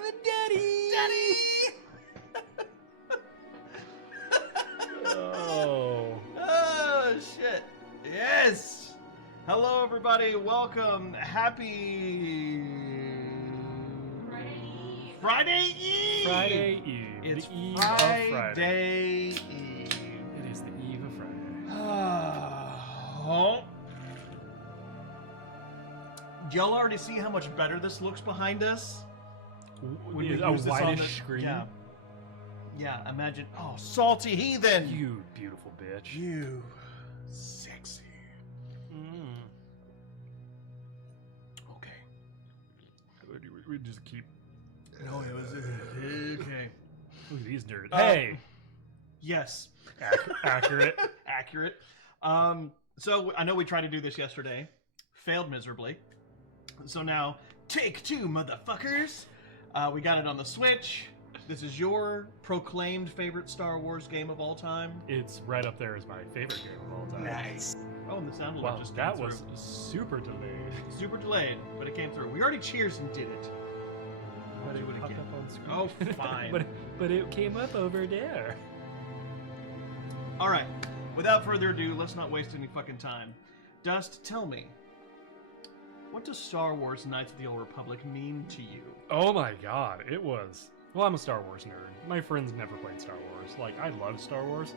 Daddy! Daddy! Oh, shit. Yes! Hello, everybody. Welcome. Happy... Friday Eve! Friday Eve. It's the eve Friday of Friday. Eve. It is the eve of Friday. Oh. Did y'all already see how much better this looks behind us? A whitish screen. Yeah. Yeah, imagine. Oh, salty heathen! You beautiful bitch. You sexy. Okay. We just keep. No, it was okay. Look at these nerds. Hey! Yes. Accurate. Accurate. So I know we tried to do this yesterday. Failed miserably. So now, take two, motherfuckers! We got it on the Switch. This is your proclaimed favorite Star Wars game of all time. It's right up there as my favorite game of all time. Nice. Oh, and the sound alert Wow, just that came was through. super delayed. Super delayed, but it came through. We already cheers and did it. I'll do it Popped again. up on screen. Oh, fine. but it came up over there. All right. Without further ado, let's not waste any fucking time. Dust, tell me, what does Star Wars Knights of the Old Republic mean to you? Oh my god, it was. Well, I'm a Star Wars nerd. My friends never played Star Wars. Like, I love Star Wars.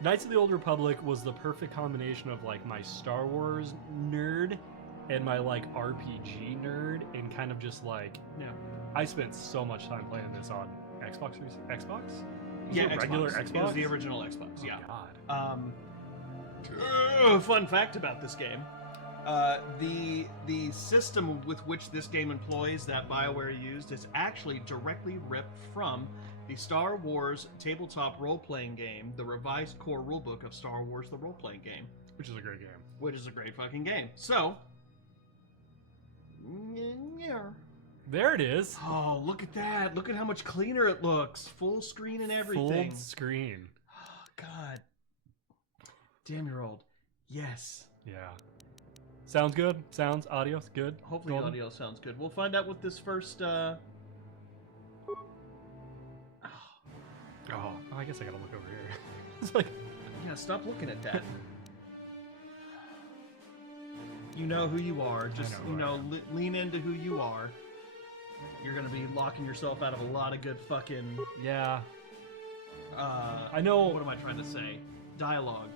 Knights of the Old Republic was the perfect combination of, like, my Star Wars nerd and my, like, RPG nerd, and kind of just, like, Yeah. I spent so much time playing this on Xbox? Xbox? Was Yeah, it regular Xbox? It was the original Xbox, Oh, yeah. God. Fun fact about this game. The system with which this game employs that BioWare used is actually directly ripped from the Star Wars tabletop role-playing game, the revised core rulebook of Star Wars the role-playing game. Which is a great game. Which is a great fucking game. So... yeah. There it is. Oh, look at that. Look at how much cleaner it looks. Full screen and everything. Full screen. Oh, God. Damn, you're old. Yes. Yeah. Sounds good. Sounds, audio's good. Hopefully Golden. audio sounds good. We'll find out with this first, Oh, I guess I gotta look over here. It's like... Yeah, stop looking at that. You know who you are. Just, lean into who you are. You're gonna be locking yourself out of a lot of good fucking... Yeah. I know... What am I trying to say? Dialogue.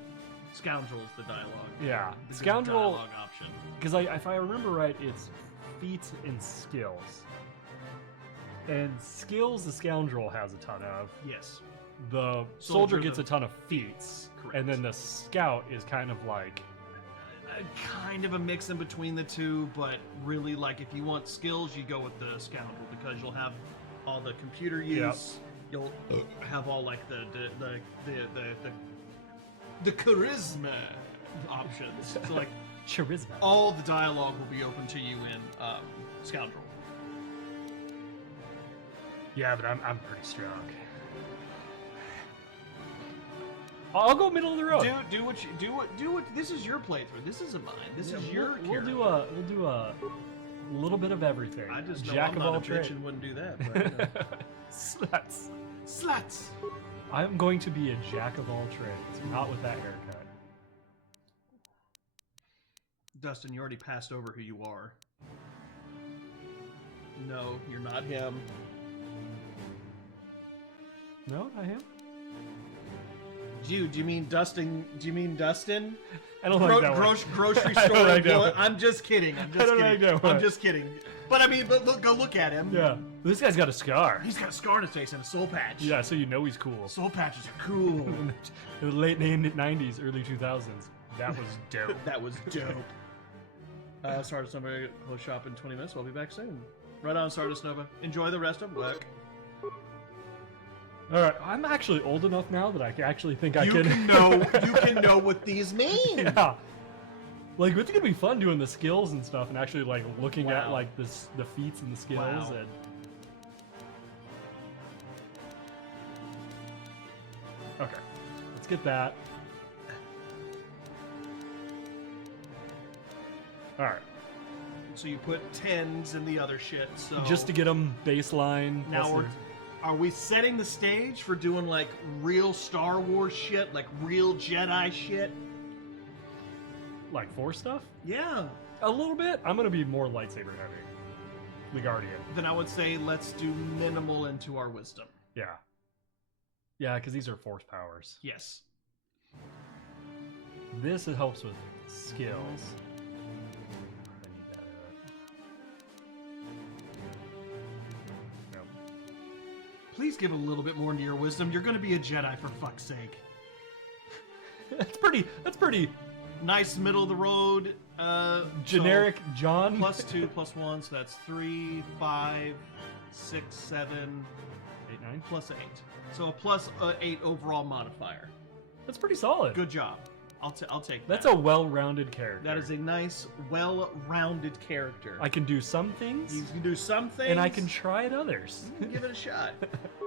Scoundrel's the dialogue. Yeah. The good Scoundrel... dialogue option. Because if I remember right, it's feats and skills. And skills the Scoundrel has a ton of. Yes. The Soldier gets a ton of feats. Correct. And then the Scout is kind of like... Kind of a mix in between the two, but really, like, if you want skills, you go with the Scoundrel, because you'll have all the computer use. Yep. You'll have all, like, the charisma options. So, like, Charisma. all the dialogue will be open to you in Scoundrel. Yeah, but I'm pretty strong. I'll go middle of the road. Do what. This is your playthrough. This isn't mine. This is your. We'll do a little bit of everything. I just know Jack I'm of not all a bitch trades. and wouldn't do that. But, Sluts. Sluts. I'm going to be a jack of all trades, not with that haircut. Dustin, you already passed over who you are. No, you're not him. No, not him. Do you mean Dustin? Do you mean Dustin? I don't like that one. Grocery I don't store like that boy. one. I'm just kidding. I'm I just don't like kidding. that one. I'm just kidding. But I mean, go look at him. Yeah, this guy's got a scar. He's got a scar on his face and a soul patch. Yeah, so you know he's cool. Soul patches are cool. In the late 90s, early 2000s, that was dope. That was dope. Stardust Nova host shop in 20 minutes. We'll be back soon. Right on, Stardust Nova. Enjoy the rest of work. All right, I'm actually old enough now that I actually think I You can. You can know what these mean. Yeah. Like, it's gonna be fun doing the skills and stuff, and actually like looking at Wow. like the feats and the skills. Wow. And okay, let's get that. All right. So you put 10s in the other shit. So Just to get them baseline. now plus are we setting the stage for doing like real Star Wars shit, like real Jedi shit? like Force stuff? Yeah. A little bit. I'm gonna be more lightsaber heavy. The Guardian. Then I would say let's do minimal into our wisdom. Yeah. Yeah, because these are Force powers. Yes. This it helps with skills. I need that. Nope. Please give a little bit more into your wisdom. You're going to be a Jedi for fuck's sake. That's pretty Nice middle of the road. generic, John. Plus 2, plus 1, so that's 3, 5, 6, 7, 8, 9. plus 8. So a plus 8 overall modifier. That's pretty solid. Good job. I'll take that. That's a well-rounded character. That is a nice, well-rounded character. I can do some things, You can do some things. and I can try at others. give it a shot.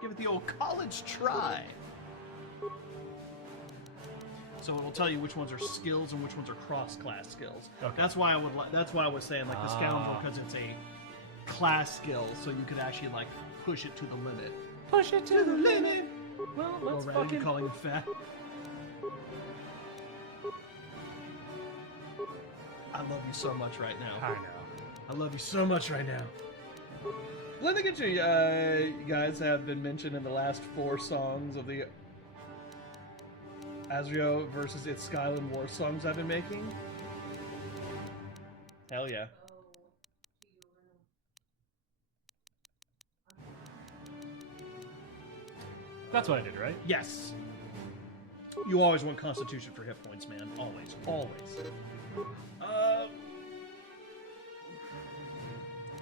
Give it the old college try. So it will tell you which ones are skills and which ones are cross-class skills. Okay. That's why I would. That's why I was saying like the scoundrel, because it's a class skill, so you could actually like push it to the limit. Push it to the limit. Well, Or let's rather than fucking. calling it fat. I love you so much right now. I know. I love you so much right now. Let me get you. You guys have been mentioned in the last 4 songs of the Azrio versus its Skyland War songs I've been making. Hell yeah. That's what I did, right? Yes. You always want Constitution for hit points, man. Always. Always.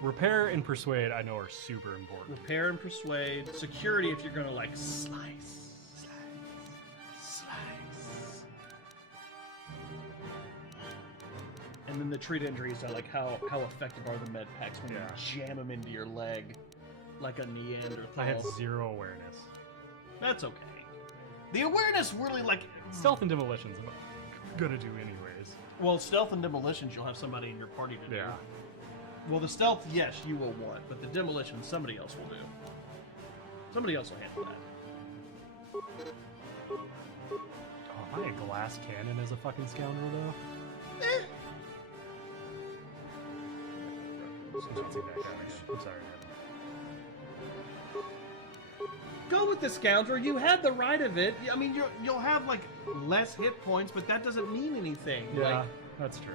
Repair and persuade, I know, are super important. Repair and persuade. Security if you're gonna like slice. And then the treat injuries are like how effective are the med packs when you jam them into your leg like a Neanderthal. I had 0 awareness. That's okay. The awareness really like Stealth and demolitions I'm gonna do anyways. well, stealth and demolitions you'll have somebody in your party to do. Yeah. Well, the stealth, yes, you will want, but the demolition somebody else will do. Somebody else will handle that. Oh, am I a glass cannon as a fucking scoundrel though? I'm sorry. Go with the scoundrel. You had the right of it. I mean, you'll have like less hit points, but that doesn't mean anything. Yeah, Like, that's true.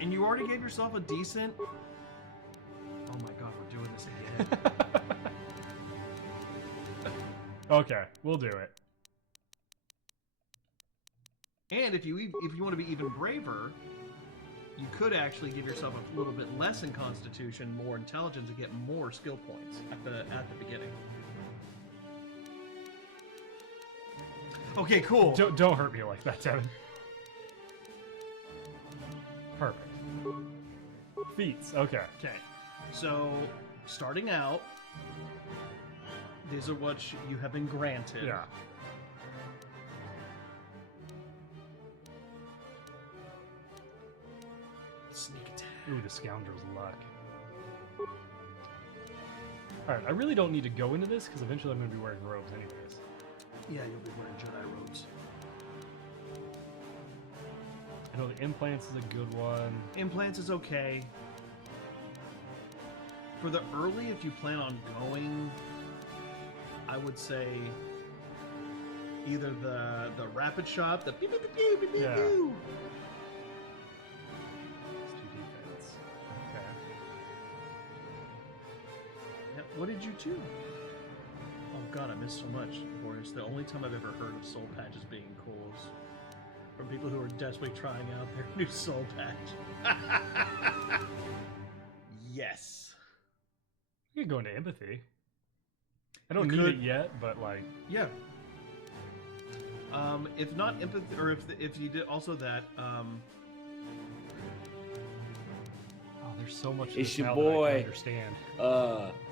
and you already gave yourself a decent. Oh my god, we're doing this again. Okay, we'll do it. And if you want to be even braver, you could actually give yourself a little bit less in Constitution, more intelligence, to get more skill points at the beginning. Okay, cool. Don't hurt me like that, Devin. Perfect. Feats. Okay. Okay, so starting out, these are what you have been granted. Yeah. Sneak attack. Ooh, the scoundrel's luck. Alright, I really don't need to go into this because eventually I'm going to be wearing robes anyways. Yeah, you'll be wearing Jedi robes. I know the implants is a good one. Implants is okay. For the early, if you plan on going, I would say either the rapid shop, the pew pew pew pew pew pew. Yeah. pew. It's 2 defense. Okay. Yeah, what did you do? Oh god, I missed so much. Boris, the only time I've ever heard of soul patches being cool is from people who are desperately trying out their new soul patch. Yes. You could go into empathy. I don't You need could. it yet, but like, Yeah. If not empathy, or if you did also that, oh, there's so much. It's to your this now that I boy. can understand.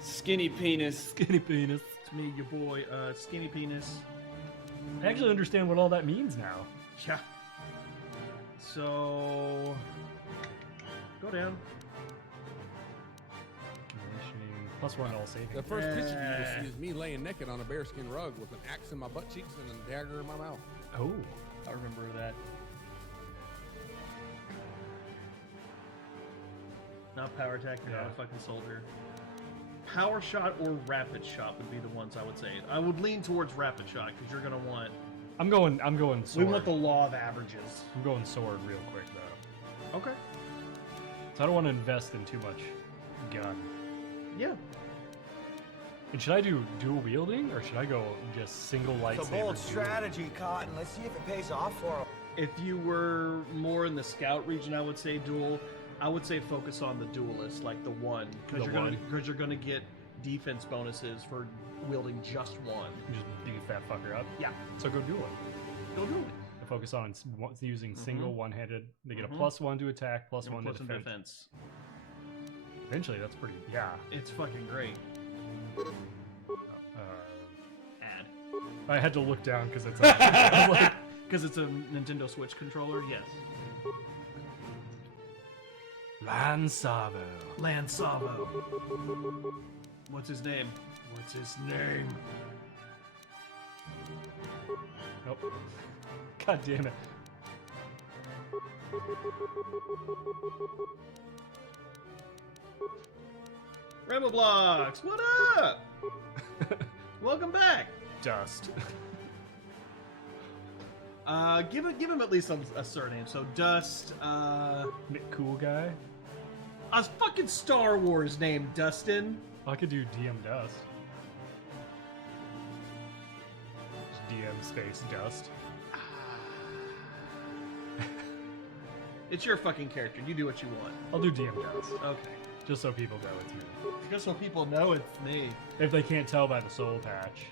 Skinny penis. Skinny penis. it's me, your boy, Skinny Penis. I actually understand what all that means now. Yeah. So Go down. Conditioning. +1 to all saving. The first picture you will Yeah. see is me laying naked on a bearskin rug with an axe in my butt cheeks and a dagger in my mouth. Oh. I remember that. Not power attack, you're not Yeah. a fucking soldier. Power shot or rapid shot would be the ones I would say. I would lean towards rapid shot because you're gonna want. I'm going sword. We want the law of averages. I'm going sword real quick though. Okay. So I don't want to invest in too much gun. Yeah. And should I do dual wielding or should I go just single lightsaber? It's a bold dual? strategy, Cotton. Let's see if it pays off for him. If you were more in the scout region, I would say dual. I would say focus on the duelist, like the one, The because you're gonna get defense bonuses for wielding just one. Just beat that fucker up. Yeah. So go duel. Go duel. I focus on using single one-handed. They get a Mhm. +1 to attack, +1 to Plus some defense. defense. Eventually, that's pretty. Yeah. It's fucking great. Add. I had to look down because it's. I was like, Because it's a Nintendo Switch controller. Yes. Lansavo. Lansavo. What's his name? What's his name? Nope. God damn it. Rambo Blocks, what up? Welcome back. Dust. Give him at least a surname. So Dust. Cool guy. A fucking Star Wars name, Dustin. I could do DM Dust. Just DM space Dust. It's your fucking character. You do what you want. I'll do DM Dust. Okay. Just so people know it's me. Just so people know it's me. If they can't tell by the soul patch.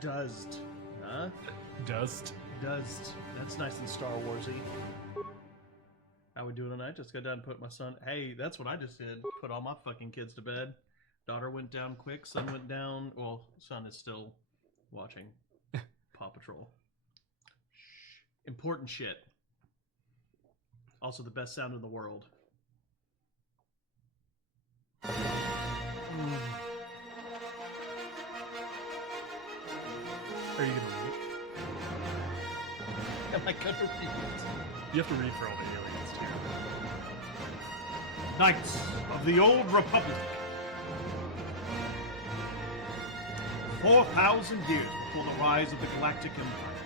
Dust. Huh? Dust. Dust. That's nice and Star Warsy. I would do it tonight. Just go down and put my son. Hey, that's what I just did. Put all my fucking kids to bed. Daughter went down quick. Son went down. Well, son is still watching Paw Patrol. Important shit. Also, the best sound in the world. Are you gonna read it? Am I gonna read it? You have to read for all the aliens too. Knights of the Old Republic. 4,000 years before the rise of the Galactic Empire,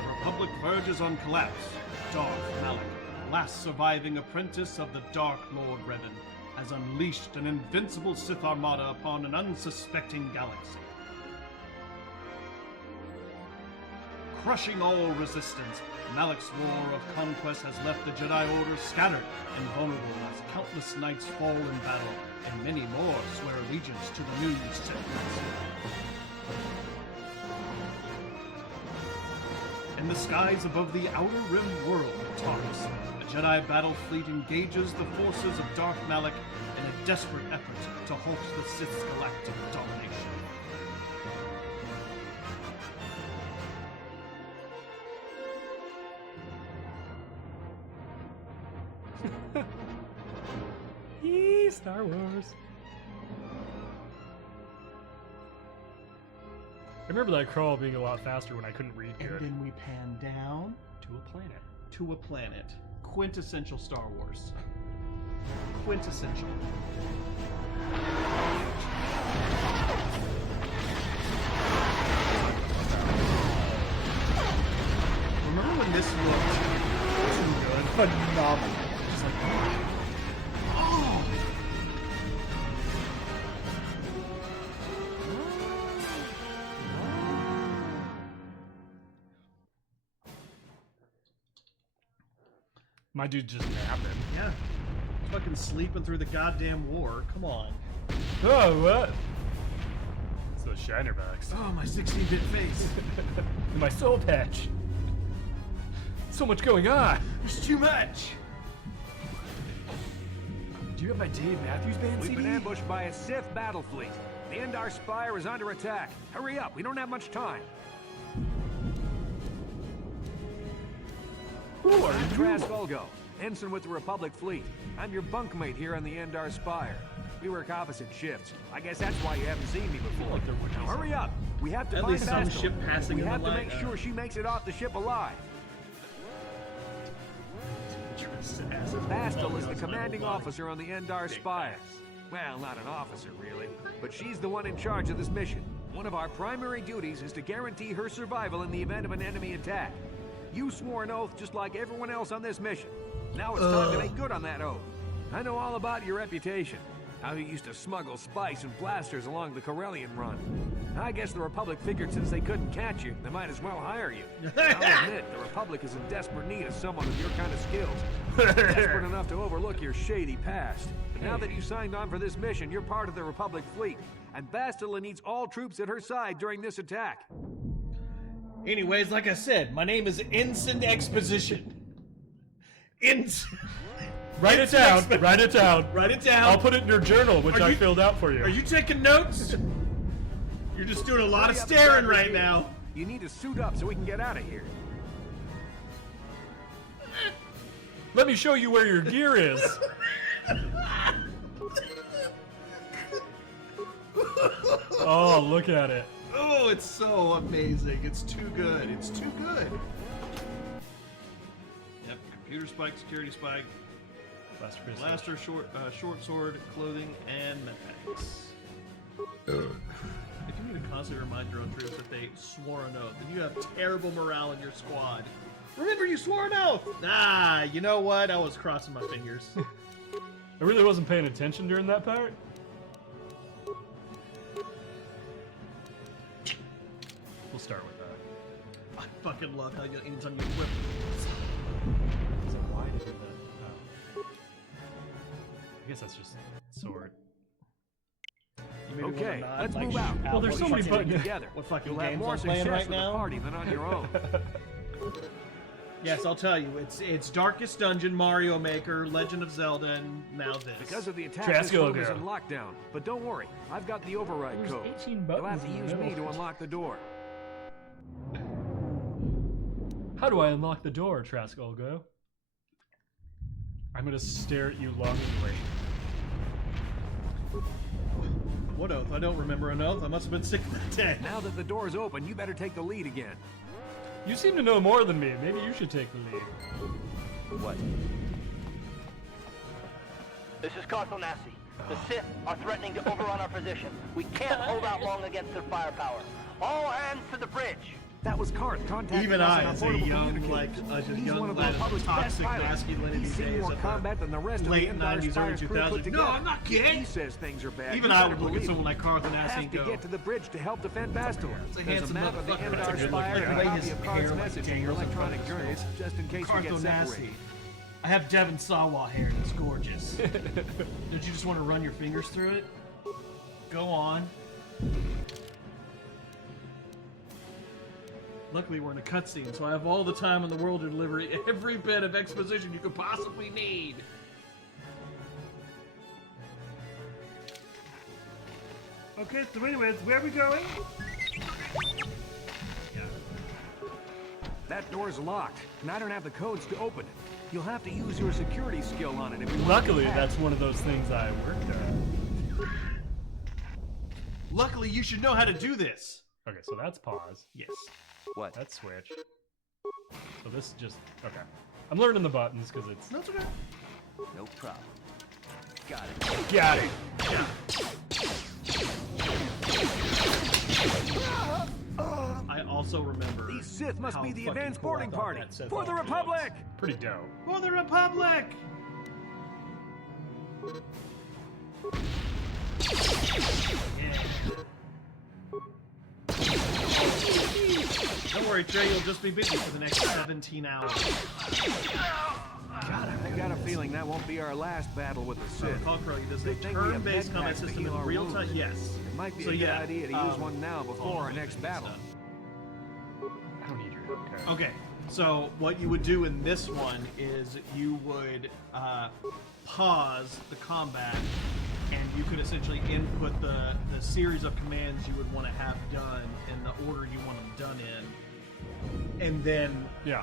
the Republic verges on collapse. Darth Malak, last surviving apprentice of the Dark Lord Revan, has unleashed an invincible Sith armada upon an unsuspecting galaxy. Crushing all resistance, Malak's war of conquest has left the Jedi Order scattered and vulnerable as countless knights fall in battle, and many more swear allegiance to the new Sith Master. In the skies above the Outer Rim world of Taris, a Jedi battle fleet engages the forces of Darth Malak in a desperate effort to halt the Sith's galactic domination. Yee, Star Wars. I remember that crawl being a lot faster when I couldn't read And good. then we pan down To a planet. to a planet. Quintessential Star Wars. Quintessential. Remember when this looked too good? Phenomenal. Just like, oh! My dude just napping. Yeah. Fucking sleeping through the goddamn war. Come on. Oh, what? It's those Shinerbacks. Oh, my 16-bit face. My soul patch. So much going on. There's too much. Do you have my Dave Matthews Band We've CD? been ambushed by a Sith battle fleet. The Endar Spire is under attack. Hurry up, we don't have much time. Who are I'm you? Rakghoul, ensign with the Republic fleet. I'm your bunkmate here on the Endar Spire. We work opposite shifts. I guess that's why you haven't seen me before. like there would be Now hurry up. We have to At find least some Bastila. ship passing We in the have to light. make sure she makes it off the ship alive. Bastila is the commanding officer on the Endar Spire. Well, not an officer, really, but she's the one in charge of this mission. One of our primary duties is to guarantee her survival in the event of an enemy attack. You swore an oath just like everyone else on this mission. Now it's time to make good on that oath. I know all about your reputation. How you used to smuggle spice and blasters along the Corellian run. I guess the Republic figured since they couldn't catch you, they might as well hire you. I'll admit, the Republic is in desperate need of someone with your kind of skills. Desperate enough to overlook your shady past. But now that you signed on for this mission, you're part of the Republic fleet. And Bastila needs all troops at her side during this attack. Anyways, like I said, my name is Ensign Exposition. Write it down. Write it down. Write it down. I'll put it in your journal, which Are I you- filled out for you. Are you taking notes? You're just doing a lot of staring right now. You need to suit up so we can get out of here. Let me show you where your gear is. Oh, look at it. Oh, it's so amazing. It's too good. It's too good. Yep, computer spike, security spike, blaster, short sword, clothing, and mechanics. If you need to constantly remind your own troops that they swore an oath, then you have terrible morale in your squad. Remember, you swore an oath! Ah, you know what? I was crossing my fingers. I really wasn't paying attention during that part. We'll start with that. I fucking love how you ends on your whip. So why did that? Oh. I guess that's just sword. You maybe Okay, wanna nod, let's like, move out. Well, there's so many Fucking buttons. together. What fucking You'll have games more I'm playing success right with now? a party than on your own. Yes, I'll tell you. It's Darkest Dungeon, Mario Maker, Legend of Zelda, and now this. Because of the attack, Trasco this room is go. in lockdown. But don't worry, I've got the override There's code. 18 You'll buttons have to in the use me middle. to unlock the door. How do I unlock the door, Traskolgo? I'm gonna stare at you longingly. What oath? I don't remember an oath. I must have been sick that day. Now that the door's open, you better take the lead again. You seem to know more than me. Maybe you should take the lead. What? This is Carthonasi. The Sith are threatening to overrun our position. We can't hold out long against their firepower. All hands to the bridge. That was Karth contacting Even us I, on a as a portable young, communicator. like, as a He's young one of the lad of Republic's best toxic pilots. masculinity He's seen days more of the combat than the rest of late the Empire 90s, early Spire's crew 2000s. put together. No, I'm not kidding. He says things are bad. Even you I better would look at believe someone it. like Carthonasi Have and to go, get to the bridge to help defend Bastila. It's a There's a handsome map of the motherfucker. That's a Endar good Spire look. and a Look at copy his of hair, Karth's like, message in dangles your in front electronic of his journals, face. just in case we get Carthonasi. separated. I have Devon Sawa hair and it's gorgeous. Don't you just want to run your fingers through it? Go on. Luckily, we're in a cutscene, so I have all the time in the world to deliver every bit of exposition you could possibly need. Okay, so anyways, where are we going? That door's locked, and I don't have the codes to open it. You'll have to use your security skill on it if you want Luckily, to that's one of those things I worked at. Luckily, you should know how to do this. Okay, so that's pause. Yes. What? That's switch. So this is just okay. I'm learning the buttons because it's No, it's okay. No problem. Got it. got it. I also remember. These Sith must how be the fucking advanced cool I boarding thought party that Sith for the outfit Republic. Pretty dope. For the Republic! Yeah. Don't worry, Trey, you'll just be busy for the next 17 hours. God, I got a feeling that won't be our last battle with the Sith. Call Crow, does a Good thing we have turn-based med combat packs to system heal in our real time? wounds. Yes. It might be So, a good yeah, idea to use one now before our next battle. I don't need your help. Okay. Okay, so what you would do in this one is you would pause the combat, and you could essentially input the series of commands you would want to have done in the order you want them done in, and then Yeah.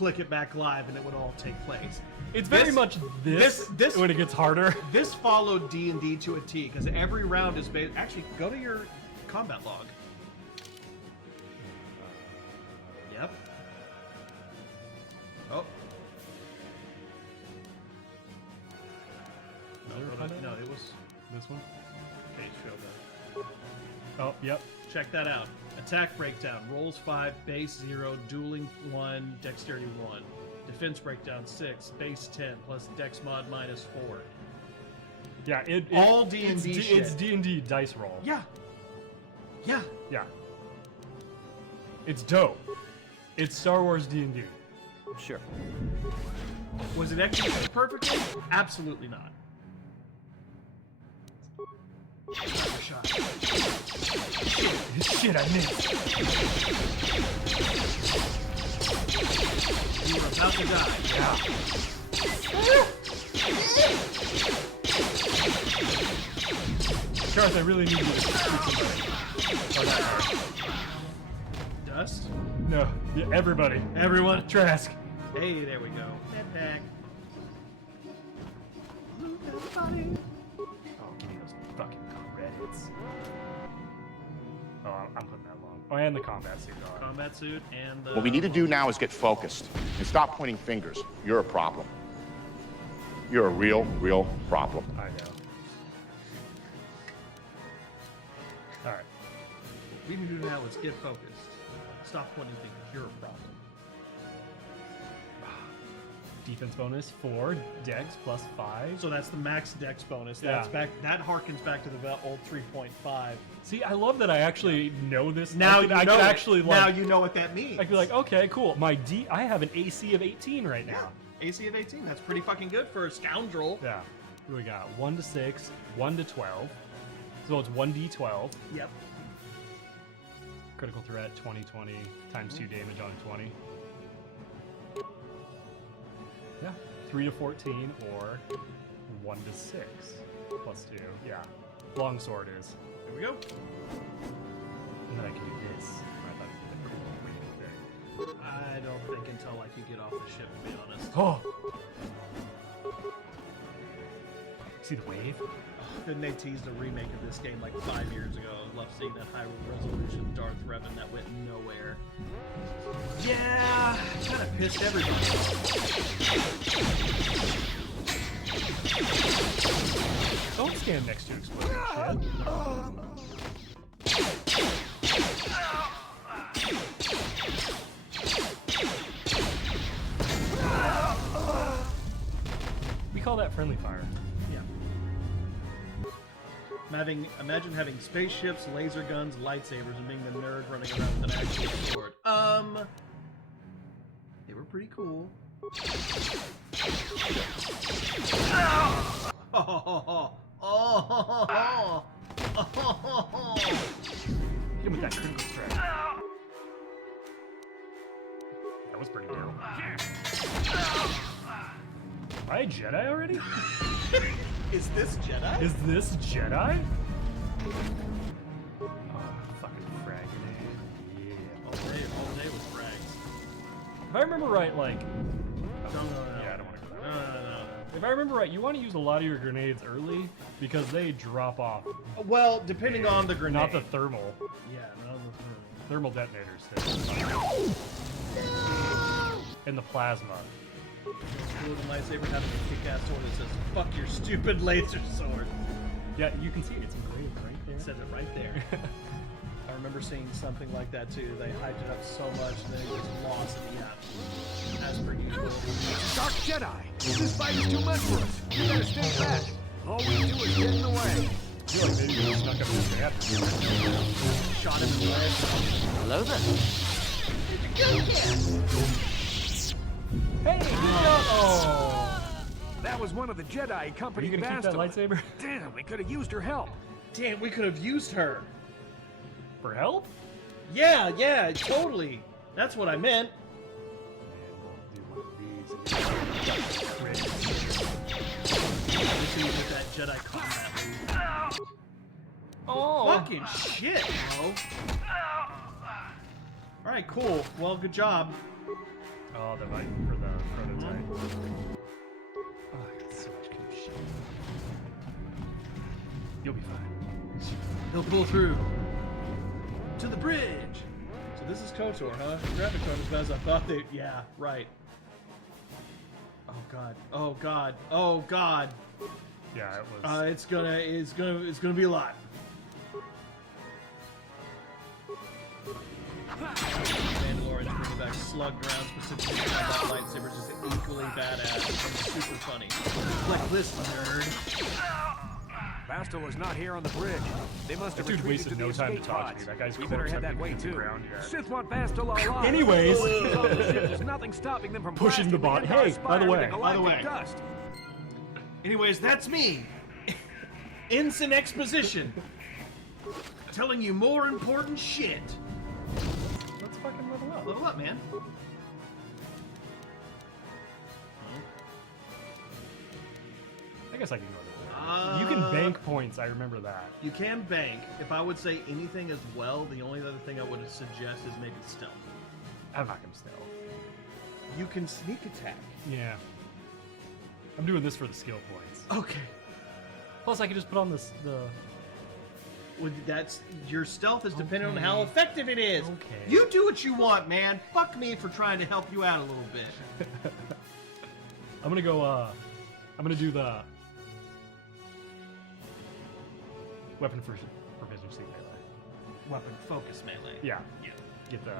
click it back live and it would all take place. It's very This- much this when it gets harder. This followed D&D to a T because every round is based. Actually, go to your combat log. Yep. Oh. No, it was This one? page failed. Oh, yep. Check that out. Attack breakdown. Rolls 5, base 0, dueling 1, dexterity 1. Defense breakdown 6, base 10, plus dex mod minus 4. Yeah, All D&D shit. It's D&D dice roll. Yeah. Yeah. Yeah. It's dope. It's Star Wars D&D. Sure. Was it executed perfectly? Absolutely not. Shot. Shit, I missed. You were about to die. Yeah. Garth, I really need you to shoot somebody. Oh, not her. Dust? No, yeah, everybody. Everyone. Trask. Hey, there we go. Head back. Look at the body. Oh, give me those fucking credits. Oh, I'm putting that long. Oh, and the combat suit on. Combat suit and the... What we need to do now is get focused and stop pointing fingers. You're a problem. You're a real problem. I know. Alright. What we need to do now is get focused. Stop pointing fingers. You're a problem. Defense bonus 4, dex plus 5. So that's the max dex bonus. Yeah. That's back. That harkens back to the old 3.5. See, I love that I actually know this. Now I could actually now like. you know what that means. I could be like, okay, cool. I have an AC of 18 right now. AC of 18. That's pretty fucking good for a scoundrel. Yeah. What do we got? 1 to 6, 1 to 12. So it's 1d12. Yep. Critical threat 20 times 2 damage on 20. Yeah. 3 to 14 or 1 to 6 plus 2. Yeah. Longsword is. There we go. And then I can do this. I thought I did a cool thing. I don't think until like you get off the ship, to be honest. Oh! See the wave? Then they teased a remake of this game like 5 years ago. I love seeing that high resolution Darth Revan that went nowhere. Yeah, kind of pissed everybody off. Don't stand next to exploding shit. We call that friendly fire. Yeah. Imagine having spaceships, laser guns, lightsabers, and being the nerd running around with an actual sword. They were pretty cool. Hit him with that critical strike. That was pretty dope. Am I a Jedi already? Is this Jedi? Is this Jedi? Oh, fucking frag grenade. Yeah. All day with frags. If I remember right, like... No. Yeah, I don't want to go there. No. If I remember right, you want to use a lot of your grenades early because they drop off. Well, depending on the grenade. Not the thermal. Yeah, no, the Thermal detonators. And the plasma. cool the lightsaber having a kick-ass sword that says, "Fuck your stupid laser sword." Yeah, you can see it. It's engraved right there. It says it right there. I remember seeing something like that too. They hyped it up so much and then it was lost in the app. As per usual. Dark Jedi! This fight is too much for us! You better stay back! All we do is get in the way! I feel like maybe we snuck up in the gap. Shot him in the leg. Hello there. Hey! Oh! That was one of the Jedi Are company you gonna keep that lightsaber? Damn, we could have used her help. Damn, we could have used her. For help? Yeah, totally. That's what I meant. We should get that Jedi combat move. Oh! Fucking shit, bro. Alright, cool. Well, good job. Oh, the mic for the prototype. Oh, I got so much cool shit. You'll be fine. He'll pull through to the bridge. So this is KOTOR, huh? Graphics aren't as bad as I thought they. Yeah, right. Oh god. Oh god. Oh god. Yeah, it was. It's gonna be a lot. Mandalorian's bringing back slugged rounds, specifically combat lightsabers, is equally badass and super funny. Like this, nerd. Bastila is not here on the bridge. They must have That dude retreated wasted to the no time to escape talk to pods. me. That guy's We better corpse head that hasn't way even hit the too. ground yet. Sith want Bastila alive. Anyways. On the ship, there's nothing stopping them from Pushing the blasting bot. Endar Hey, Spire by the with way. galactic By the way. dust. Anyways, that's me. Ensign Exposition. Telling you more important shit. Let's fucking level up. Level up, man. I guess I can go to that. You can bank points, I remember that. You can bank. If I would say anything as well, the only other thing I would suggest is maybe stealth. I'm not gonna stealth. You can sneak attack. Yeah. I'm doing this for the skill points. Okay. Plus, I could just put on this That's your stealth is dependent on how effective it is. Okay. You do what you want, man. Fuck me for trying to help you out a little bit. I'm gonna go. I'm gonna do the weapon for proficiency melee. Weapon focus melee. Yeah. Yeah. Get the.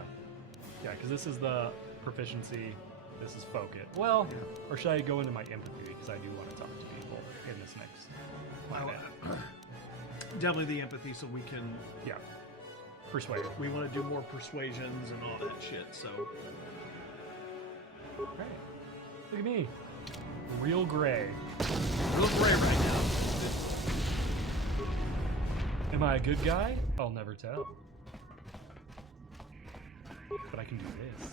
Yeah, because this is the proficiency. This is focus. Well, or should I go into my empathy because I do want to talk to people in this next. Definitely the empathy, so we can. Yeah. Persuade. We want to do more persuasions and all that shit. So. Right. Look at me. Real gray. Real gray right now. Am I a good guy? I'll never tell. But I can do this.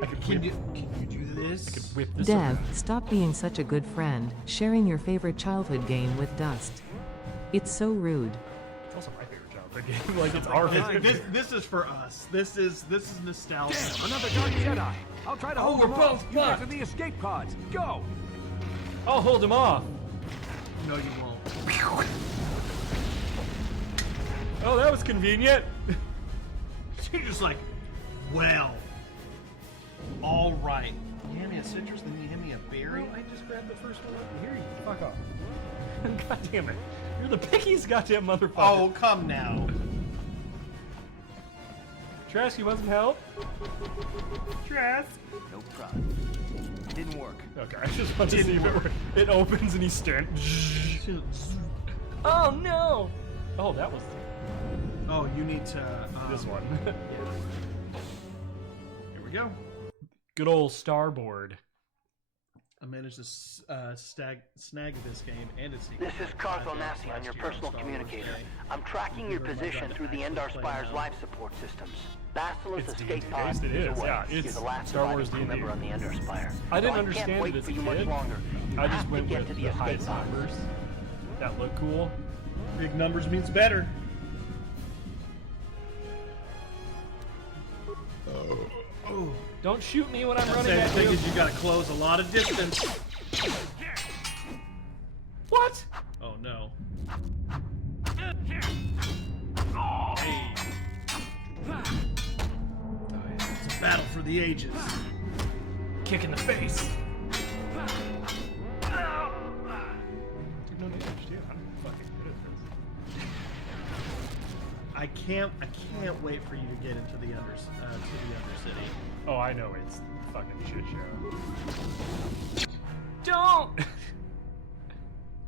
I can Can whip, you do this? I can whip this Dev, around. stop being such a good friend, sharing your favorite childhood game with Dust. It's so rude. It's also my favorite childhood game. Like, it's our favorite. This is for us. This is nostalgia. Damn, another Dark Jedi. I'll try to hold we're them off. both You guys fucked. are the escape pods. Go. I'll hold him off. No, you won't. Oh, that was convenient. You're just like, well, all right. You hand me a citrus, then you hand me a berry. I just grabbed the first one. Here you fuck off. God damn it. You're the pickiest goddamn motherfucker. Oh, come now. Trask, you want some help? Trask. No problem. Didn't work. Okay, I just want to see if it works. It opens and he's standing. Oh no! Oh, that was Oh, you need to. this one. Here we go. Good old starboard. I managed to snag this game and its sequel. This is Carthel Nassi on your personal communicator. I'm tracking your position through the Endar Spire's life support systems. Basila's It's escape D&D pod based, it is, away. yeah, You're it's the last Star Wars surviving crew D&D. member on the Endar Spire. I didn't So understand can't it wait as for a you much kid. longer. You I have just to went get with to the the high escape pods. numbers. That look cool. Big numbers means better. Oh. Don't shoot me when I'm running Same at thing you. is you gotta close a lot of distance. What? Oh no. It's a battle for the ages. Kick in the face. Took no damage, dude. I'm fucking good at this. I can't wait for you to get into the Undercity. Oh, I know it's fucking shit show. Don't!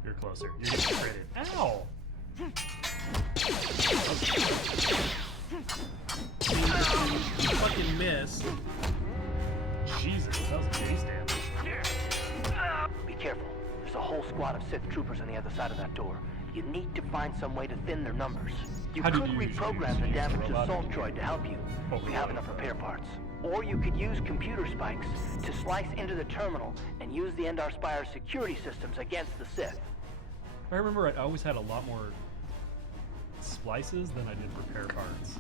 You're closer. You're getting critted. Ow! You fucking missed. Jesus, that was base damage. Be careful. There's a whole squad of Sith troopers on the other side of that door. You need to find some way to thin their numbers. You How do could you usually reprogram the use damaged robot assault engineering? droid to help you, Oh, if you have enough repair parts. Or you could use computer spikes to slice into the terminal and use the Endar Spire's security systems against the Sith. I remember I always had a lot more splices than I did repair parts.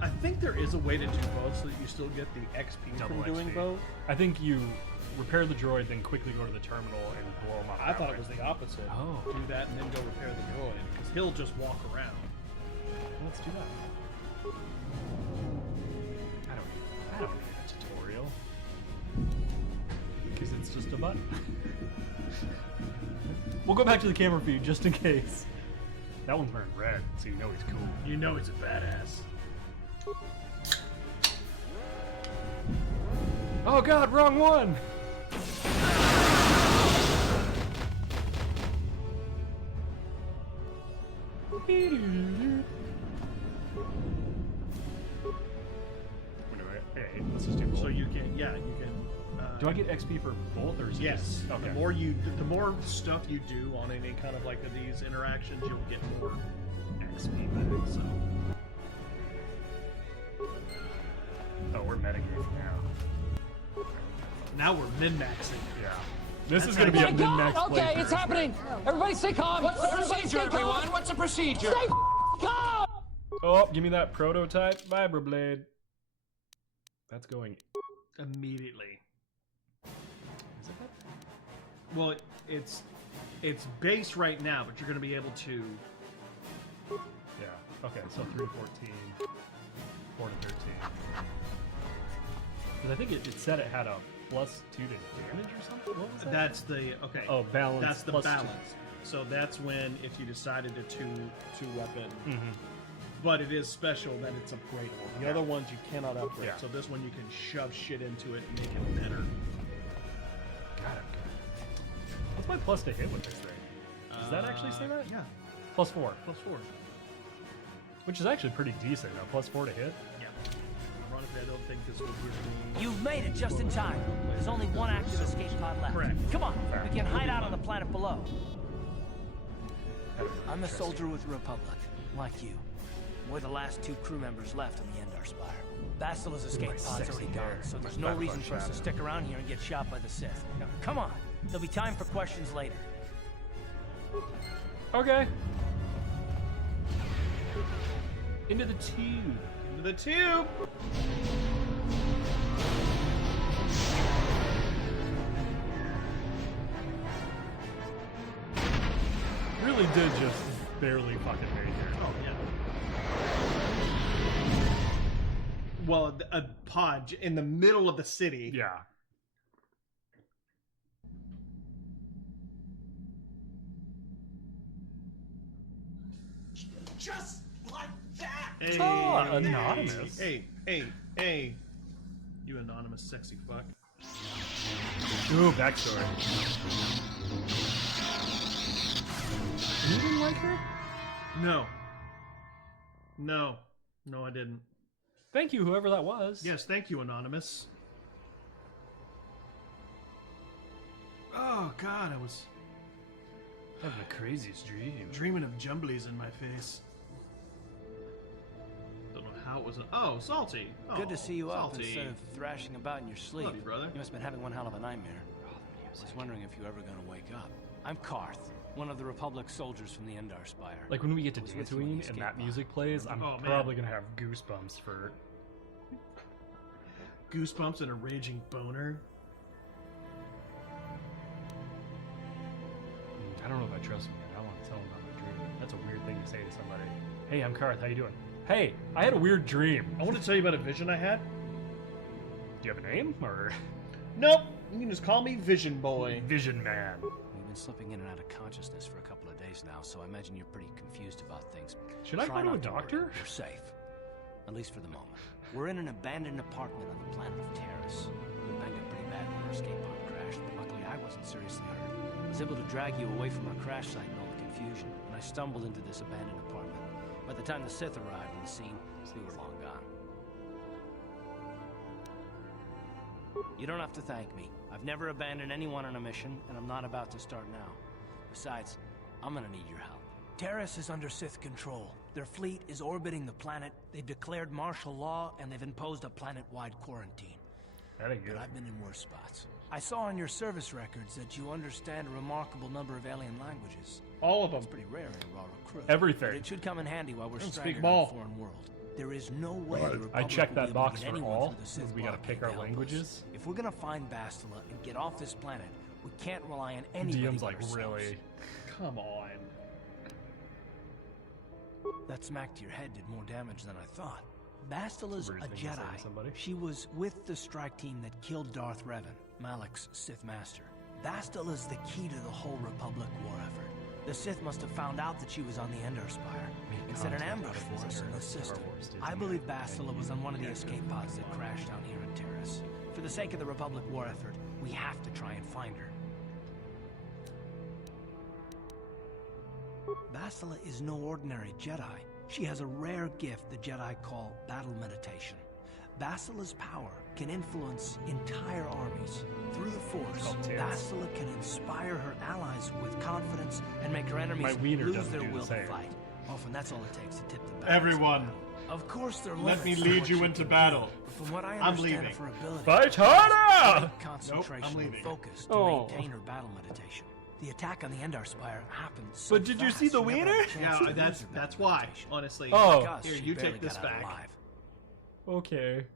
I think there is a way to do both so that you still get the XP Double from doing XP. both. I think you repair the droid, then quickly go to the terminal and blow him up. I thought it was the opposite. Oh. Do that and then go repair the droid, because he'll just walk around. Let's do that. I don't need a tutorial. Because it's just a button. We'll go back to the camera view just in case. That one's wearing red, so you know he's cool. You know he's a badass. Oh god, wrong one! Hey, let's just do both. So you can, yeah, you can. Do I get XP for both, or is it Yes. just- okay. The more stuff you do on any kind of like these interactions, you'll get more XP back. So. Oh, we're metagaming now. Now we're min-maxing. Yeah. This That's is going to be how a you- min-max Okay, playthrough. it's happening. Everybody stay calm. What's the procedure, everyone? What's the procedure? Stay calm. Oh, give me that prototype vibroblade. That's going Immediately. Is it that? Well, it's base right now, but you're going to be able to. Yeah. Okay, so 3 to 14, 4 to 13. Because I think it said it had a +2 to damage or something. What was that? That's the okay. Oh, balance. That's the +2. balance. So that's when if you decided to two weapon. Mm-hmm. But it is special that it's upgradable. The other ones you cannot upgrade. Yeah. So this one you can shove shit into it and make it better. Got it. What's my plus to hit with this thing? Does that actually say that? Yeah. +4. +4. Which is actually pretty decent. Now, +4 to hit. Yeah. Ironically, I don't think this will give me. You've made it just in time. There's only one active escape pod left. Correct. Come on, we can hide out on the planet below. I'm a soldier with the Republic, like you. We're the last 2 crew members left on the Endar Spire. Basila's escape My pod's sexy already hair. gone, so My there's no fat reason butt for us to shadow. stick around here and get shot by the Sith. Now, come on, there'll be time for questions later. Okay. Into the tube. Into the tube! Really did just barely fucking make it. Oh, yeah. Well, a pod in the middle of the city. Yeah. Just like that! Hey, Oh, anonymous. Hey. You anonymous sexy fuck. Ooh, backstory. You didn't like her? No, I didn't. Thank you, whoever that was. Yes, thank you, anonymous. Oh God, I was Having the craziest dream. dreaming of jumblies in my face. Don't know how it was. Oh, Salty. Oh, Good to see you up Salty. instead of thrashing about in your sleep. Love you, brother. You must have been having one hell of a nightmare. I was wondering if you were ever going to wake up. I'm Karth, one of the Republic soldiers from the Endar Spire. Like when we get to Was with you when Dantooine you and escaped that pod. music plays, I'm Oh, man. probably gonna have goosebumps for. Goosebumps and a raging boner. I don't know if I trust him yet. I want to tell him about my dream. That's a weird thing to say to somebody. Hey, I'm Karth. How you doing? Hey, I had a weird dream. I want to tell you about a vision I had. Do you have a name or Nope. You can just call me Vision Boy. Vision Man? We've been slipping in and out of consciousness for a couple of days now, so I imagine you're pretty confused about things. Should I Try go to a not worry. doctor? You're safe. At least for the moment. We're in an abandoned apartment on the planet of Taris. We banged up pretty bad when our escape pod crashed, but luckily I wasn't seriously hurt. I was able to drag you away from our crash site in all the confusion, and I stumbled into this abandoned apartment. By the time the Sith arrived on the scene, we were long gone. You don't have to thank me. I've never abandoned anyone on a mission, and I'm not about to start now. Besides, I'm gonna need your help. Taris is under Sith control. Their fleet is orbiting the planet. They've declared martial law, and they've imposed a planet-wide quarantine. That ain't good. But I've been in worse spots. I saw on your service records that you understand a remarkable number of alien languages. All of them. It's pretty rare in a raw recruit. Everything. But it should come in handy while we're Don't speak stranded in a ball. foreign world. There is no way the Republic I checked will that be able to box get for anyone all, through the Sith because we gotta blockade pick our to help us. languages. If we're gonna find Bastila and get off this planet, we can't rely on anybody DM's but like, ourselves. really? Come on. That smack to your head did more damage than I thought. Bastila's Weird a thing to say to Jedi. somebody. She was with the strike team that killed Darth Revan, Malak's Sith master. Bastila's the key to the whole Republic war effort. The Sith must have found out that she was on the Endar Spire and set an ambush for us in the system. I believe Bastila was on one of the escape pods that crashed down here in Taris. For the sake of the Republic war effort, we have to try and find her. Bastila is no ordinary Jedi. She has a rare gift the Jedi call battle meditation. Bastila's power can influence entire armies. Through the Force, Bastila can inspire her allies with confidence and make her enemies lose their will to fight. Often that's all it takes to tip the balance. Everyone, Of course there let me limits to lead what you she into can battle. do, but from what I I'm understand leaving. of her ability, Fight harder! concentration Nope, I'm and focus to Oh. maintain her battle meditation. The attack on the Endar Spire happened so But did you fast, see the she never had a wiener? chance Yeah, to use that's her battle why. meditation. Honestly. Oh. Like us, Here, she you barely take this got out back. alive. Okay.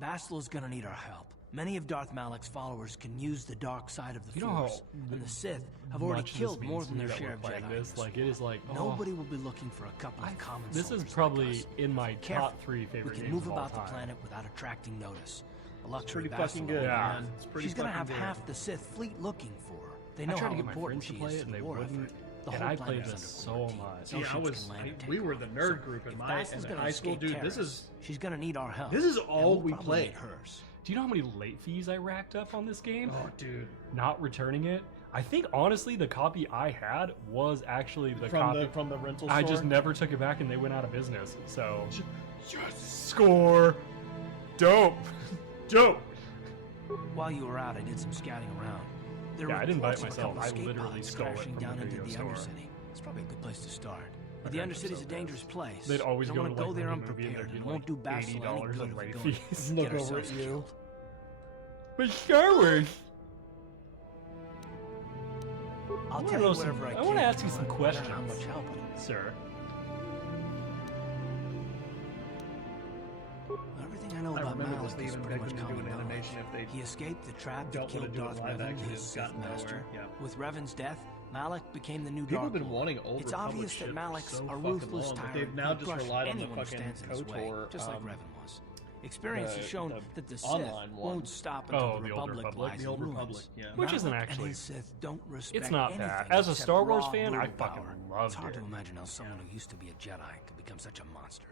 Bastila's gonna need our help. Many of Darth Malak's followers can use the dark side of the You know how Force, and the Sith have already much this killed means more to than me their that share we're of playing Jedi. this. Like, it is like, oh, Nobody will be looking for a couple of common this is soldiers like probably us. in my Careful. top 3 favorite We can games move of all about the time. planet without attracting notice. A It's luxury pretty fucking Bastila good, will Yeah. man. have. It's pretty She's gonna fucking have good. half the Sith fleet looking for her. They know I tried how to get my important friends to she play is it, to and the they war wouldn't. effort. The And whole I planet played is this under so quarantine. much. No See, ships can land and take we were the off. nerd So group in if my Bastila's gonna high school, escape dude. This Taris, is she's gonna need our help. this is and all we'll we probably played. need hers. Do you know how many late fees I racked up on this game? Oh, dude. Not returning it? I think, honestly, the copy I had was actually the copy. From the rental store. I just never took it back, and they went out of business. So, score. Dope. Dope. While you were out, I did some scouting around. There Yeah, were I didn't buy it reports of a myself. couple I escape literally pods stole it crashing from the down into video the store. Undercity. It's probably a good place to start. But Okay, the Undercity so is a dangerous place. They'd always you go don't to, want to like, go there the movie and unprepared. there'd be, It like, won't do Bastila any $80 good in if late we go and fees. get Look over ourselves at you. killed. But Star Wars. I'll wanna tell know you some- whatever I I can. wanna ask you John. some I don't know questions. how much help it is. Sir. Everything I know I about remember Malak this. They is even pretty begged much me to do common an knowledge. animation if they He escaped the trap that don't killed want to do a Darth live Revan, action. his It's Sith gotten master. nowhere. Yeah. With Revan's death, Malak became the new People have Dark been Lord. wanting Old It's Republic obvious shit that for Malak's so a fucking ruthless long, but tyrant they've now who just crushed relied on the anyone who fucking stands in his way, KOTOR, just like Revan was. Experience has the- shown the that the Sith online one. won't stop until Oh, the the Old Republic Republic? lies The in Old ruins. Republic, yeah. Which isn't Malak actually- and his Sith don't respect It's not anything bad. As a except Star Wars raw fan, I brutal fucking power. loved It's hard it. to imagine how someone who used to be a Jedi could become such a monster.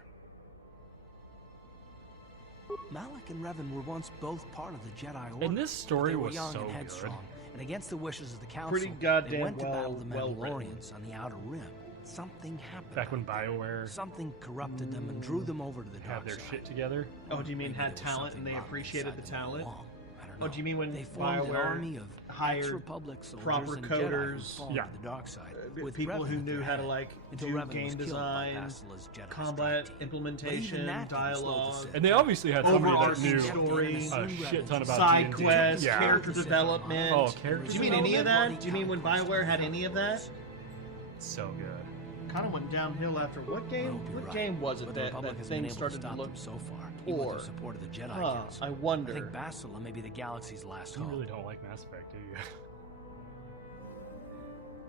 Malak and Revan were once both part of the Jedi Order. And this story but they were was young so and good. headstrong, and against the wishes of the Council, Pretty they goddamn went to battle the well written. Mandalorians on the Outer Rim. Something happened. Back when out there. BioWare Something corrupted them and drew them over to the had dark their side. shit together. Oh, do you mean Maybe had there was talent something and they wrong appreciated the inside them all talent? along. I don't Oh, know. do you mean when They formed an BioWare army of hired ex-Republic soldiers proper and Jedi who coders? fallen Yeah. to the dark side, with people Revan who at knew their how to head, like until do Revan game was killed by design, Bastila's Jedi combat strike team. implementation, But even that didn't slow the dialogue, Sith And they obviously had somebody that overarching knew story, a shit ton about side D&D. quests, Yeah. character development. Oh, character Do you mean any of development? that? Do you mean when BioWare had any of that? So good. Kind of went downhill after what game? Well, you're What right. game was it But the that Republic that has been thing able to started to stop look them so far, even with poor? the support of the Jedi Huh, Council. I wonder. I think Bastila may be the galaxy's last You hope. really don't like Mass Effect, do you?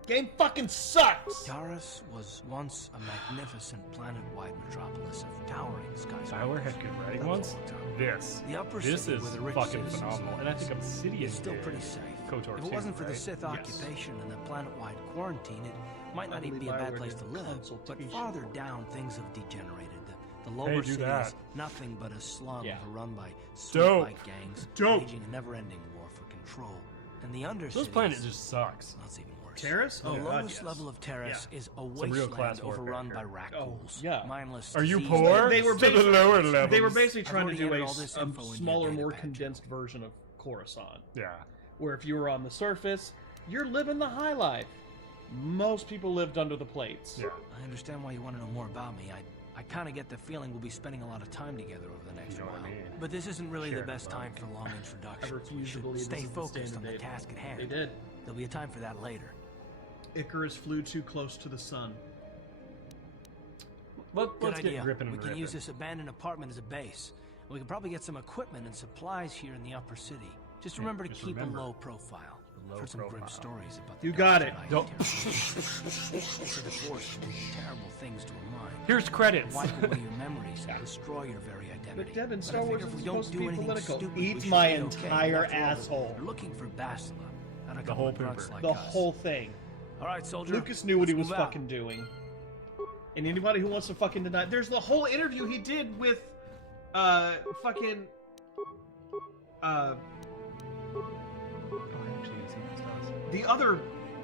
Game fucking sucks. Taris was once a magnificent planet-wide metropolis of towering skyscrapers. BioWare had good writing That was ones. a long time ago. This. The upper This city is where the rich fucking citizens phenomenal. live And I think Obsidian is still did pretty safe. KOTOR If it 2, wasn't for the right? Sith Yes. occupation and the planet-wide quarantine, it might not even believe be a bad BioWare place did to the live. But consultation. farther down, things have degenerated. The lower do city that. is nothing but a slum Yeah. overrun by Dope. sweet-like gangs Dope. waging a never-ending war for control. And the undercity Those planets just sucks. that's even worse. Terrace? The Oh, God, lowest yes. level of Taris is a real class wasteland warfare overrun by here. Rakghouls. yeah. Mindless Are you disease poor? They were to the basically- lower levels. They were basically I've trying to already do entered a all this info into your smaller, data more badge. condensed version of Coruscant, Yeah. where if you were on the surface, you're living the high life. Most people lived under the plates. Yeah. I understand why you want to know more about me. I I kind of get the feeling we'll be spending a lot of time together over the next You know while. what I mean? But this isn't really Share the best the time bug. for long I introductions. We refuse to should believe this stay is the focused on the standard date. task at hand. They did. There'll be a time for that later. Icarus flew too close to the sun. Good Let's idea. get gripping We and can ripping. use this abandoned apartment as a base. We can probably get some equipment and supplies here in the upper city. Just Yeah, remember to just keep remember. a low profile. Low For some grim profile. stories about the You got dark it. side Don't- of terror. So the Force can do terrible things to a mind. Here's credits. Wipe away your memories and destroy your very identity. But Devin, But Star I Wars figure if is we don't supposed to do be anything political. stupid, we Eat should my be okay. entire After all, asshole. We're looking for Bastila, not a The couple whole of grunts pooper. like The us. whole thing. All right, soldier. Lucas knew what he let's was move out. fucking doing. And anybody who wants to fucking deny, there's the whole interview he did with, fucking, Oh, I actually gotta see what this does. the other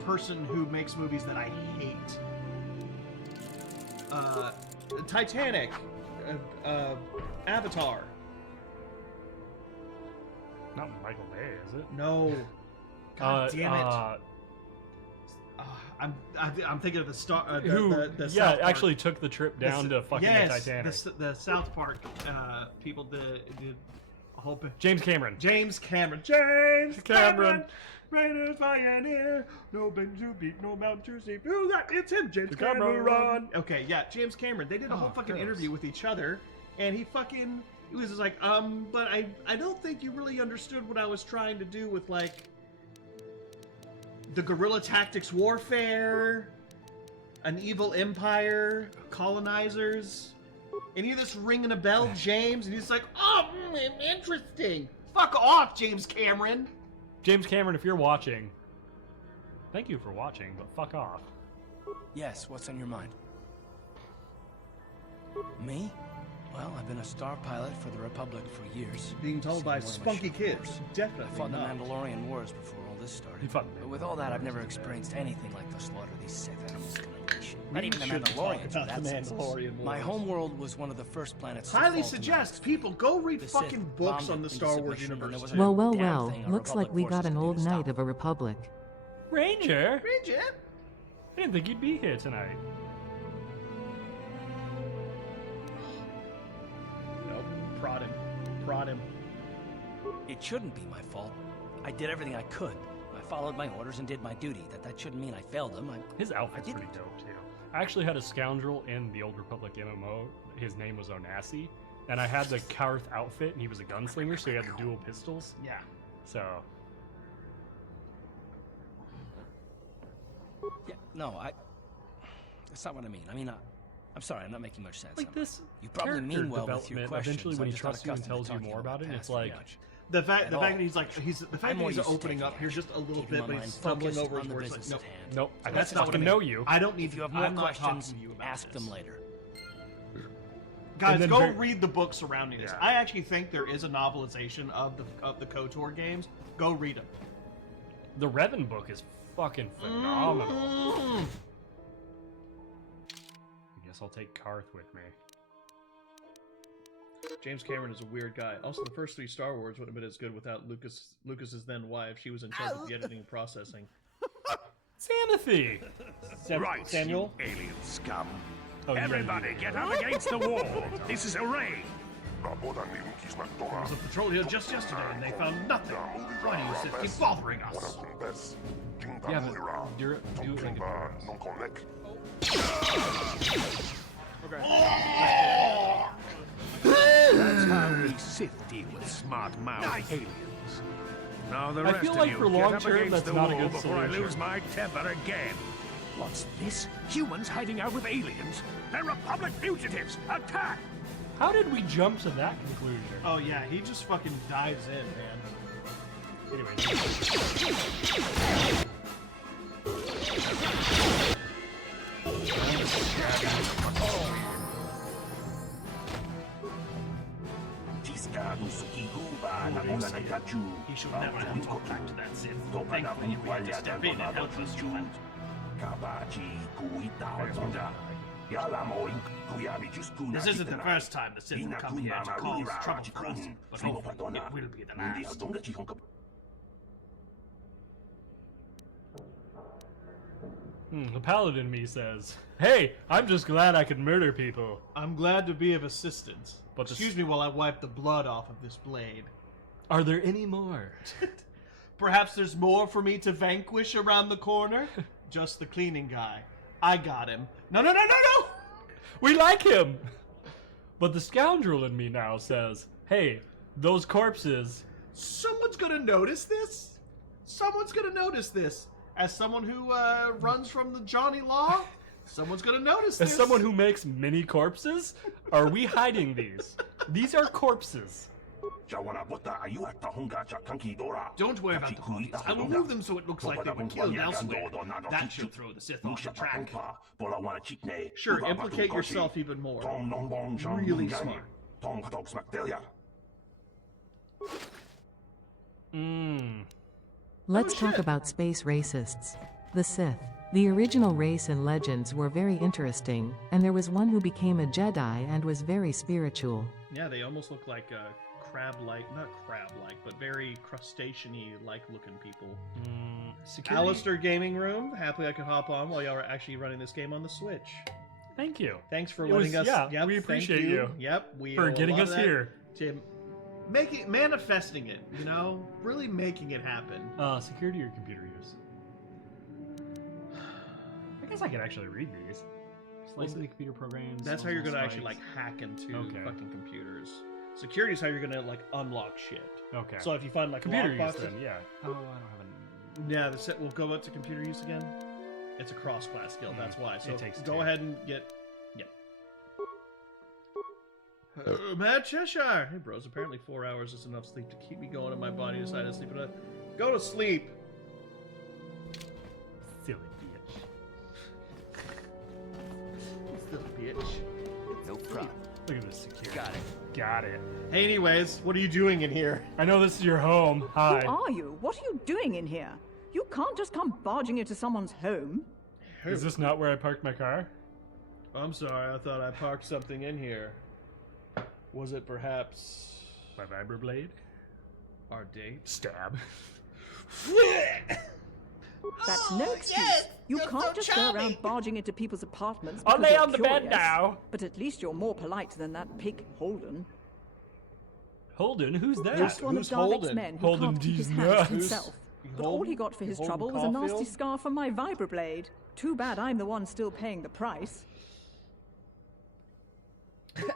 person who makes movies that I hate. Titanic, Avatar. Not Michael Bay, is it? No. God damn it. I'm thinking of the star. Who? The yeah, South Park. actually took the trip down to fucking yes, the Titanic. The South Park people did a whole. James Cameron. James Cameron. James Cameron. Raiders pioneer. No Ben to beat, no mountain to see. Who's that? It's him, James Cameron. Cameron. Okay, yeah, James Cameron. They did a whole fucking gross. interview with each other, and he was just like, but I don't think you really understood what I was trying to do with like the guerrilla tactics warfare, an evil empire, colonizers. Any of this ringing a bell, James? And he's like, oh, interesting. Fuck off, James Cameron. James Cameron, if you're watching, thank you for watching, but fuck off. Yes, what's on your mind? Me? Well, I've been a star pilot for the Republic for years. Being told Seen by more of my spunky ship kids. wars. Definitely I fought in the not. Mandalorian Wars before all this started. You fought in the But with all that, I've never experienced anything like the slaughter these Sith animals can unleash. We Not even the shouldn't talk Mandalorians. about were that the senseless. Mandalorian My Wars. home world was one of the first planets. to Highly fall to suggest Mars. people go read The Sith fucking books bombed on it the into Star Wars submission, and there universe. wasn't too. a Well, damn well, thing our looks like Republic we got forces an could do old to stop knight of a republic. Ranger? Ranger? I didn't think you'd be here tonight. Nope. Prod him. Prod him. It shouldn't be my fault. I did everything I could. I followed my orders and did my duty. That shouldn't mean I failed them. His outfit's pretty dope, too. I actually had a scoundrel in the Old Republic MMO. His name was Onassi. And I had the Karth outfit, and he was a gunslinger, so he had the dual pistols. Yeah. So, Yeah, no, that's not what I mean. I mean, I'm sorry, I'm not making much sense. like this You probably character mean well with your development, questions. eventually when I'm he just not trusts you and accustomed tells to you talking more about it, past it's like, very much. The fact At that all. he's like the fact I'm that more he's used to opening taking up here just a little Keeping bit, my but mind he's stumbling focused over his on the words. Like, business nope. at hand. nope, I That's don't not what I fucking mean. know you. I don't need If you have I'm more not questions, talking to you about ask this. them later. Guys, And then go very- read the books surrounding this. Yeah. I actually think there is a novelization of the KOTOR games. Go read them. The Revan book is fucking phenomenal. I guess I'll take Karth with me. James Cameron is a weird guy. Also, the first 3 Star Wars wouldn't have been as good without Lucas's then wife. She was in charge of the editing and processing. Timothy! Samuel? Alien scum. Oh, yeah, Everybody you- get up against the wall. This is a raid. There was a patrol here just yesterday, and they found nothing. Why do you Sith keep bothering us? Yeah, but do it like That's how we Sith deal with smart-mouthed aliens. Now the I rest feel of like you for get long up term, against that's the not a wall good before I solution. lose my temper again. What's this? Humans hiding out with aliens? They're Republic fugitives! Attack! How did we jump to that conclusion? Oh yeah, he just fucking dives in, man. Anyway. He should never have talked back to that Sith. Thankfully, you had to step in and help us, Juan. This isn't the first time the Sith have come here to cause trouble for us, but hopefully it will be the last. The paladin me says, "Hey, I'm just glad I could murder people." I'm glad to be of assistance. But Excuse me while I wipe the blood off of this blade. Are there any more? Perhaps there's more for me to vanquish around the corner? Just the cleaning guy. I got him. No, no, no, no, no! We like him! But the scoundrel in me now says, "Hey, those corpses..." Someone's gonna notice this? Someone's gonna notice this. As someone who runs from the Johnny Law, someone's gonna notice this. As someone who makes mini corpses, are we hiding these? These are corpses. Don't worry about the bodies. I will move them so it looks like they were killed elsewhere. That should throw the Sith off the track. Sure, implicate yourself even more. Really smart. Let's Oh, talk shit. about space racists. The Sith. The original race and legends were very interesting, and there was one who became a Jedi and was very spiritual. Yeah, they almost look like crab-like, not crab-like, but very crustacean-y-like looking people. Security. Alistair Gaming Room. Happily I could hop on while y'all are actually running this game on the Switch. Thank you. Thanks for It letting was- us. yeah, Yep, we thank appreciate you Yep, we for owe a getting lot us of that here. to manifesting it. You know, really making it happen. Security or computer use? I guess I could actually read these. Slicing the computer programs. That's how you're gonna spikes. actually like hack into Okay. fucking computers. Security is how you're gonna like unlock shit. Okay. So if you find like Computer use lockboxes, then, yeah. Oh, I don't have yeah, the set will go up to computer use again. It's a cross-class skill. That's why. So It takes go two. ahead and get. Yep. Matt Cheshire. Hey, bros. Apparently 4 hours is enough sleep to keep me going, and my body decided to sleep. Go to sleep. Silly bitch. Silly bitch. No problem. Look at this security. Got it. Got it. Hey, anyways, what are you doing in here? I know this is your home. Hi. Who are you? What are you doing in here? You can't just come barging into someone's home. Is this not where I parked my car? I'm sorry. I thought I parked something in here. Was it perhaps My vibroblade? our date? Stab. That's no excuse. yes! You You're can't so just go charming. around barging into people's apartments. I'll because lay you're on the bed curious. now. But at least you're more polite than that pig Holden. Holden? Who's that? Just one Who's of Darvik's Holden? men who Holden can't keep his D's hands to nuts. himself. But all he got for his Holden trouble was a nasty Caulfield? scar from my vibroblade. Too bad I'm the one still paying the price.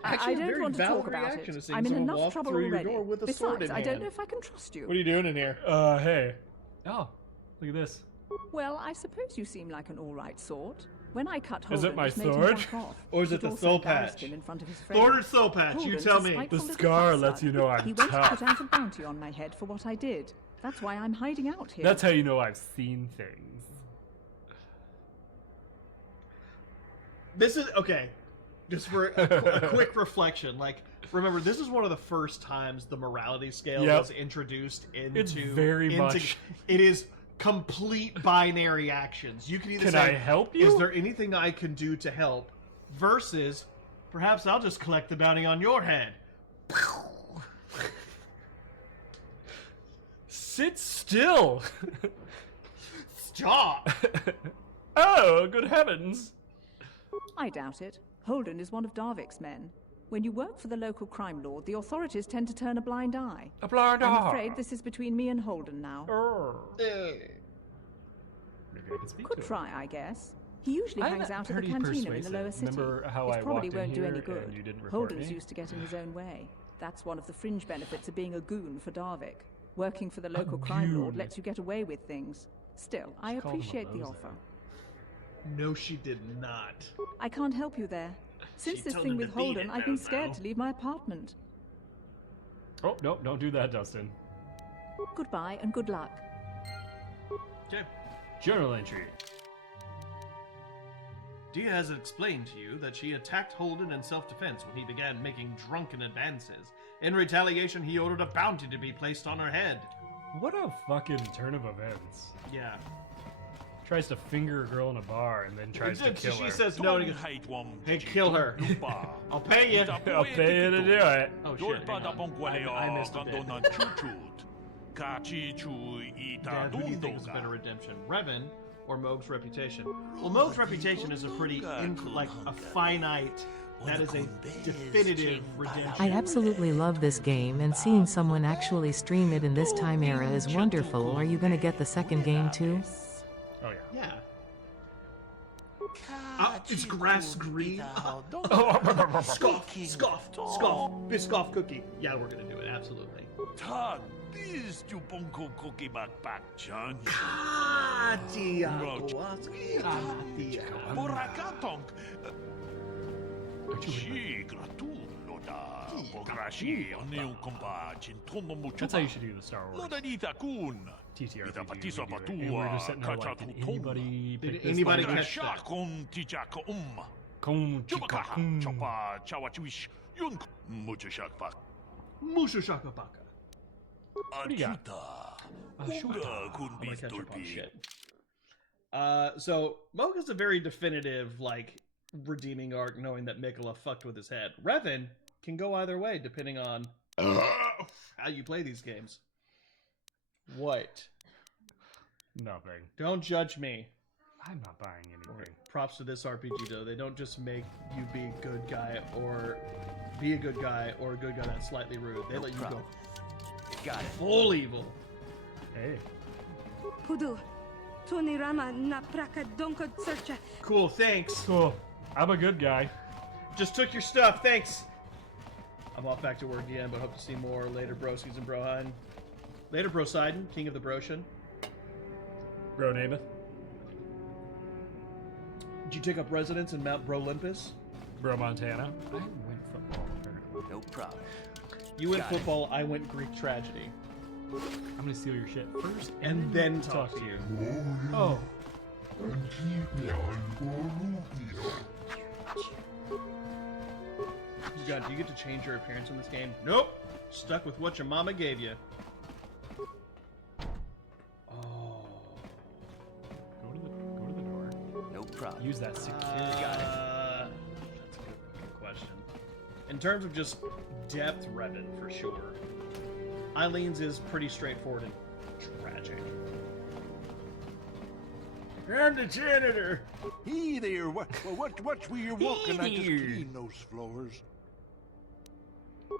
Actually, I don't very want to valid talk about reaction it. to seeing I'm in someone enough walk trouble through your already. door with a Besides, sword in I don't hand. know if I can trust you. What are you doing in here? Hey. Oh, look at this. Well, I suppose you seem like an all-right sort. When I cut Is Holden, it my just made him sword? back off. Or is it It the also soul embarrassed patch? him in front of his friends. Sword or soul patch? You Holden's tell a me. spiteful The little scar bastard. lets you know I'm He went to tough. put out a bounty on my head for what I did. That's why I'm hiding out here. That's how you know I've seen things. This is okay. Just for a quick reflection, like remember, this is one of the first times the morality scale Yep. was introduced into. It's very much- It is complete binary actions. You can either Can say, I help you? Is there anything I can do to help? Versus, perhaps I'll just collect the bounty on your head. Sit still. Stop. Oh, good heavens. I doubt it. Holden is one of Darvik's men. When you work for the local crime lord, the authorities tend to turn a blind eye. A blind I'm eye. afraid this is between me and Holden now. Maybe I can speak Could to him. try, I guess. He usually I'm hangs out at the pretty cantina in the persuasive. lower city. Remember how it I probably walked in won't do here any good. and you didn't report Holden's me? used to getting his own way. That's one of the fringe benefits of being a goon for Darvik. Working for the local crime lord goon. lets you get away with things. Still, I She called him a appreciate the bozo. offer. No, she did not. I can't help you there. Since She this told thing him to with beat Holden, it I've been down scared now. to leave my apartment. Oh, no, don't do that, Dustin. Goodbye and good luck. Okay. Journal entry. Dia has explained to you that she attacked Holden in self-defense when he began making drunken advances. In retaliation, he ordered a bounty to be placed on her head. What a fucking turn of events. Yeah. Tries to finger a girl in a bar and then tries to kill she her. says no. And he goes, hey, kill her. I'll pay you. I'll pay you to do it. Oh shit. hang on. I missed a bit. Dad, who do you think is a better redemption? Revan or Moog's reputation? Well, Moog's reputation is a pretty, like, a finite, that is a definitive redemption. I absolutely love this game, and seeing someone actually stream it in this time era is wonderful. Are you gonna get the second game too? Oh yeah. Yeah. Is grass green? Scoff, scoff, scoff. Biscoff cookie. Yeah, we're gonna do it, absolutely. Tag, this tu bonko cookie backpack, John. Borakatong. Chi gratullo da pograshi oneu compa cintono mucho. That's how you should do the Star Wars. Lodadita kun. TTRPG. Ita patisa And we're just sitting there like, did anybody pick this anybody one? catch that? Con tijaka Kom Chupaka chika. chopa chawachuish yun mucho shakpak. Mushu shaka baka. do you got? Ashuta kun I'm gonna catch up on bistorpi. shit. So Moog is a very definitive, like, redeeming arc, knowing that Mikola fucked with his head. Revan can go either way, depending on how you play these games. What? Nothing. Don't judge me. I'm not buying anything. Props to this RPG, though. They don't just make you be a good guy or be a good guy or a good guy that's slightly rude. They let you go Got it. full evil. Hey. Pudu, Tunirama na praka donko searcha. Cool, thanks. Cool. I'm a good guy. Just took your stuff, thanks. I'm off back to work again, but hope to see more later, broskies and brohine. Later, Brosidon, king of the Broshan. Bro Namath. Did you take up residence in Mount Brolympus? Bro Montana. I went football. Apparently. No problem. You went football, I went Greek tragedy. I'm gonna steal your shit first And then talk to you. Oh. God, do you get to change your appearance in this game? Nope. Stuck with what your mama gave you. Oh. Go to the door. No problem. Use that security. That's a good question. In terms of just depth, Revan, for sure. Eileen's is pretty straightforward and tragic. I'm the janitor. Hey there, what were you walking? I just cleaned those floors.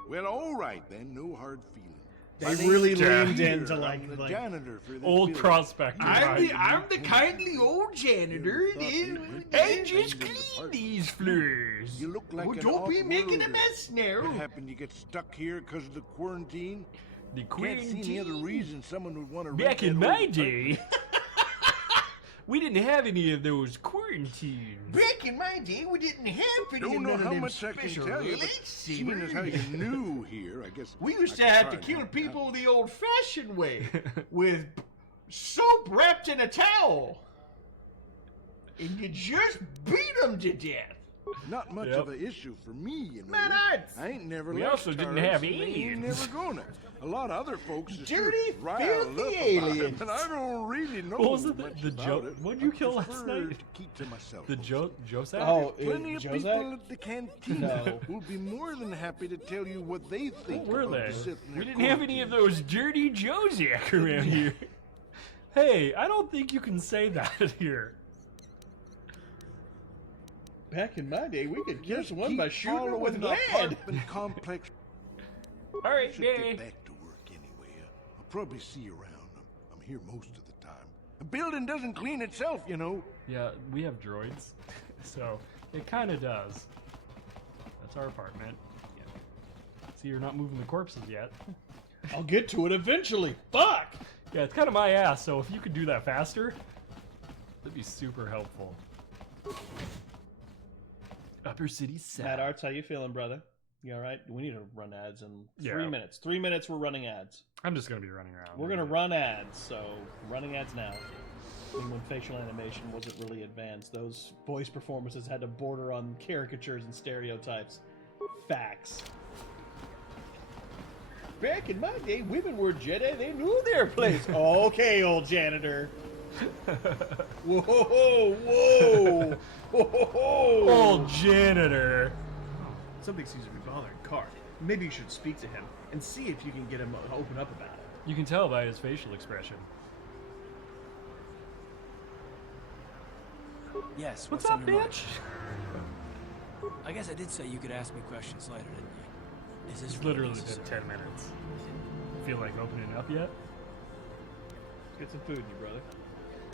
Well, all right then, no hard feelings. They really leaned Here, into I'm like the janitor for this Old building. prospector. I'm the kindly old janitor. I just cleaned these floors. You look like Well, an don't be making a off-worlder. mess now. What happened? You get stuck here because of the quarantine? The Can't see any other quarantine. reason someone would want to Back in my day, we didn't have any of those quarantines. Back in my day, we didn't have any Don't know of how them much I can special tell you, but lightsabers. seeing as how you're new here, I guess We used I to can have try to and kill help people out. the old-fashioned way, with soap wrapped in a towel, and you just beat them to death. Not much Yep. of an issue for me, you know. Man, I ain't never We left also didn't Taris, have and they ain't aliens. never gonna. A lot of other folks is Dirty, sure riled filthy up about aliens. it, but I don't really know What was it? much The about Joe? it. What'd you I kill last prefer night? to keep to myself. The Joseph? Oh, Plenty of people Joseph? at the canteen No. who'll be more than happy to tell you what they think. What were about they? the sitting We there didn't have any of those dirty Josiak around here. Hey, I don't think you can say that here. Back in my day, we could kill Just someone keep by shooting them with following the lead. apartment complex. All I right, should yay. get back to work anyway. I'll probably see you around. I'm here most of the time. The building doesn't clean itself, you know. Yeah, we have droids, so it kind of does. That's our apartment. Yeah. See, you're not moving the corpses yet. I'll get to it eventually. Fuck! Yeah, it's kind of my ass, so if you could do that faster, that'd be super helpful. Upper City South. Matt Arts, how you feeling, brother? You all right? We need to run ads in 3 Yeah. minutes. 3 minutes, we're running ads. I'm just gonna be running around. We're gonna run ads, so running ads now. I mean, when facial animation wasn't really advanced, those voice performances had to border on caricatures and stereotypes. Facts. Back in my day, women were Jedi. They knew their place. Okay, old janitor. Whoa, whoa, whoa, whoa. Old janitor. Something seems to be bothering Karth. Maybe you should speak to him and see if you can get him to open up about it. You can tell by his facial expression. Yes, What's on up, your mind? bitch? I guess I did say you could ask me questions later, didn't I? Is this It's really literally been necessary? 10 minutes. Feel like opening up yet? Get some food, you brother.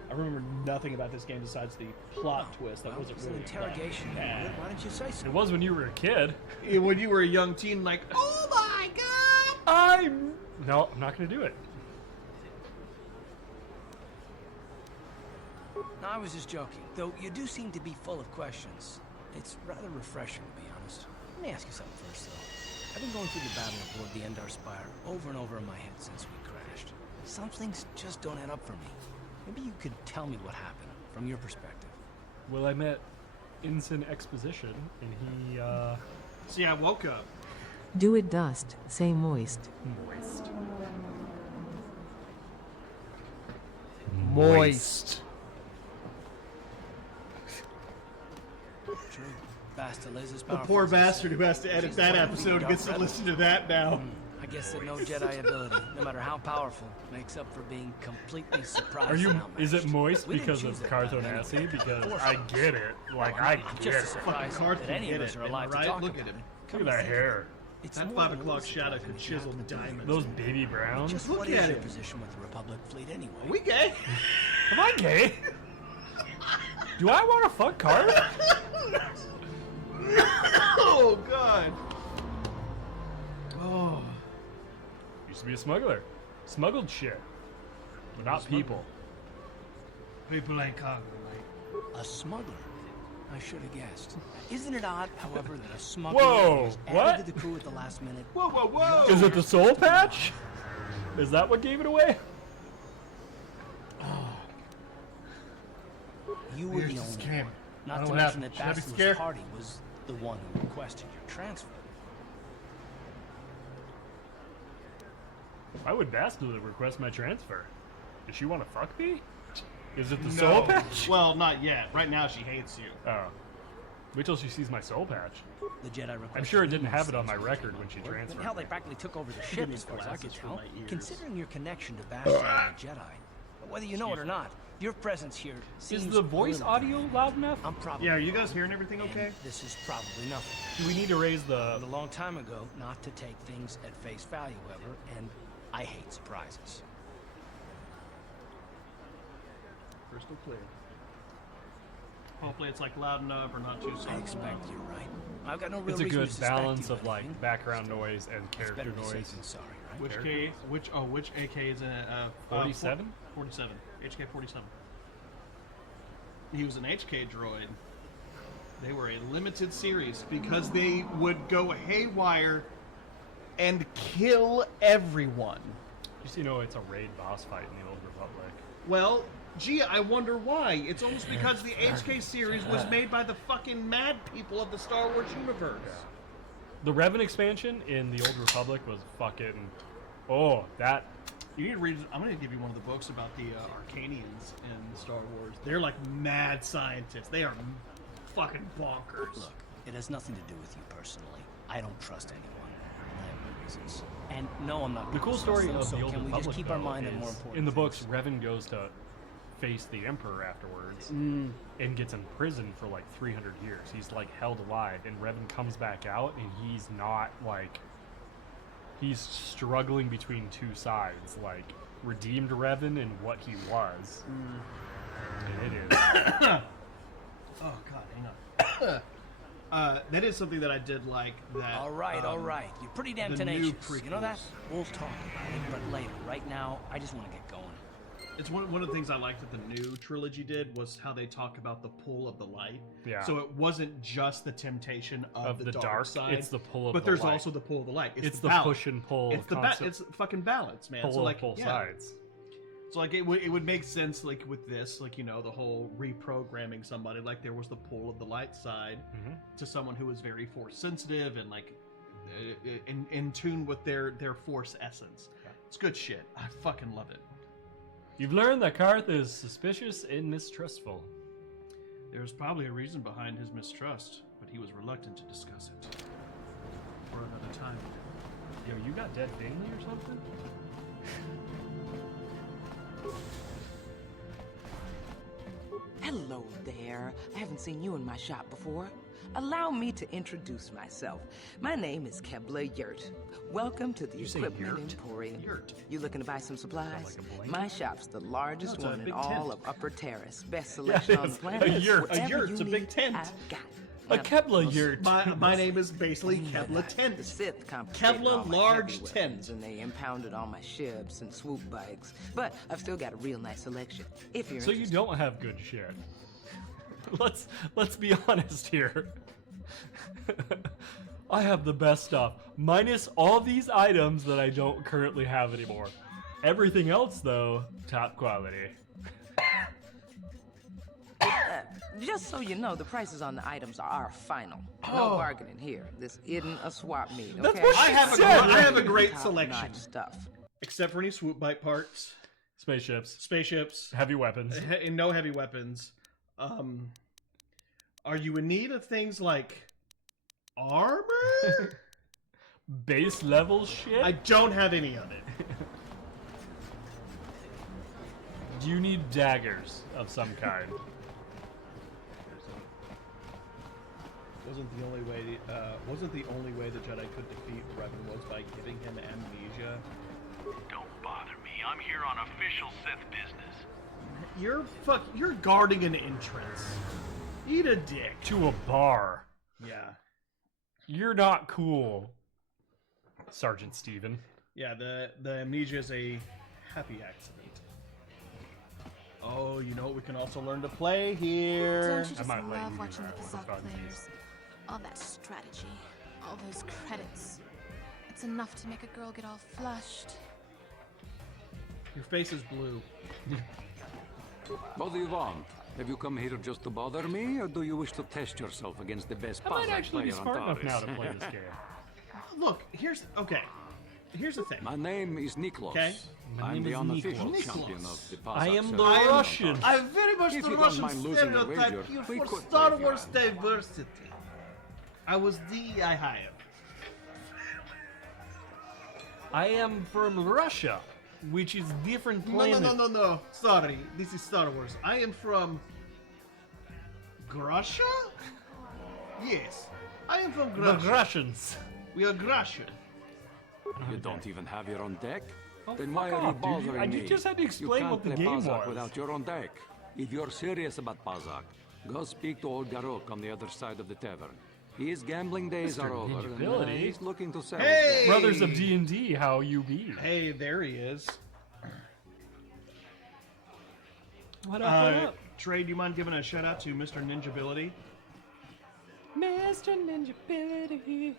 I remember nothing about this game besides the plot twist that Well, wasn't it's an really interrogation. bad. Why didn't you say so? It was when you were a kid. Yeah, when you were a young teen, like, oh my god! No, I'm not gonna do it. No, I was just joking. Though you do seem to be full of questions. It's rather refreshing, to be honest. Let me ask you something first, though. I've been going through the battle aboard the Endar Spire over and over in my head since we crashed. Some things just don't add up for me. Maybe you could tell me what happened, from your perspective. Well, I met Ensign Exposition, and he, See, I woke up. Do it dust, say moist. Moist. True. Bastila is as The powerful poor as they bastard say. who has to edit She's the that one who beat episode Darth gets to Revan. listen to that now. I guess that no Jedi ability, no matter how powerful, makes up for being completely surprised. Are you? and Is it outmatched. moist We didn't because choose of that path Carthonassi? anyway. Because Of I course. get it. Like, Well, I I'm get just it. as surprised Carth that can any get of us it, are alive to right? talk Look about at him. it. Look Come at to that think of it, hair. it's That more 5 than o'clock really shadow surprising could that you have chisel to do diamonds. Those baby browns. Just Look what at is your him. position with the Republic fleet anyway? Are we gay? Am I gay? Do I want to fuck Carth? Oh god. Oh. Used to be a smuggler. Smuggled shit. But not people. People ain't cargo, mate. A smuggler? I should have guessed. Isn't it odd, however, that a smuggler Whoa, was what? added to the crew at the last minute? Whoa, whoa, whoa! Is it the soul patch? Is that what gave it away? You were the only one. Not to mention that Bastila's party was the one who requested your transfer. Why would Bastila request my transfer? Does she want to fuck me? Is it the soul patch? Well, not yet. Right now, she hates you. Oh. Wait till she sees my soul patch. The Jedi requested I'm sure it didn't have it on things my to record come when she on board, transferred. but hell, they practically took over the Give ship me as far as I glasses could for tell. my ears. Considering your connection to Bastila and the Jedi, whether you know it or not, your presence here seems Is the voice limited. audio loud enough? I'm probably Yeah, are you guys hearing everything okay? This is probably nothing. Do we need to raise the... Learned a long time ago not to take things at face value ever, and I hate surprises. Crystal clear. Hopefully it's like loud enough or not too soft. I expect you're right. I've got no real It's a reason good to suspect balance you of anything. like background noise and It's character better to safe noise. than sorry, right? Which AK is in it? 47? 47. HK 47. He was an HK droid. They were a limited series because they would go haywire and kill everyone. Just, you know, it's a raid boss fight in the Old Republic. Well, gee, I wonder why. It's almost because the HK series was made by the fucking mad people of the Star Wars universe. The Revan expansion in the Old Republic was fucking... Oh, that... You need to read. I'm going to give you one of the books about the Arcanians in Star Wars. They're like mad scientists. They are fucking bonkers. Look, it has nothing to do with you personally. I don't trust anyone. I have my reasons. And no, I'm not. The cool story of so the Old can we Republic, just keep our though, mind on is more important in the books, things? Revan goes to face the Emperor afterwards and gets imprisoned for like 300 years. He's like held alive, and Revan comes back out, and he's not like... He's struggling between two sides, like redeemed Revan and what he was. And it is. Oh God, hang on. That is something that I did like. That. All right. You're pretty damn the tenacious. new You know that? prequels. We'll talk about it, but later. Right now, I just want to get going. It's one of the things I liked that the new trilogy did was how they talk about the pull of the light. Yeah. So it wasn't just the temptation of the dark side. It's the pull of but the there's light. also the pull of the light. It's the balance. push and pull. It's the constant it's fucking balance, man. pull so of like both yeah. sides. So like it would make sense like with this, like, you know, the whole reprogramming somebody, like there was the pull of the light side to someone who was very force sensitive and like in tune with their force essence. It's good shit. I fucking love it. You've learned that Carth is suspicious and mistrustful. There's probably a reason behind his mistrust, but he was reluctant to discuss it. For another time. Yo, you got dead family or something? Hello there. I haven't seen you in my shop before. Allow me to introduce myself. My name is Kebla Yurt. Welcome to the Equipment Emporium. You looking to buy some supplies? My shop's the largest one in all of Upper Terrace. Best selection on the planet. A yurt's a big tent. A Kebla yurt. My name is basically Kebla Tent. The Sith Kebla large tent. And they impounded all my ships and swoop bikes. But I've still got a real nice selection. If you're So you don't have good shit. Let's be honest here. I have the best stuff, minus all these items that I don't currently have anymore. Everything else, though, top quality. Just so you know, the prices on the items are final. No bargaining here. This isn't a swap meet. Okay? That's what she said. I have a great selection. Stuff. Except for any swoop bike parts. Spaceships. Heavy weapons. No heavy weapons. Are you in need of things like armor? Base level shit? I don't have any of it. Do you need daggers of some kind? Wasn't the only way the Jedi could defeat Revan was by giving him amnesia? Don't bother me. I'm here on official Sith business. You're guarding an entrance. Eat a dick. To a bar. Yeah. You're not cool, Sergeant Steven. Yeah, the amnesia is a happy accident. Oh, you know what we can also learn to play here? Don't you just love watching the Pazak players? All that strategy, all those credits. It's enough to make a girl get all flushed. Your face is blue. What do you want? Have you come here just to bother me, or do you wish to test yourself against the best I might Pazak actually be player smart on enough now to Taris? play this game. Look, here's the thing. My name is Niklos. Okay. I'm the unofficial Niklos. champion of the Pazak I am the circuit. Russian. I'm very much If the you don't Russian mind losing the stereotype wager, here we for could Star play Wars the diversity. I was DEI hired. I am from Russia, which is different planet. No. Sorry, this is Star Wars. I am from Grussia? Yes, I am from The Grussia. Russians. We are Grussian. You don't even have your own deck? Oh, Then fuck why are you off, dude. bothering me? You just had to explain you what the can't play game Pazak was. without your own deck. If you're serious about Pazak, go speak to old Garok on the other side of the tavern. His gambling days Mr. are over, and Ninjability. he's looking to sell. Hey! his Brothers of D&D, how you be? Hey, there he is. What up? Trey, do you mind giving a shout out to Mr. Ninjability? Mr. Ninjability.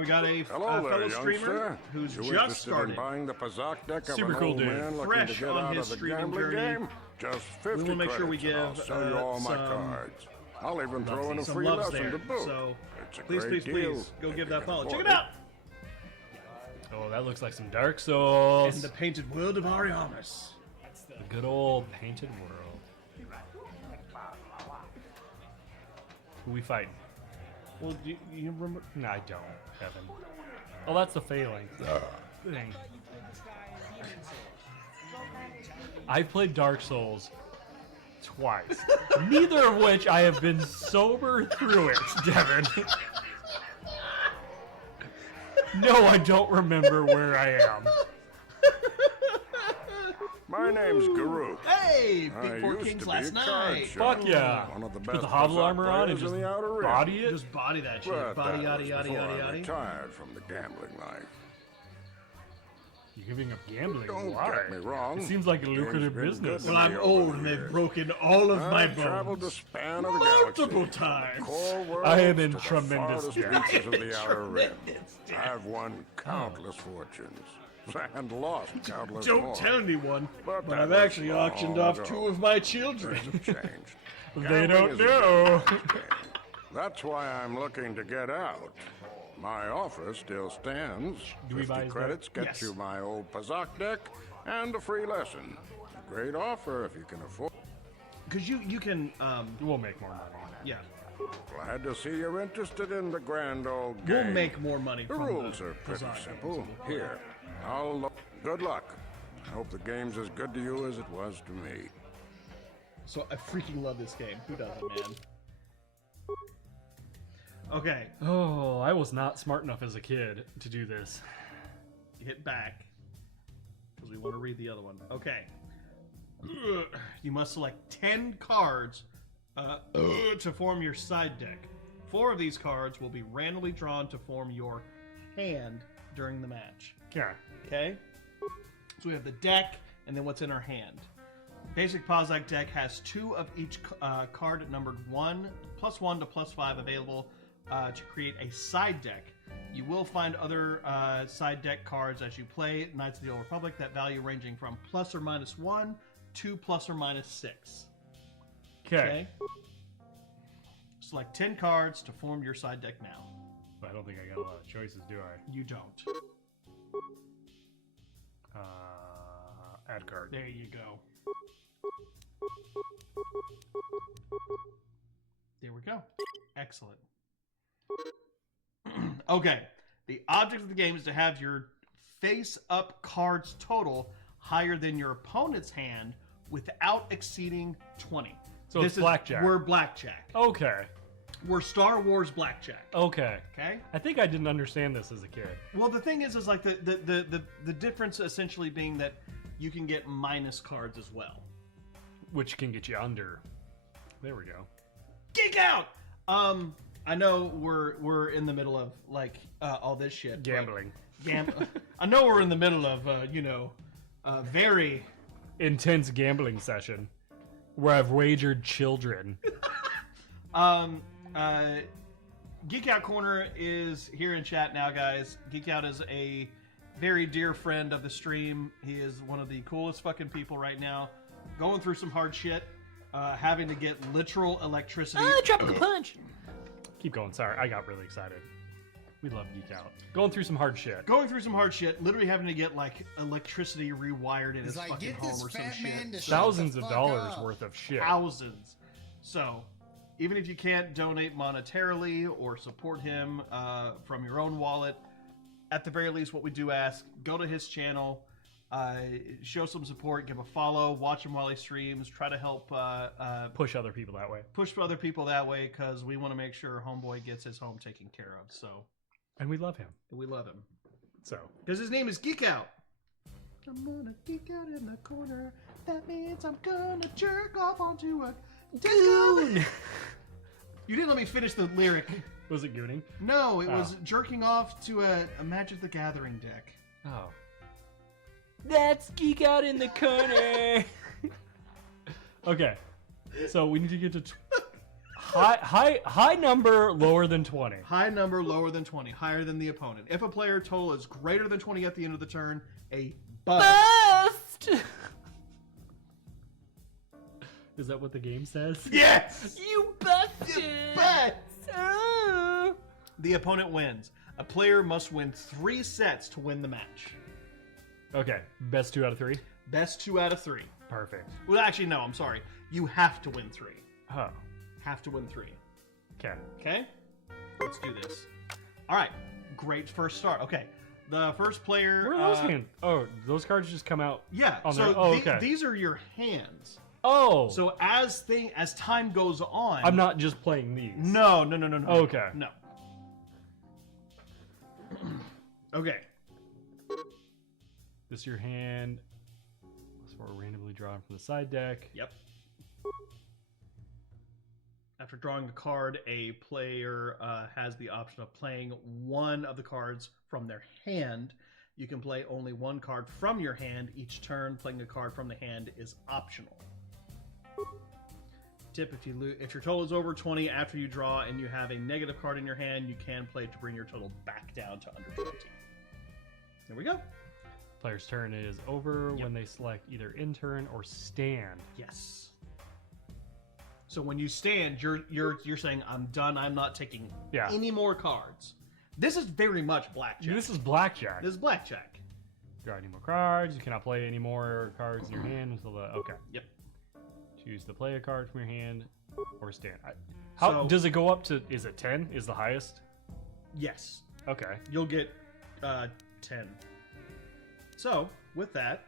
We got a Hello there, fellow streamer youngster. who's You just interested started. in buying the Pazak deck of Super an cool old dude. man looking Fresh to get on out his of the streaming gambling journey. game? Just 50 We will make sure we credits, and give, I'll sell you all my some cards. I'll even throw in a some free loves lesson there. to boot. So It's a please, great please, deal, please go if give you that can follow. Check afford it out. Oh, that looks like some Dark Souls. In the painted world of Ariamis. The good old painted world. Who we fighting? Well, do you remember? No, I don't, Kevin. Oh, that's the failing. Dang. I've played Dark Souls twice. Neither of which I have been sober through it, Devin. No, I don't remember where I am. My name's Guru. Hey, I Big Four used Kings to be last a card night. shark. Fuck yeah. One of the Put best the hovel Pazak armor on and players in just the Outer Rim. body it. Just body that shit. But Body that yada was yada before yada I yada. retired from the gambling life. You're giving up gambling. Don't Why? get me wrong. It seems like a Game's lucrative been business. good to Well, me I'm over old the and they've years. broken all of my I've traveled the bones. span of the Multiple galaxy. times. Core worlds I am in to the tremendous farthest debt. reaches of the Outer Rim. Tremendous debt. I've won countless fortunes and lost countless Don't more. tell anyone, But but that I've was actually long auctioned off ago. 2 of my children. Things have changed. They Gambling don't is a know. dangerous game. That's why I'm looking to get out. My offer still stands. Do we buy 50 his credits deck? get Yes. you my old Pazak deck and a free lesson. A great offer if you can afford. Because you can, We'll make more money. yeah. Glad to see you're interested in the grand old game. We'll make more money The from rules the are pretty Pazak simple. games. Here, good luck. I hope the game's as good to you as it was to me. So I freaking love this game. Who doesn't, man? Okay. Oh, I was not smart enough as a kid to do this. Hit back. Because we want to read the other one. Okay. You must select 10 cards to form your side deck. 4 of these cards will be randomly drawn to form your hand during the match. Okay. Okay? So we have the deck, and then what's in our hand. Basic Pazaak deck has 2 of each card numbered 1, +1 to +5 available to create a side deck. You will find other side deck cards as you play Knights of the Old Republic, that value ranging from ±1 to ±6. Okay. Select 10 cards to form your side deck now. I don't think I got a lot of choices, do I? You don't. Add card. There you go. There we go. Excellent. Okay. The object of the game is to have your face-up cards total higher than your opponent's hand without exceeding 20. So it's blackjack. We're blackjack. Okay. We're Star Wars blackjack. Okay. Okay. I think I didn't understand this as a kid. Well, the thing is like the difference essentially being that you can get minus cards as well, which can get you under. There we go. Geek out. I know we're in the middle of like all this shit. Gambling. I know we're in the middle of very intense gambling session where I've wagered children. Geek Out Corner is here in chat now, guys. Geek Out is a very dear friend of the stream. He is one of the coolest fucking people right now. Going through some hard shit. Having to get literal electricity. Tropical punch! Keep going. Sorry, I got really excited. We love Geek Out. Going through some hard shit. Going through some hard shit. Literally having to get like electricity rewired in his fucking home or some shit. Thousands of dollars worth of shit. Thousands. So, even if you can't donate monetarily or support him from your own wallet, at the very least, what we do ask, go to his channel, show some support, give a follow, watch him while he streams, try to help push other people that way. Push for other people that way, because we want to make sure Homeboy gets his home taken care of. So, and we love him. We love him. So, because his name is Geek Out. I'm gonna geek out in the corner. That means I'm gonna jerk off onto a goon. You didn't let me finish the lyric. Was it gooning? No, it was jerking off to a Magic the Gathering deck. Oh. That's Geek Out in the corner. Okay, so we need to get to high number, lower than 20. High number, lower than 20, higher than the opponent. If a player total is greater than 20 at the end of the turn, a bust. Is that what the game says? Yes! You busted! Oh. The opponent wins. A player must win 3 sets to win the match. Okay, best 2 out of 3? Best 2 out of 3. Perfect. Well, actually, no, I'm sorry. You have to win 3. Oh. Have to win 3. Okay. Okay? Let's do this. All right. Great first start. Okay. The first player... Where are those hands? Oh, those cards just come out? Yeah. On so okay. These are your hands. Oh. So as time goes on... I'm not just playing these. No. Okay. No. Okay. This is your hand. So we're randomly drawn from the side deck. Yep. After drawing a card, a player has the option of playing one of the cards from their hand. You can play only one card from your hand each turn. Playing a card from the hand is optional. Tip: if your total is over 20 after you draw and you have a negative card in your hand, you can play to bring your total back down to under 20. There we go. Player's turn is over when they select either in turn or stand. Yes. So when you stand, you're saying I'm done. I'm not taking any more cards. This is very much blackjack. This is blackjack. This is blackjack. Draw any more cards. You cannot play any more cards in your hand until the Yep. Choose to play a card from your hand or stand. How does it go up to? Is it 10? Is the highest? Yes. Okay. You'll get 10. So with that,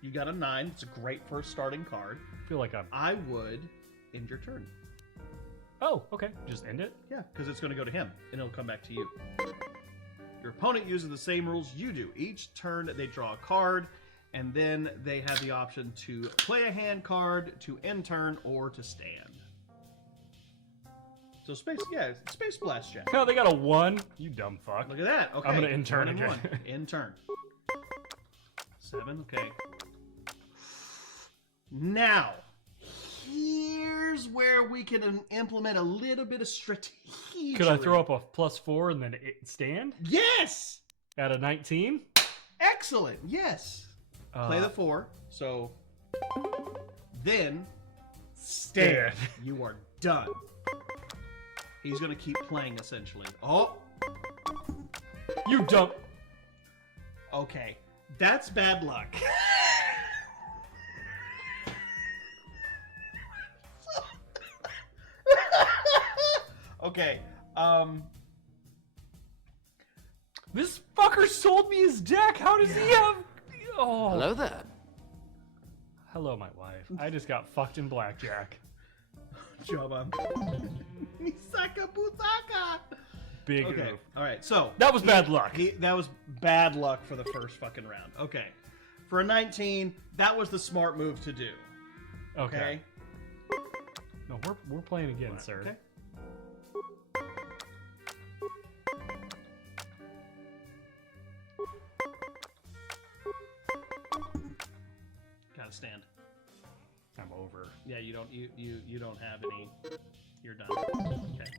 you got a 9. It's a great first starting card. I feel like I would end your turn. Oh, okay. Just end it? Yeah, because it's going to go to him, and it'll come back to you. Your opponent uses the same rules you do. Each turn, they draw a card, and then they have the option to play a hand card, to end turn, or to stand. So space blast check. Oh, they got a 1. You dumb fuck. Look at that. Okay. I'm gonna end turn again. End turn. 7. Okay. Now, here's where we can implement a little bit of strategy. Could I throw up a +4 and then stand? Yes. At a 19. Excellent. Yes. Play the 4. So then stand. You are done. He's going to keep playing, essentially. Oh! You dumb... Okay. That's bad luck. Okay. This fucker sold me his deck! How does he have... Oh. Hello there. Hello, my wife. I just got fucked in blackjack. Job Misaka Busaka. Big okay. oof. All right. So that was bad luck. That was bad luck for the first fucking round. Okay. For a 19, that was the smart move to do. Okay. No, we're playing again, sir. Okay. Gotta stand. I'm over. Yeah, you don't have any. You're done. Okay.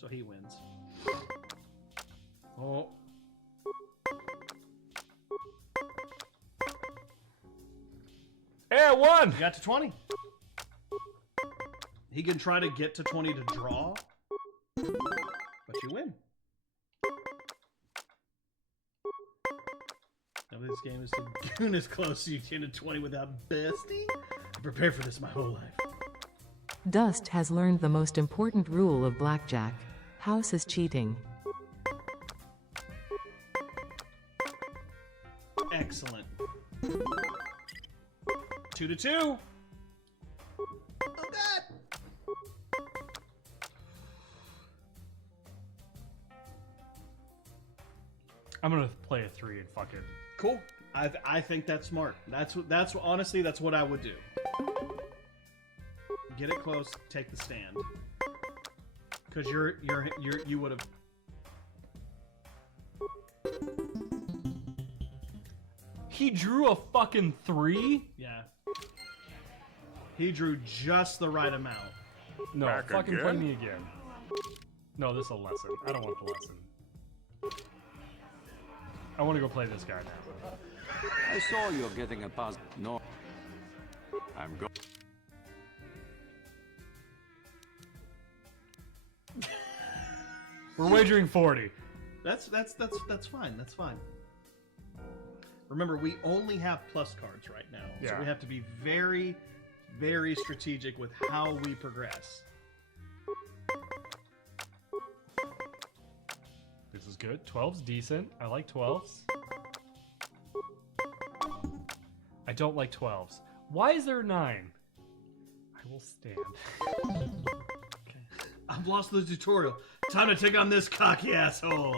So he wins. Oh. Hey, I won! You got to 20. He can try to get to 20 to draw, but you win. Now this game is to goon as close as you can to 20 without besting. I prepared for this my whole life. Dust has learned the most important rule of blackjack. House is cheating. Excellent. 2 to 2. Oh God. I'm gonna play a 3 and fuck it. Cool. I think that's smart. That's honestly that's what I would do. Get it close, take the stand. Cause you would have. He drew a fucking 3? Yeah. He drew just the right amount. No, Back fucking again? play me again. No, this is a lesson. I don't want the lesson. I want to go play this guy now. I saw you're getting a pass. No. I'm go. We're wagering 40. That's fine. That's fine. Remember, we only have plus cards right now, so Yeah. we have to be very, very strategic with how we progress. This is good. 12's decent. I like 12's. I don't like 12's. Why is there 9? I will stand. Okay. I've lost the tutorial. Time to take on this cocky asshole.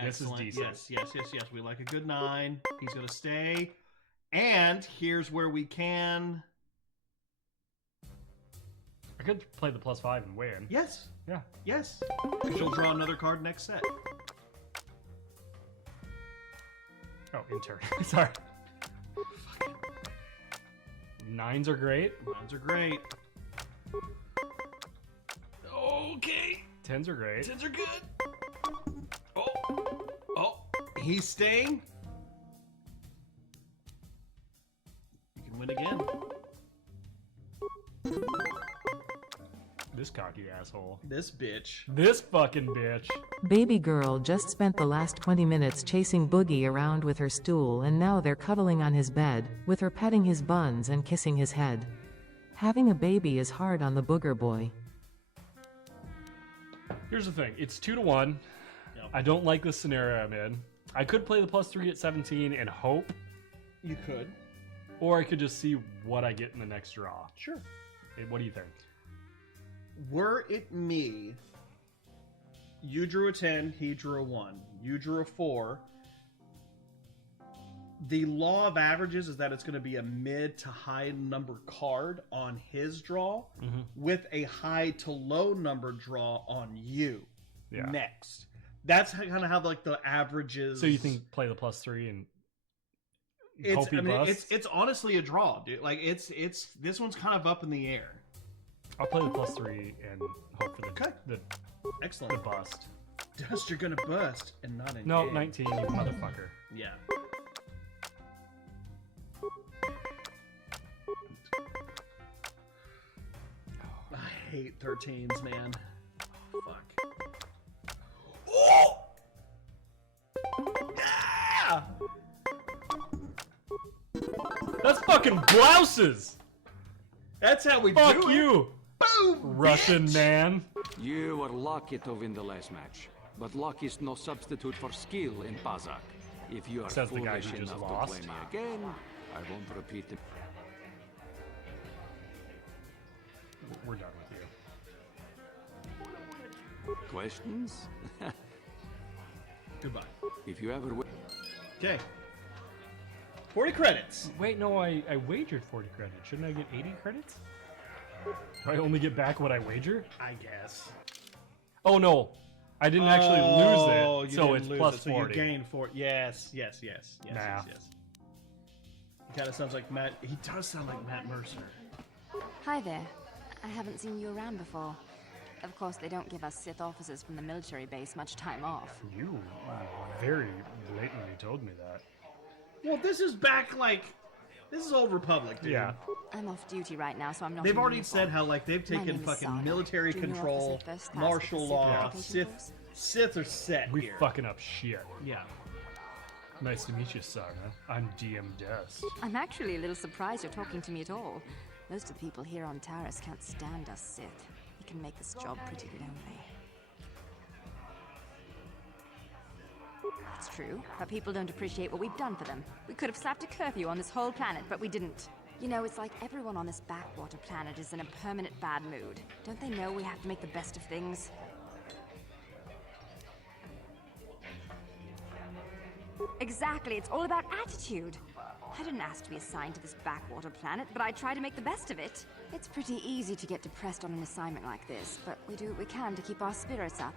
This is decent. Yes. We like a good 9. He's going to stay. And here's where we can... I could play the +5 and win. Yes. Yeah. Yes. She'll draw another card next set. Oh, intern. Sorry. 9s are great. 9s are great. Okay. 10s are great. 10s are good. Oh, he's staying. You can win again. This cocky asshole. This bitch. This fucking bitch. Baby girl just spent the last 20 minutes chasing Boogie around with her stool, and now they're cuddling on his bed, with her petting his buns and kissing his head. Having a baby is hard on the booger boy. Here's the thing. It's 2 to 1. Yep. I don't like the scenario I'm in. I could play the +3 at 17 and hope. You could. Or I could just see what I get in the next draw. Sure. Hey, what do you think? Were it me, you drew a 10, he drew a 1. You drew a 4. The law of averages is that it's going to be a mid to high number card on his draw with a high to low number draw on you next. That's kind of how like the averages. So you think play the +3 and it's it's honestly a draw, dude. Like it's this one's kind of up in the air. I'll play the +3 and hope for the excellent the bust. Dust, you're gonna bust and not in. No, 19, you motherfucker. Yeah. I hate 13s, man. Fuck. Oh! Yeah! That's fucking blouses! That's how we Fuck do it. you! Boom! Russian bitch! man. You were lucky to win the last match, but luck is no substitute for skill in Pazak. If you are Says the guy foolish who just enough lost. to play me again, I won't repeat it. We're done with you. Questions? Goodbye. If you ever... Okay. 40 credits. Wait, no, I wagered 40 credits. Shouldn't I get 80 credits? Do I only get back what I wager? I guess. Oh, no. I didn't actually lose it, so it's plus so 40. you gain 40. Yes. Nah. Yes. He kind of sounds like Matt. He does sound like Matt Mercer. Hi there. I haven't seen you around before. Of course, they don't give us Sith officers from the military base much time off. You very blatantly told me that. Well, this is back like... This is Old Republic, dude. Yeah. I'm off duty right now, so I'm not. They've in already uniform. said how like they've My taken name is fucking Saga, military junior control, officer, first class martial with the law, Sith education Sith are set We here. fucking up shit. Yeah. Nice to meet you, Saga. I'm DM Dust. I'm actually a little surprised you're talking to me at all. Most of the people here on Taris can't stand us Sith. We can make this job pretty lonely. It's true, but people don't appreciate what we've done for them. We could have slapped a curfew on this whole planet, but we didn't. You know, it's like everyone on this backwater planet is in a permanent bad mood. Don't they know we have to make the best of things? Exactly, it's all about attitude. I didn't ask to be assigned to this backwater planet, but I try to make the best of it. It's pretty easy to get depressed on an assignment like this, but we do what we can to keep our spirits up.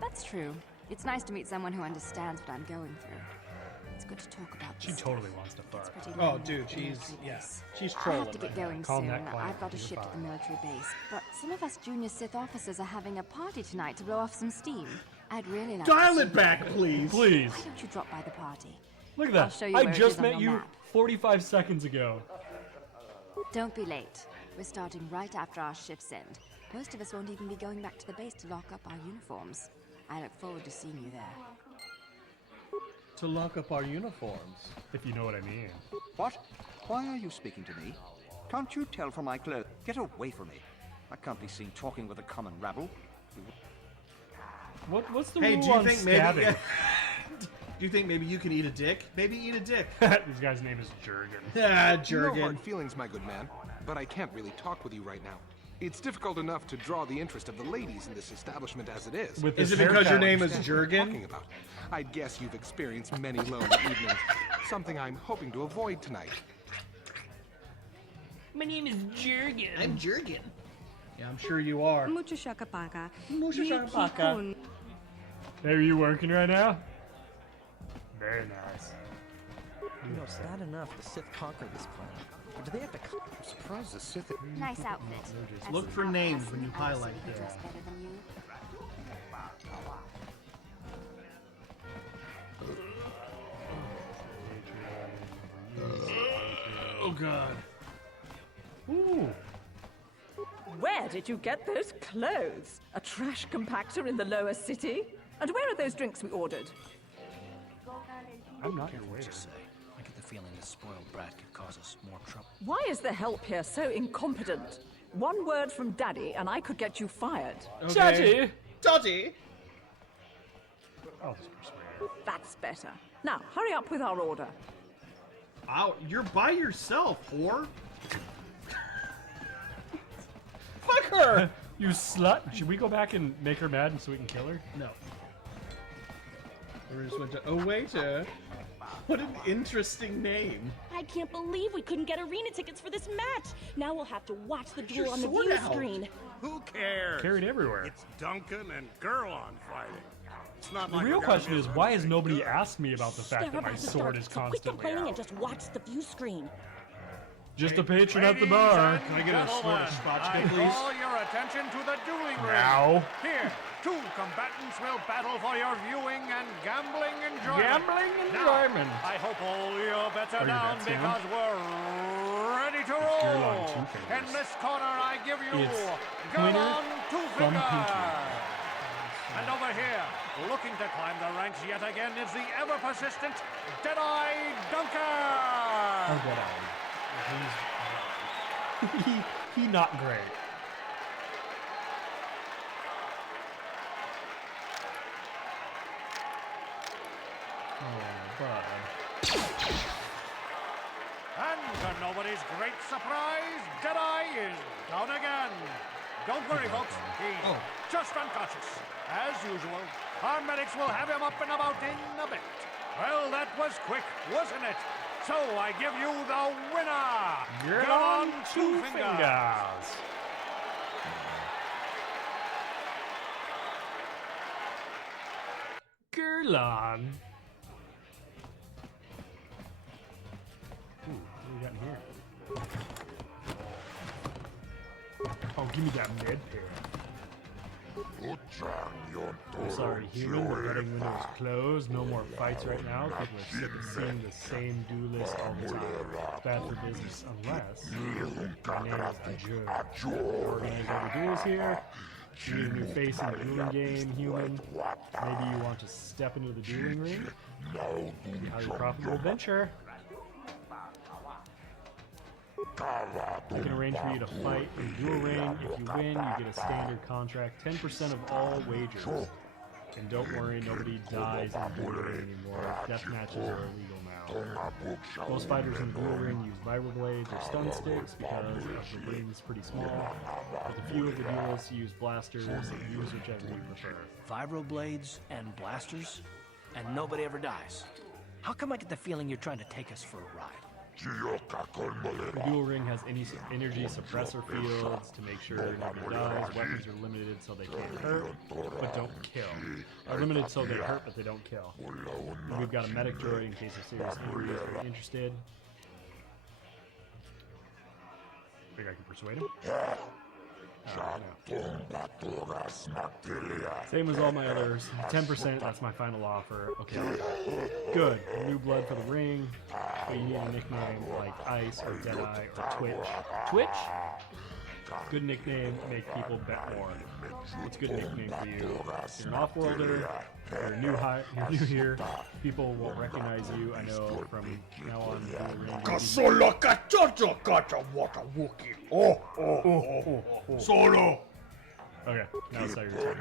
That's true. It's nice to meet someone who understands what I'm going through. It's good to talk about this. She totally wants to fuck. Oh, dude, she's trolling. I have to get going Calm soon. that quiet, I've got a you're ship to the fine. military base, but some of us junior Sith officers are having a party tonight to blow off some steam. I'd really like Dial to it see back, you. please. Please. Why don't you drop by the party? Look at I'll that. show you I where it just is on met your you map. 45 seconds ago. Don't be late. We're starting right after our shift's end. Most of us won't even be going back to the base to lock up our uniforms. I look forward to seeing you there. To lock up our uniforms. If you know what I mean. What? Why are you speaking to me? Can't you tell from my clothes? Get away from me. I can't be seen talking with a common rabble. What's the Hey, rule do you on think stabbing? maybe? Do you think maybe you can eat a dick? Maybe eat a dick. This guy's name is Jurgen. Ah, No Jurgen. hard feelings, my good man, but I can't really talk with you right now. It's difficult enough to draw the interest of the ladies in this establishment as it is. With Is this it because your haircut. name is What are you Jurgen? talking about? I guess you've experienced many lonely evenings. Something I'm hoping to avoid tonight. My name is Jurgen. I'm Jurgen. Yeah, I'm sure you are. Mucho shakapaka. Mucho shakapaka. Hey, are you working right now? Very nice. You know, it's not enough the Sith conquered this planet. But do they have to I'm surprised the Sith... Nice outfit. Look for names when you highlight them. them. Better than you. Oh God. Ooh. Where did you get those clothes? A trash compactor in the lower city? And where are those drinks we ordered? I'm not your Careful what waiter. you say. I get the feeling this spoiled brat could cause us more trouble. Why is the help here so incompetent? One word from Daddy and I could get you fired. Daddy! Daddy! I'll just persuade. That's better. Now, hurry up with our order. Ow, you're by yourself, whore. Dunker! You slut! Should we go back and make her mad so we can kill her? No. We just went to. Oh, waiter. What an interesting name. I can't believe we couldn't get arena tickets for this match. Now we'll have to watch the duel on the sword view out. screen. Who cares? Carried everywhere. It's Duncan and Gurlon fighting. It's not The like real we're gonna question is, miss why has anything nobody good. asked me about the fact They're that my about to sword start, is so quit constantly complaining out? and just watch the view screen. Just a patron at the bar. Can I get a sword of scotch tape, please? Call your attention to the dueling ring. Now. Here, two combatants will battle for your viewing and gambling enjoyment. Gambling enjoyment. Now, I hope all your bets Are are your down bets down? because we're ready to Gurlon roll. Two Fingers. In this corner, I give you It's Gurlon Two from Fingers. Pinky. And over here, looking to climb the ranks yet again, is the ever-persistent Deadeye Dunker. Oh, Deadeye. He not great. Oh, bud. And to nobody's great surprise, Deadeye is down again. Don't worry, folks. He's just unconscious. As usual, our medics will have him up and about in a bit. Well, that was quick, wasn't it? So I give you the winner. Gurlon Two Two Fingers. Gurlon. Ooh, what do we got in here? Oh, give me that med pair. I'm sorry, human, the betting window is closed. No more fights right now. People are sick of seeing the same duelists all the time. It's bad for business unless my name is the judge. Organize all the duels here. You need a new face in the dueling game, human. Maybe you want to step into the dueling ring. See how your profitable venture. I can arrange for you to fight in the duel ring. If you win, you get a standard contract, 10% of all wagers. And don't worry, nobody dies in the duel ring anymore. Death matches are illegal now. Most fighters in the duel ring use vibroblades or stun sticks because the ring is pretty small. But a few of the duelists use blasters. Use whichever you prefer. Vibroblades and blasters, and nobody ever dies. How come I get the feeling you're trying to take us for a ride? The duel ring has any energy suppressor fields to make sure nobody dies. Weapons are limited so they can't hurt, but don't kill. Are limited so they hurt, but they don't kill. And we've got a medic droid in case of serious injuries if you're interested. Think I can persuade him? No. Same as all my others. 10%, that's my final offer. Okay. Good. New blood for the ring. But you need a nickname like Ice or Deadeye or Twitch. Twitch? Good nickname, make people bet more. What's a good nickname for you? You're an off-worlder, you're new here, people won't recognize you, I know from now on. Solo! Okay, now it's your turn.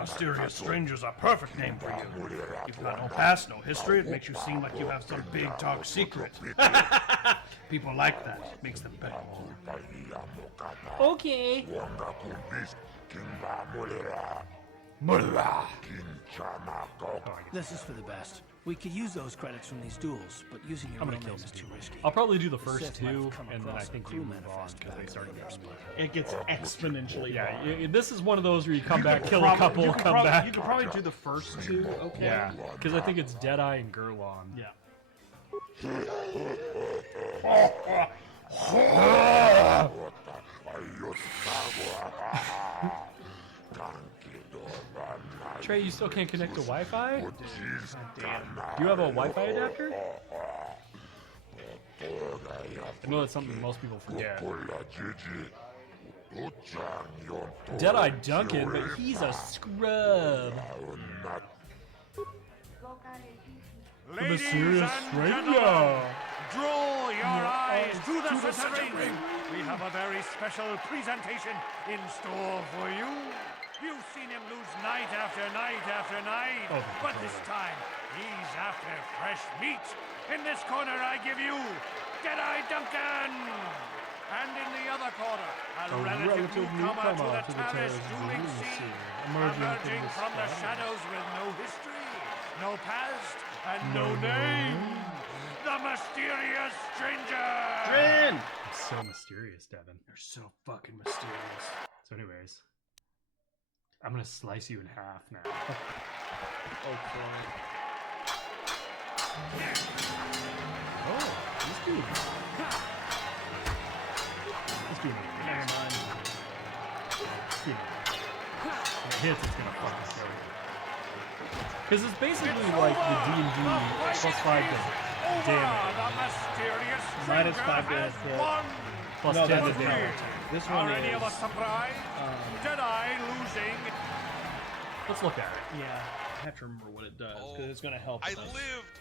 Mysterious Stranger's a perfect name for you. You've got no past, no history. It makes you seem like you have some big dark secret. People like that. Makes them bet more. Okay. This is for the best. We could use those credits from these duels, but using your I'm real gonna name kill is too risky. I'll probably do the The first Sith might two, have come and then I across a think crew we move on manifest because they back start in getting their split. It gets exponentially Yeah, this is one of those where you come back, kill a Prob- couple, you could come prob- back. You could probably do the first two, okay? Yeah, because I think it's Deadeye and Gurlon. Yeah. Trey, you still can't connect to Wi-Fi? Do you have a Wi-Fi adapter? I know that's something most people forget. Deadeye Duncan, but he's a scrub. Ladies mysterious and stranger. gentlemen, draw your eyes to the center ring. We have a very special presentation in store for you. You've seen him lose night after night after night, but this time he's after fresh meat. In this corner, I give you Deadeye Duncan. And in the other corner, a relative relative newcomer to the Taris Taris dueling dueling scene, scene, emerging from the shadows with no history, no past, and no name. The mysterious stranger! Trin! It's so mysterious, Devin. You're so fucking mysterious. So anyways, I'm gonna slice you in half now. Okay. Oh, he's doing it. He's doing it. Never mind. When it hits, it's gonna fucking kill you. Because it's basically like the D&D plus 5 damage. Minus 5 damage hit. Plus no, 10 to that's damage. This one Are any of is... us surprised? Jedi losing. Let's look at it. Yeah, I have to remember what it does, because it's going to help I us. lived.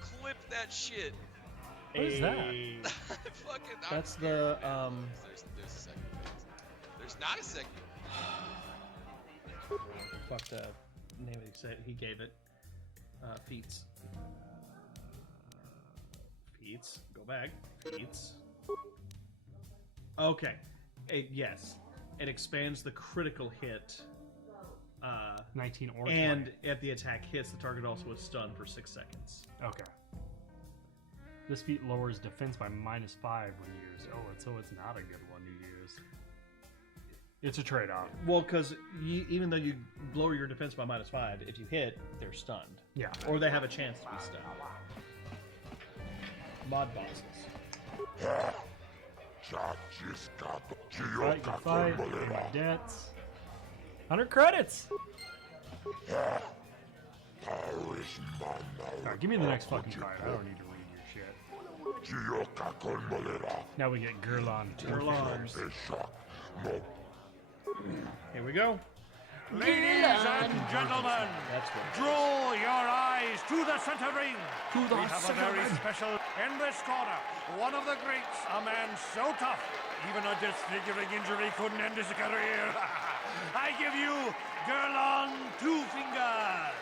Clip that shit. What is that? Fucking. That's the There's a second. There's not a second. Fuck the name he gave it. Feats. Feats. Go back. Feats. Okay. Yes. It expands the critical hit. 19 or 20. And if the attack hits, the target also is stunned for 6 seconds. Okay. This feat lowers defense by -5 when used. Oh, so it's not a good one to use. It's a trade-off. Well, because even though you lower your defense by -5, if you hit, they're stunned. Yeah. Or they have a chance to be stunned. Mod bosses. Fight, you fight, your debts. 100 credits! Alright, give me the next fucking card. I don't need to read your shit. Now we get Gurlon. Gurlons. Here we go. Ladies and gentlemen, draw your eyes to the center ring. We have a very special in this corner. One of the greats, a man so tough, even a disfiguring injury couldn't end his career. I give you Gurlon Two Fingers.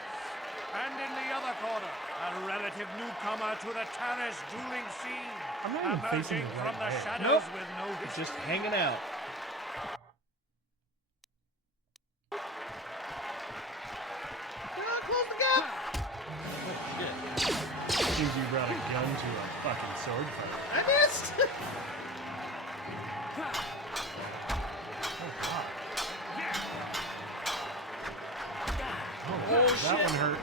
And in the other corner, a relative newcomer to the Taris dueling scene, I'm not even facing emerging the from right the way. shadows with no It's history. just hanging out. Close the gap! Seems you brought a gun to a fucking sword fight. I missed! Oh, that one hurt.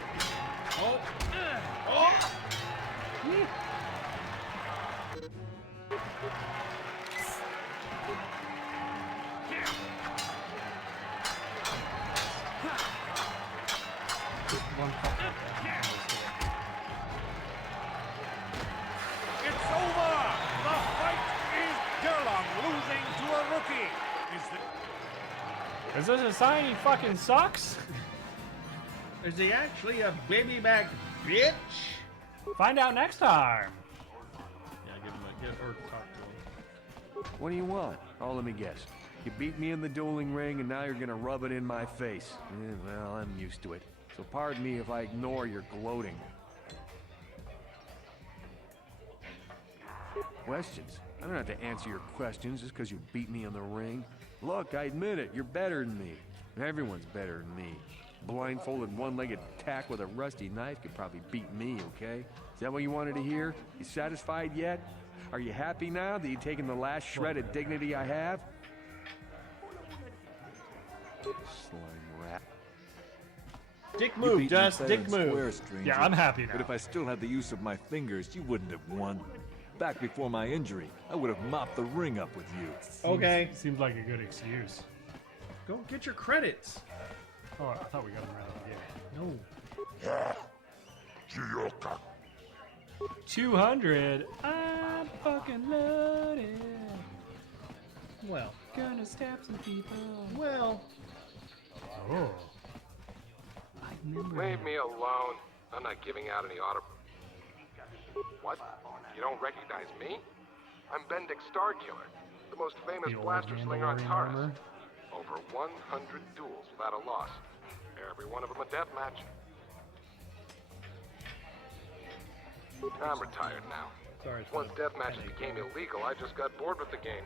Oh! Oh! One. It's over! The fight is Gurlon losing to a rookie. Is this a sign he fucking sucks? Is he actually a baby back bitch? Find out next time. Yeah, give him or talk to him. What do you want? Oh, let me guess. You beat me in the dueling ring, and now you're gonna rub it in my face. Well, I'm used to it. So pardon me if I ignore your gloating. Questions? I don't have to answer your questions just because you beat me in the ring. Look, I admit it, you're better than me. Everyone's better than me. Blindfolded, one-legged tack with a rusty knife could probably beat me, okay? Is that what you wanted to hear? You satisfied yet? Are you happy now that you've taken the last shred of dignity I have? Slime rat. Dick move, Dust. Dick move. Yeah, I'm happy now. But if I still had the use of my fingers, you wouldn't have won. Back before my injury, I would have mopped the ring up with you. Okay. Seems like a good excuse. Go get your credits. Oh, I thought we got him right out of the gate. No. 200. I'm fucking loaded. Well. Gonna stab some people. Well. Oh. Leave me alone. I'm not giving out any auto. What? You don't recognize me? I'm Bendick Starkiller, the most famous blaster slinger on Taris. Over 100 duels without a loss. Every one of them a death match. I'm retired now. Sorry. Once deathmatches became illegal, I just got bored with the game.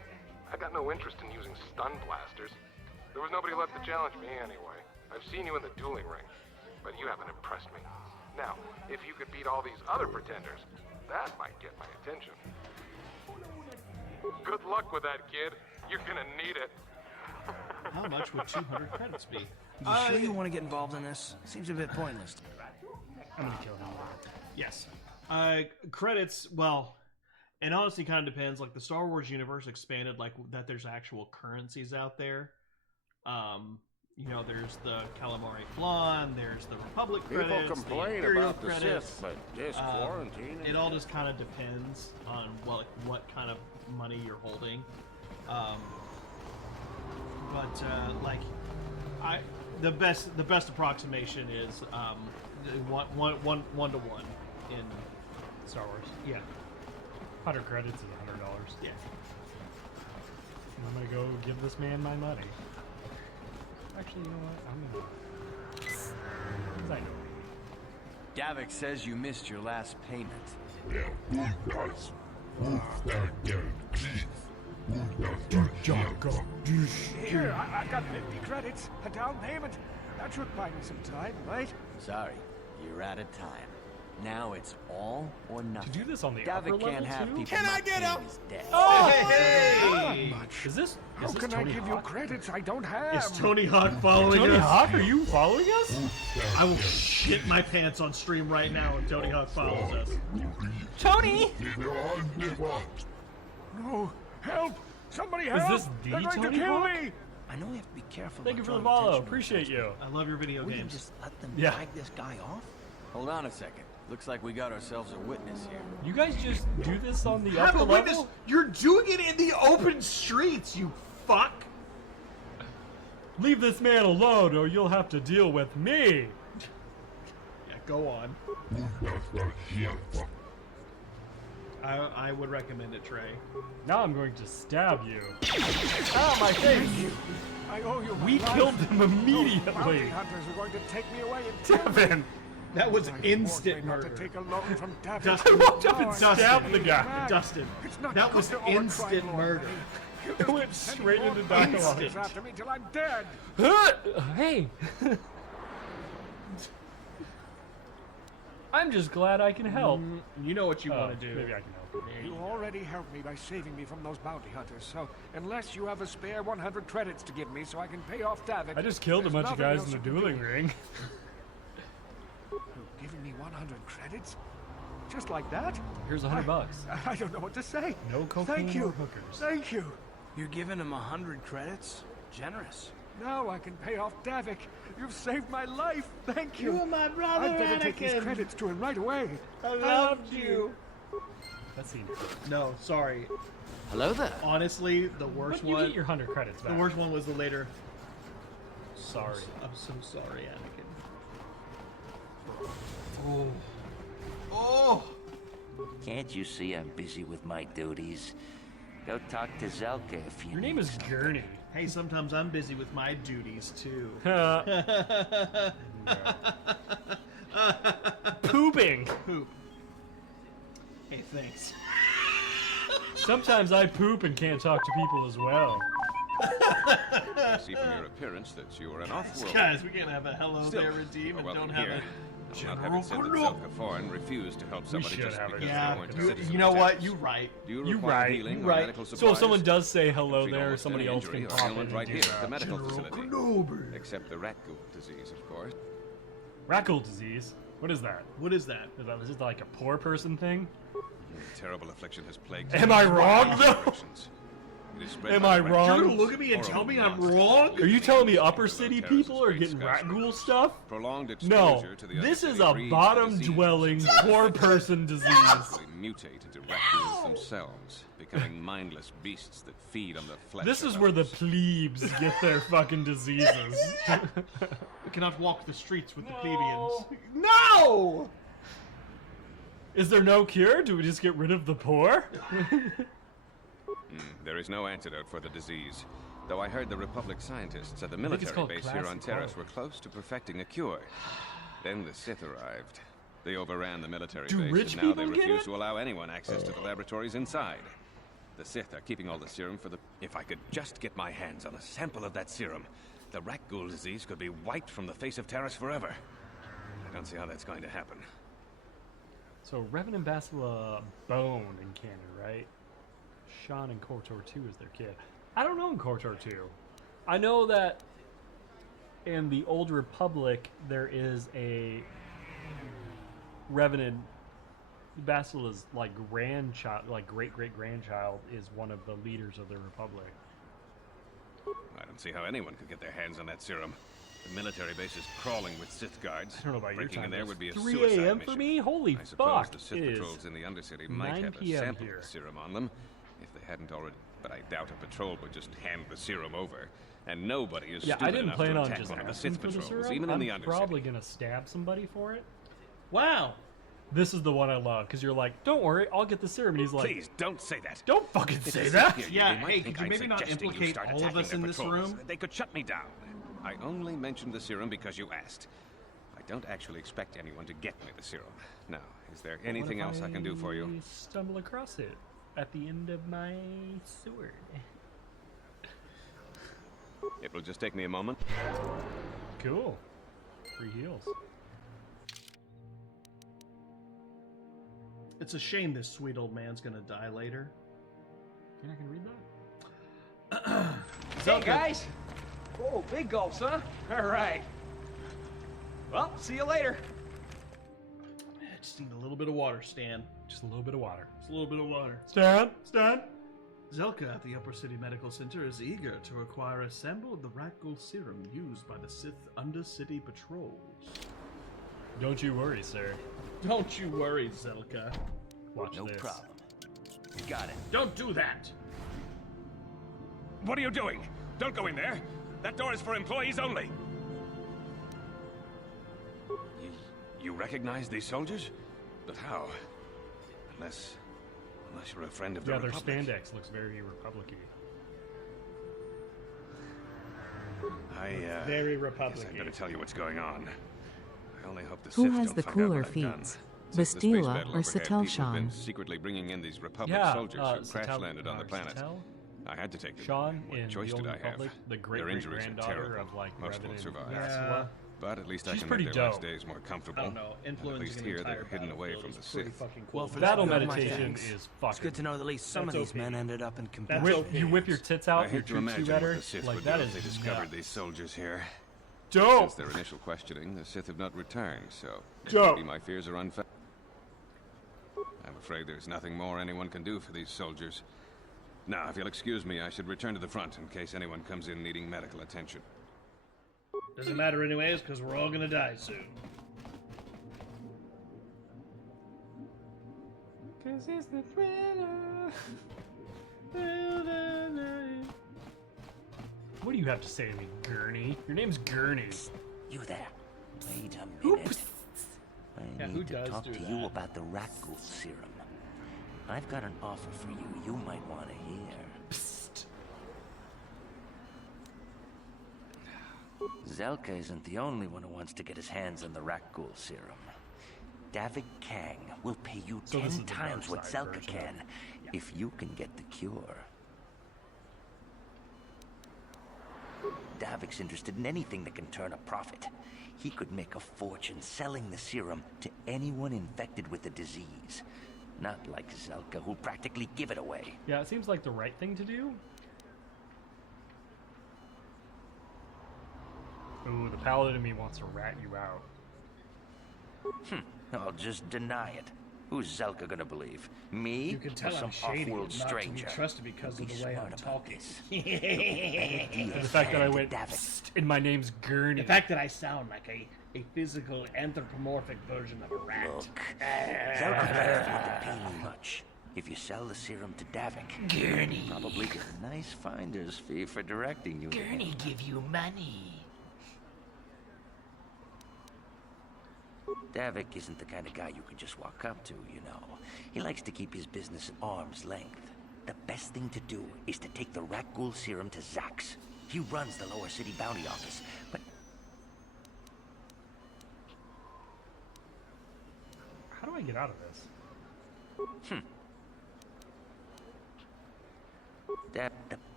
I got no interest in using stun blasters. There was nobody left to challenge me anyway. I've seen you in the dueling ring, but you haven't impressed me. Now, if you could beat all these other pretenders, that might get my attention. Good luck with that, kid. You're gonna need it. How much would 200 credits be? You sure you want to get involved in this? Seems a bit pointless. I'm gonna kill him. Yes. Credits, well, it honestly kind of depends. Like, the Star Wars universe expanded, like, that there's actual currencies out there. You know, there's the Calamari Flan, there's the Republic credits, People complain the Imperial about the credits. Sith, but this quarantine... It all just kind of depends on what kind of money you're holding. The best approximation is one to one in Star Wars. Yeah. 100 credits is $100. Yeah. I'm gonna go give this man my money. Actually, you know what? I'm gonna. 'Cause I know. Davik says you missed your last payment. Here, I've got 50 credits, a down payment. That should buy me some time, right? Sorry, you're out of time. Now it's all or nothing. To do this on the upper Davik level can't have too? people Can I not get paying up? his debt. Oh, hey! Is this? How Is this can I Tony give Hawk? you credits I don't have? Is Tony Hawk following Tony us? Hawk, are you following us? I will shit my pants on stream right now if Tony Hawk follows us. Tony! No, help! Somebody Is help! this the They're going Tony to kill Hawk? me! I know we have to be careful. Thank you about for the drawing follow. attention to Appreciate you. I love your video We can games. just let them Yeah. drag this guy off? Hold on a second. Looks like we got ourselves a witness here. You guys just do this on the Have upper a witness. level? You're doing it in the open streets, you fuck. Leave this man alone, or you'll have to deal with me. Yeah, go on. I would recommend it, Trey. Now I'm going to stab you. Ah, my face! I owe you my We life. killed him Those immediately. bounty hunters are going to take me away and kill me. Devin! That was I instant warned me murder. not to take a loan from Davik. Dustin, I walked up Now and I'm stabbed the paying guy. back. Dustin, It's not that good was to owe a instant crime lord murder. money. It went straight into dialogue. Instant. After me till I'm dead. Hey! I'm just glad I can help. You know what you want to do. Maybe I can help. You already helped me by saving me from those bounty hunters, so unless you have a spare 100 credits to give me so I can pay off Davik... I just killed a there's bunch of nothing guys in else the you can dueling do. ring. You're giving me 100 credits? Just like that? Here's $100. I don't know what to say. No cocaine Thank you. or hookers. Thank you. You're giving him 100 credits? Generous. Now I can pay off Davik. You've saved my life. Thank you. You are my brother, I'd better take these Anakin. credits to him right away. I loved you. That seemed. No, sorry. Hello there. Honestly, the worst But you one. get your 100 credits back. The worst one was the later. Sorry. I'm so sorry, Anakin. Oh. Oh. Can't you see I'm busy with my duties? Go talk to Zelka if you Your name is Gurney. Hey, sometimes I'm busy with my duties too. Pooping. Poop. Hey, thanks. Sometimes I poop and can't talk to people as well. I see from your appearance that you are an off-world. Guys, we can't have a hello Still, there redeem and welcome don't have here. a I'll not have it said that Zelka Foreign refused to help somebody just because they weren't a citizen you know of what? Taris. You right. Do you You require right. healing You or right. medical So if supplies? someone does say hello Treat there, almost somebody any else injury can or pop in ailment and right do here at the that. medical General facility. Kenobi. Except the Rakghoul disease, of course. Rakghoul disease? What is that? What is that? Is it like a poor person thing? A terrible affliction has plagued. Am I wrong, though? generations. It is spread Am by I Rakghoul. wrong? You're gonna look at me and tell me I'm wrong? Are you telling me upper Although city Taris people is are getting great Rakghoul stuff? Prolonged No, exposure to the this is undercity a breeds the bottom-dwelling, disease. poor person disease. They mutate into Rakghouls themselves, becoming mindless beasts that feed on the flesh. This of is where the others. plebes get their fucking diseases. We cannot walk the streets with the plebeians. No! Is there no cure? Do we just get rid of the poor? There is no antidote for the disease. Though I heard the Republic scientists at the think it's military called base here on classic Taris were close to perfecting a cure. Then the Sith arrived. They overran the military Do base, rich and now they people get refuse it? to allow anyone access to the laboratories inside. The Sith are keeping all the serum for the... If I could just get my hands on a sample of that serum, the Rakghoul disease could be wiped from the face of Taris forever. I don't see how that's going to happen. So Revan and Bastila bone in canon, right? Sean and KOTOR 2 is their kid. I don't know in KOTOR 2. I know that in the Old Republic there is a Revan and Bastila's like grandchild, like great-great-grandchild is one of the leaders of the Republic. I don't see how anyone could get their hands on that serum. The military base is crawling with Sith guards. I don't know about your Breaking time. in there would be a 3 suicide a.m. mission. for me? Holy I suppose fuck! the Sith It is patrols in the Undercity might 9 have a p.m. sample here. of the serum on them, if they hadn't already. But I doubt a patrol would just hand the serum over. And nobody is Yeah, stupid I didn't enough plan to on attack just one of the asking Sith for the patrols, serum. even in the I'm Undercity. probably gonna stab somebody for it. Wow. This is the one I love because you're like, don't worry, I'll get the serum. And he's like, Please don't say that. Don't fucking If say it's that. here, Yeah, they might hey, think could you I'm maybe not suggesting you implicate start all of attacking us their in this patrols. room? They could shut me down. I only mentioned the serum because you asked. I don't actually expect anyone to get me the serum. Now, is there anything else I can do for you? Stumble across it at the end of my sword. It will just take me a moment. Cool. Free heals. It's a shame this sweet old man's gonna die later. You're not gonna read that? Hey, guys! Oh, big gulps, huh? All right. Well, see you later. I just need a little bit of water, Stan. Just a little bit of water. Just a little bit of water. Stan! Zelka at the Upper City Medical Center is eager to acquire a sample of the Rakghoul serum used by the Sith Undercity patrols. Don't you worry, sir. Don't you worry, Zelka. Watch No this. problem. Got it. Don't do that! What are you doing? Don't go in there. That door is for employees only. You recognize these soldiers? But how? Unless you're a friend of the Yeah, their Republic. spandex looks very Republic-y. Very Guess Republic-y. I better tell you what's going on. I only hope the Who Sith has don't the find out cooler what I've done. feats? Since the space Bastila battle or overhead, Satel people have been Shan? secretly bringing in these Republic Yeah, soldiers who Satel- crash landed on the or planet. Satel? I had to take them. Sean What in choice the Old did I have? Republic, the Their injuries are great-great-granddaughter terrible. of like Most Revan will and survive. Bastila. But at least I She's can pretty make their last dope. days more comfortable. I don't know. And at least Influencing here an they're entire hidden away battlefield from is the pretty Sith. fucking cool. Well, for Battle that, my meditation thanks. is It's fucking. good to know that at least some of That's these men OP. ended up in That's combat. You whip your tits I out, your hate to troops do imagine better. what the Sith Like would that do is if they discovered nuts. these soldiers here. Dope. Since their initial questioning, the Sith have not returned, so Dope. maybe my fears are unfounded. I'm afraid there's nothing more anyone can do for these soldiers. Now, if you'll excuse me, I should return to the front in case anyone comes in needing medical attention. Doesn't matter anyways, because we're all gonna die soon. Cause it's the thriller. What do you have to say to me, Gurney? Your name's Gurney. You there. Wait a minute. I who need to does talk do to that? you about the Rakghoul serum. I've got an offer for you might want to hear. Psst. Zelka isn't the only one who wants to get his hands on the Rakghoul serum. Davik Kang will pay you So this is 10 the times dark what side Zelka version. can if you can get the cure. Davik's interested in anything that can turn a profit. He could make a fortune selling the serum to anyone infected with the disease. Not like Zelka, who'll practically give it away. Yeah, it seems like the right thing to do. Ooh, the paladin in me wants to rat you out. I'll just deny it. Who's Zelka gonna believe? Me You can or tell some I'm shady, off-world not to be stranger? trusted because of Be the way I'm smart about talking. this. The fact that I went, "Psst," and my name's Gurney. The fact that I sound like a physical anthropomorphic version of a rat. Look, Zelka can't afford to pay me much. If you sell the serum to Davik, Gurney probably get a nice finder's fee for directing you. Gurney give you money. Davik isn't the kind of guy you can just walk up to, you know. He likes to keep his business at arm's length. The best thing to do is to take the Rakghoul serum to Zax. He runs the Lower City Bounty Office, but... to get out of this.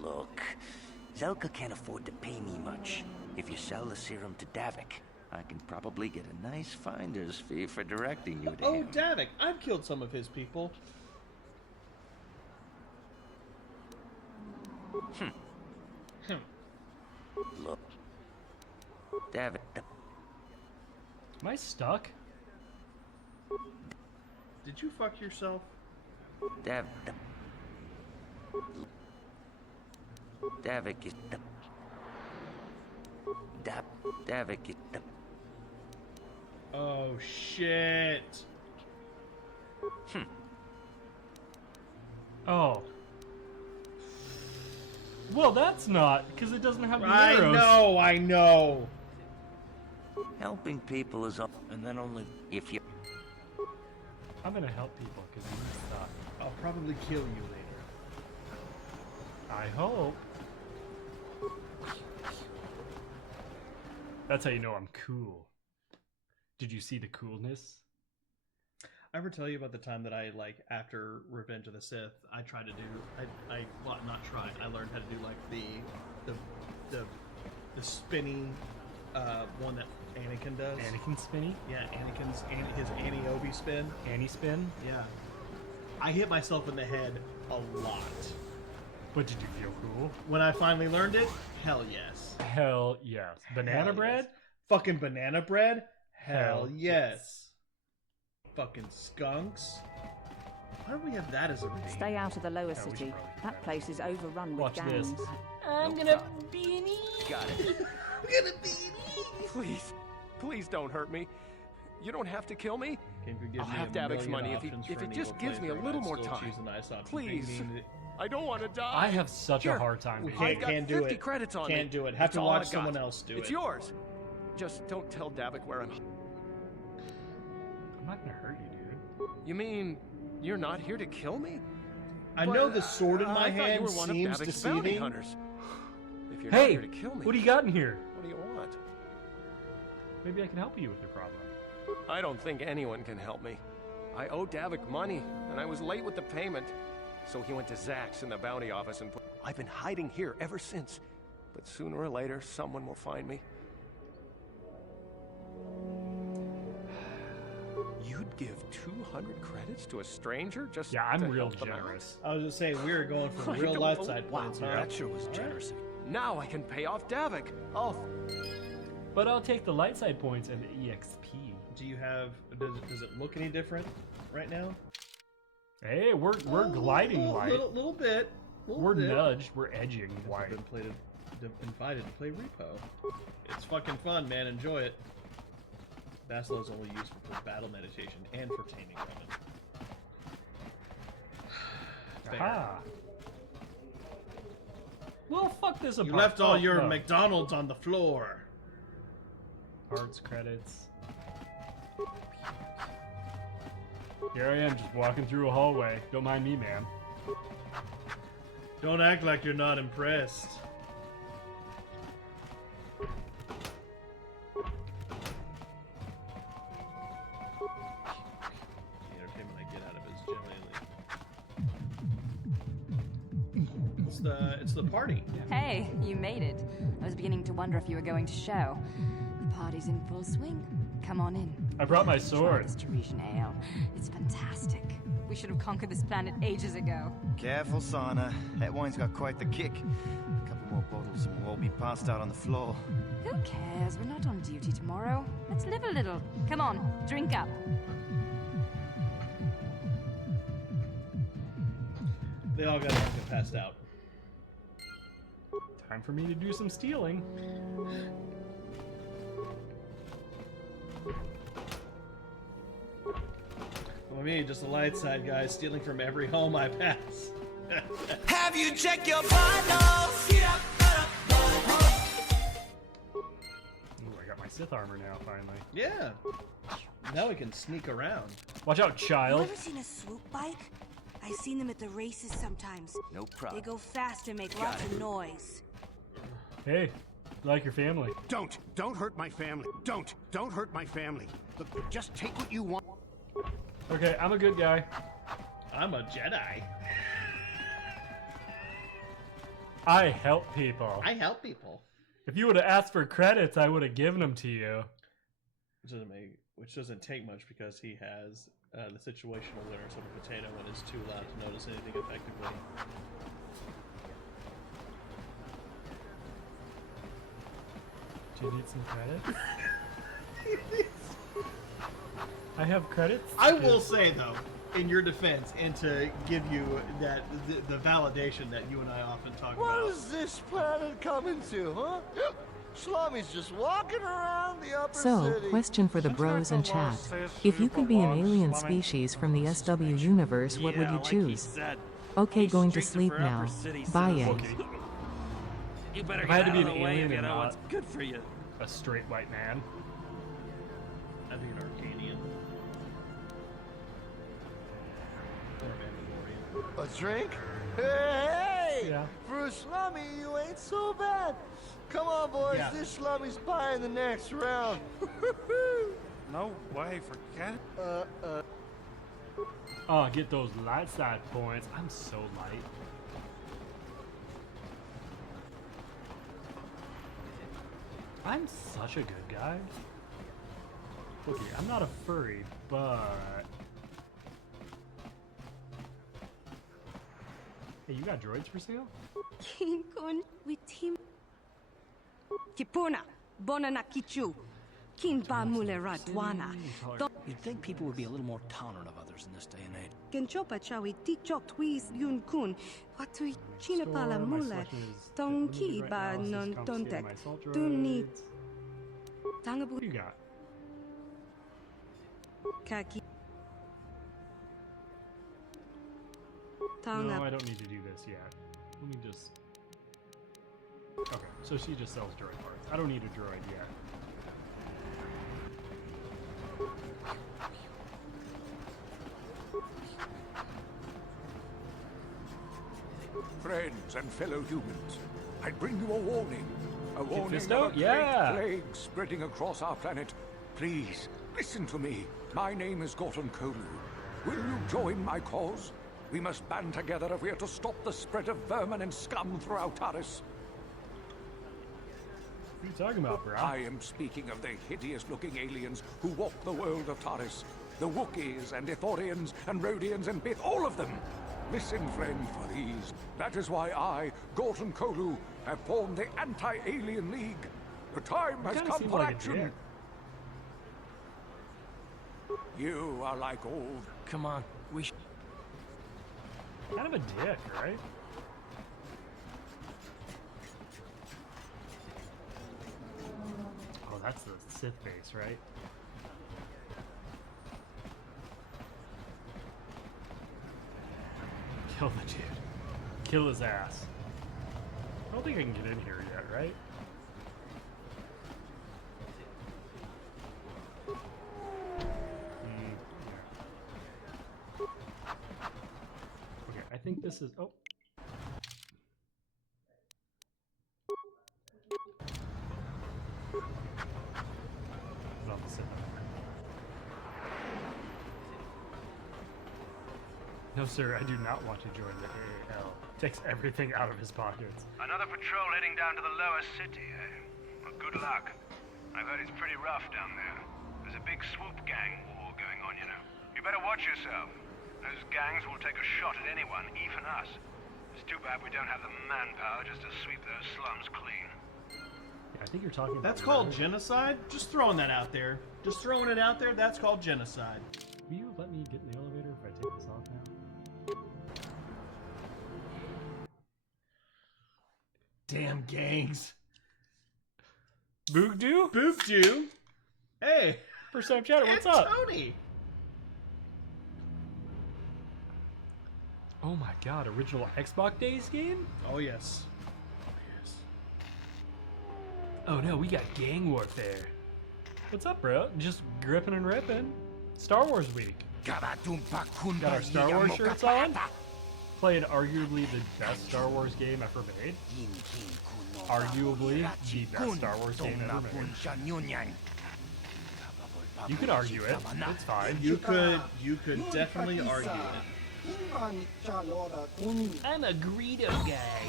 Look, Zelka can't afford to pay me much. If you sell the serum to Davik, I can probably get a nice finder's fee for directing you to Oh, him. Davik, I've killed some of his people. Look, Davik. Am I stuck? Did you fuck yourself? Davik is Davik is Oh shit. Oh. Well, that's not, because it doesn't have the arrows. I know. Helping people is up, and then only if you. I'm gonna help people because you suck. I'll probably kill you later. I hope. That's how you know I'm cool. Did you see the coolness? I ever tell you about the time that I, like, after Revenge of the Sith, I tried to do, well, not tried, I learned how to do, like, the spinning, one that Anakin does. Anakin spinny? Yeah, his Annie-Obi spin. Annie spin? Yeah. I hit myself in the head a lot. But did you feel cool? When I finally learned it, hell yes. Hell yes. Banana Hell bread? yes. Fucking banana bread? Hell Hell yes. Fucking skunks? Why don't we have that as a redeem? Stay out of the lower Yeah, we should city. probably do That place is overrun Watch with gangs. this. I'm gonna beanie. Got it. I'm gonna beanie. Please, please don't hurt me. You don't have to kill me. Can you give I'll me have a Davik's million money options if for it an just evil gives me a playthrough, little I'd more still time. choose a nice option. Please. Being- I don't want to die. I have such Here, a hard time. We being I've got can't do 50 it. credits on Can't me. do it. Have That's to all I watch someone got. else do It's it. yours. Just don't tell Davik where I'm. I'm not gonna hurt you, dude. You mean you're not here to kill me? I know the sword in my I thought you hand were one seems of Davik's bounty deceiving. hunters. If you're not Hey! here to kill me, What do you got in here? what do you want? Maybe I can help you with your problem. I don't think anyone can help me. I owe Davik money, and I was late with the payment. So he went to Zach's in the bounty office and put... I've been hiding here ever since. But sooner or later, someone will find me. You'd give 200 credits to a stranger just Yeah, I'm to real help them out? generous. I was just saying, we were going for I real don't life know. side Wow, points here. that sure was generous. Now I can pay off Davik. But I'll take the light side points and the EXP. Do you have? Does it look any different right now? Hey, we're gliding light. Little bit. We're nudged. We're edging I've light. been invited to play Repo. It's fucking fun, man. Enjoy it. Basilow's only useful for battle meditation and for taming women. Aha. Well, fuck this apart. You left all Oh, your no. McDonald's on the floor. Arts credits. Here I am, just walking through a hallway. Don't mind me, man. Don't act like you're not impressed. The entertainment I get out of it is generally it's the party. Hey, you made it. I was beginning to wonder if you were going to show. The party's in full swing. Come on in. I brought my Try sword. this Tarisian ale. It's fantastic. We should have conquered this planet ages ago. Careful, Sana. That wine's got quite the kick. A couple more bottles and we'll all be passed out on the floor. Who cares? We're not on duty tomorrow. Let's live a little. Come on, drink up. They all got fucking passed out. Time for me to do some stealing. Well, me, just the light side guy, stealing from every home I pass. Have you checked your vitals? Ooh, I got my Sith armor now, finally. Yeah. Now we can sneak around. Watch out, You child. ever seen a swoop bike? I seen them at the races sometimes. No problem. They go fast and make lots of noise. Hey, like your family. Don't hurt my family. Don't hurt my family. Look, just take what you want. Okay, I'm a good guy. I'm a Jedi. I help people. I help people. If you would have asked for credits, I would have given them to you. Which doesn't take much because he has the situational awareness of a potato and is too loud to notice anything effectively. Do you need some credits? I have credits. I will say though, in your defense, and to give you that the validation that you and I often talk about. What is this planet coming to, huh? Slummy's just walking around the upper So, city. question for the bros in chat. If you could be an alien species from the SW universe, what would you choose? Okay, going to sleep now. Bye, Yang. You better If get I had to out be of an the way alien if you and know not what's good for you. a straight white man. I'd be an Arcadian. Or a Mandalorian. A drink? Hey! Yeah. For a slummy, you ain't so bad. Come on, boys. Yeah. This slummy's buying the next round. No way, forget. Oh, get those light side points. I'm so light. I'm such a good guy. Okay, I'm not a furry, but... Hey, you got droids for sale? King Kun with him. Kipuna, Bonana Kichu, Kin Ba Mulera Dwana. You'd think people would be a little more tolerant of others in this day and age. Genchopa Chawi Tikchok Twis Yun Kun, Watu China Pala Store, my Mule, selection is Tonki limited Ba right now, so Non it's confiscating Tontek, my assault Dunit, droids. Tangabu What do you got? Kaki. No, I don't need to do this yet. Let me just... Okay, so she just sells droid parts. I don't need a droid yet. Friends and fellow humans, I bring you a warning. A warning Fisto? of a Yeah. great plague spreading across our planet. Please, listen to me. My name is Gorton Kolu. Will you join my cause? We must band together if we are to stop the spread of vermin and scum throughout Taris. What are you talking about, bro? I am speaking of the hideous-looking aliens who walk the world of Taris. The Wookiees and Ithorians and Rhodians and Bith, all of them. Listen, friend, for these. That is why I, Gorton Kolu, have formed the Anti-Alien League. The time has kinda come seems for like a action. dick. You are like all... Come on, we should... Kind of a dick, right? Oh, that's the Sith base, right? Kill the dude. Kill his ass. I don't think I can get in here yet, right? Okay, I think this is... Oh. Not the Sith. No, sir, I do not want to join the AAL. Takes everything out of his pockets. Another patrol heading down to the lower city, eh? Well, good luck. I've heard it's pretty rough down there. There's a big swoop gang war going on, you know. You better watch yourself. Those gangs will take a shot at anyone, even us. It's too bad we don't have the manpower just to sweep those slums clean. Yeah, I think you're talking about... That's called genocide? Just throwing that out there. Just throwing it out there, that's called genocide. Will you let me get in the elevator if I take this off now? Damn gangs. Boogdoo? Boogdoo? Hey! First time chatter, what's it's up? Tony! Oh my god, original Xbox Days game? Oh yes. Oh no, we got gang warfare. What's up, bro? Just gripping and ripping. Star Wars week. Got our Star Wars shirts on. Played arguably the best Star Wars game ever made. Arguably the best Star Wars game ever made. You could argue it. It's fine. You could definitely argue it. I'm a Greedo guy.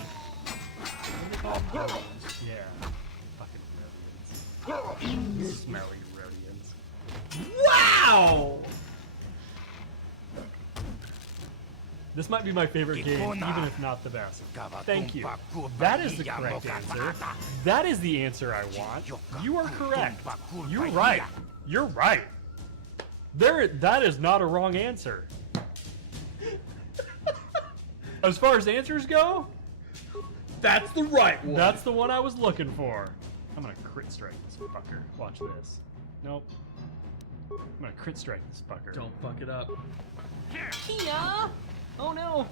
Yeah. Fucking Rhodians. Smelly Rhodians. Wow! This might be my favorite game, even if not the best. Thank you. That is the correct answer. That is the answer I want. You are correct. You're right. You're right. That is not a wrong answer. As far as answers go, that's the right one. That's the one I was looking for. I'm gonna crit strike this fucker. Watch this. Nope. I'm gonna crit strike this fucker. Don't fuck it up. Tina! Oh no!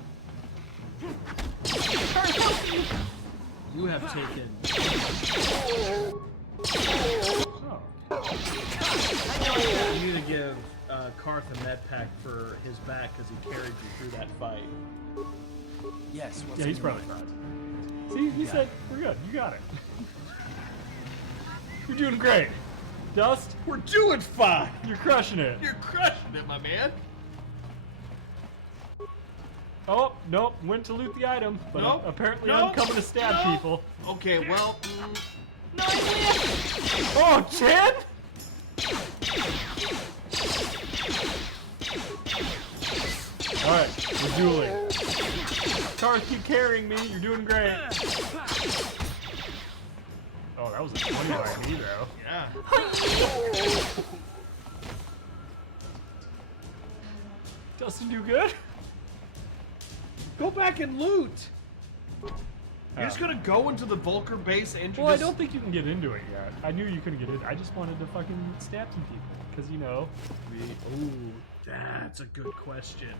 You have taken. Oh. You need to give Karth a med pack for his back because he carried you through that fight. Yes. Yeah, he's probably fine. See, he said we're good. You got it. You're doing great. Dust, we're doing fine. You're crushing it. You're crushing it, my man. Oh, nope, went to loot the item, but Nope. apparently Nope. I'm coming to stab Nope. people. Okay, well. Oh, 10? Alright, we're dueling. Cars keep carrying me, you're doing great. Oh, that was a 20 by me, though. Yeah. Dustin, do good? Go back and loot. You're just gonna go into the Vulcar base and Well, I don't think you can get into it yet. I knew you couldn't get in. I just wanted to fucking stab some people. Because, you know. Ooh, that's a good question.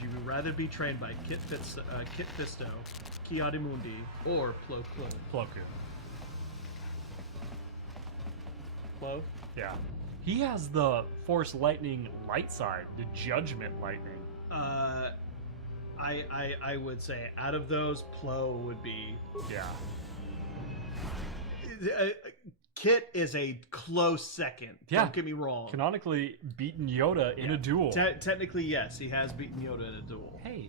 Would you rather be trained by Kit Fisto, Kiadimundi, or Plo Koon? Plo Koon. Plo? Yeah. He has the Force Lightning light side, the Judgment Lightning. I would say out of those, Plo would be. Yeah. Kit is a close second. Yeah. Don't get me wrong. Canonically beaten Yoda in a duel. Technically, yes, he has beaten Yoda in a duel. Hey,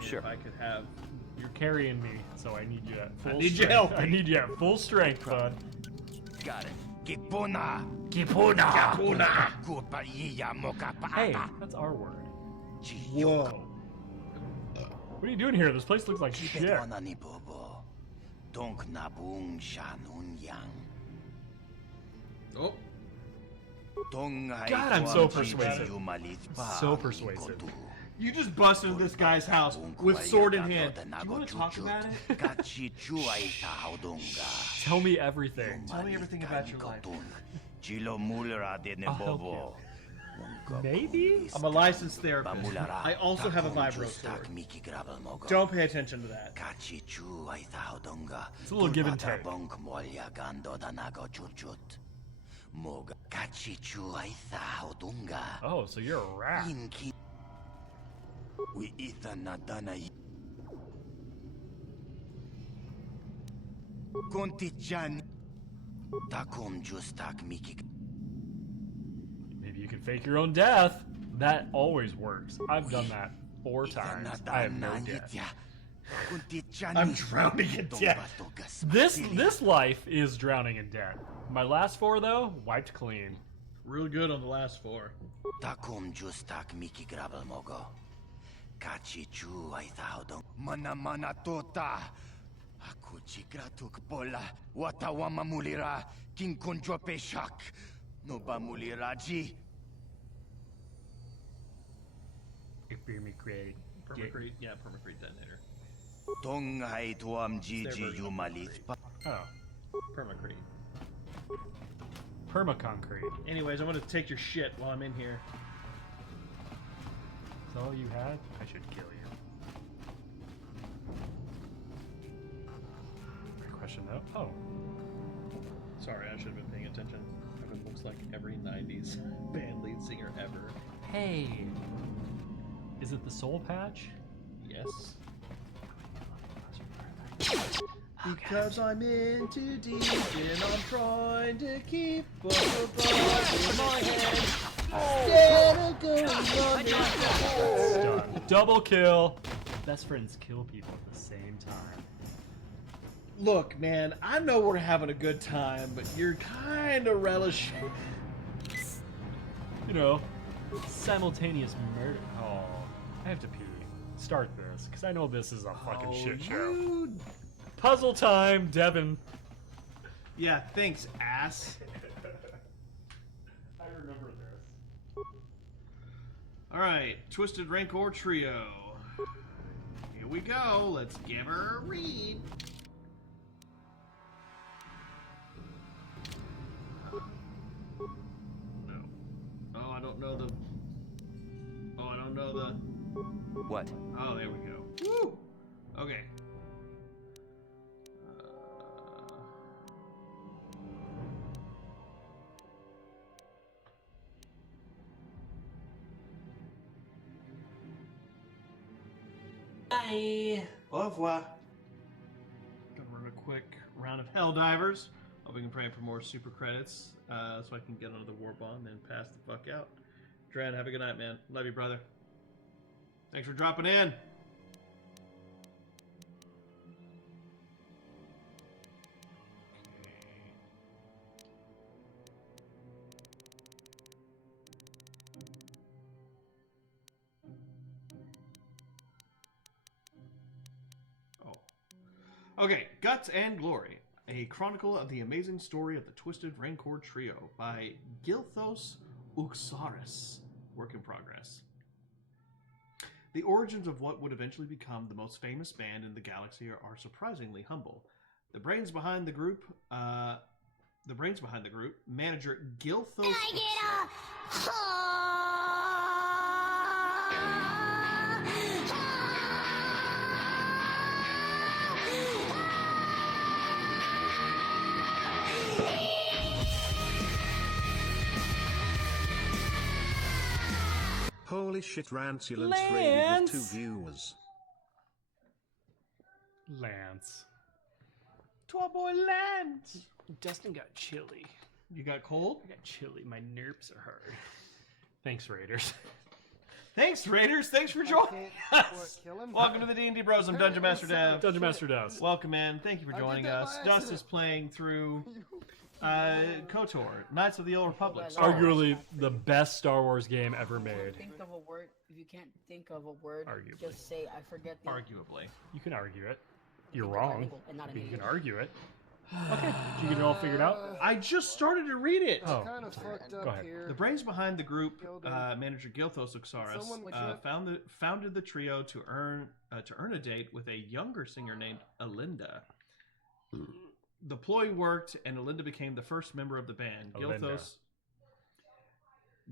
Sure. If I could have. You're carrying me, so I need you at full I need strength. you help. I need you at full strength, bud. Got it. Kipuna. Kipuna. Kipuna. Hey, that's our word. Whoa. What are you doing here? This place looks like shit. Oh. God, I'm so persuasive. So persuasive. You just busted into this guy's house with sword in hand. Do you want to talk about it? Tell me everything. Tell me everything about your life. I'll help you. Maybe? I'm a licensed therapist. I also have a vibro sword. Don't pay attention to that. It's a little give and take. Oh, so you're a rat. Maybe you can fake your own death. That always works. I've done that 4 times. I have no death. I'm drowning in debt. This life is drowning in debt. My last 4 though, wiped clean. Real good on the last 4. Mana tota. Aku cikratuk bola. Watawama mulira. King konjo peshak. No ba muliraji. Permacrate. Permacrate, yeah, permacrate detonator. Tong hai tuam gigi yumalit pa. Oh. Permacrete. Permaconcrete. Anyways, I'm gonna take your shit while I'm in here. Is that all you had? I should kill you. Great question though. Oh. Sorry, I should have been paying attention. Evan looks like every 90s band lead singer ever. Hey. Is it the soul patch? Yes. Because I'm in too deep and I'm trying to keep up above my head. Instead of going on Done. Double kill. Best friends kill people at the same time. Look, man, I know we're having a good time, but you're kind of relishing. You know, simultaneous murder. Oh, I have to pee. Start this, because I know this is a fucking shit show. Puzzle time, Devin. Yeah, thanks, ass. I remember this. Alright, Twisted Rancor Trio. Here we go. Let's give her a read. No. Oh, I don't know the... Oh, I don't know the... What? Oh, there we go. Woo! Okay. Bye. Au revoir. Gonna run a quick round of Helldivers. Hope we can pray for more super credits so I can get onto the war bond and pass the fuck out. Dren, have a good night, man. Love you, brother. Thanks for dropping in. Okay, Guts and Glory, a chronicle of the amazing story of the Twisted Rancor Trio by Gilthos Uxaris. Work in progress. The origins of what would eventually become the most famous band in the galaxy are surprisingly humble. The brains behind the group, manager Gilthos. Holy shit, Ranculence raided with 2 viewers. Lance. To our boy Lance. Dustin got chilly. You got cold? I got chilly. My nerves are hard. Thanks, Raiders. Thanks, Raiders. Thanks for joining us. Welcome to the D&D Bros. I'm Dungeon Master Dev. Dungeon Master Dev. Welcome, man. Thank you for joining us. Dust is playing through KOTOR, Knights of the Old Republic. Arguably the best Star Wars game ever made. Think of a word. If you can't think of a word, Arguably. just say I forget the. Arguably. You can argue it. You're wrong. And not an But you can idiot. argue it. Okay. Did you get it all figured out? I just started to read it. Oh, kind of fucked up go ahead. here. The brains behind the group, manager Gilthos Uxaris, founded the trio to earn a date with a younger singer named Alinda. The ploy worked, and Alinda became the first member of the band.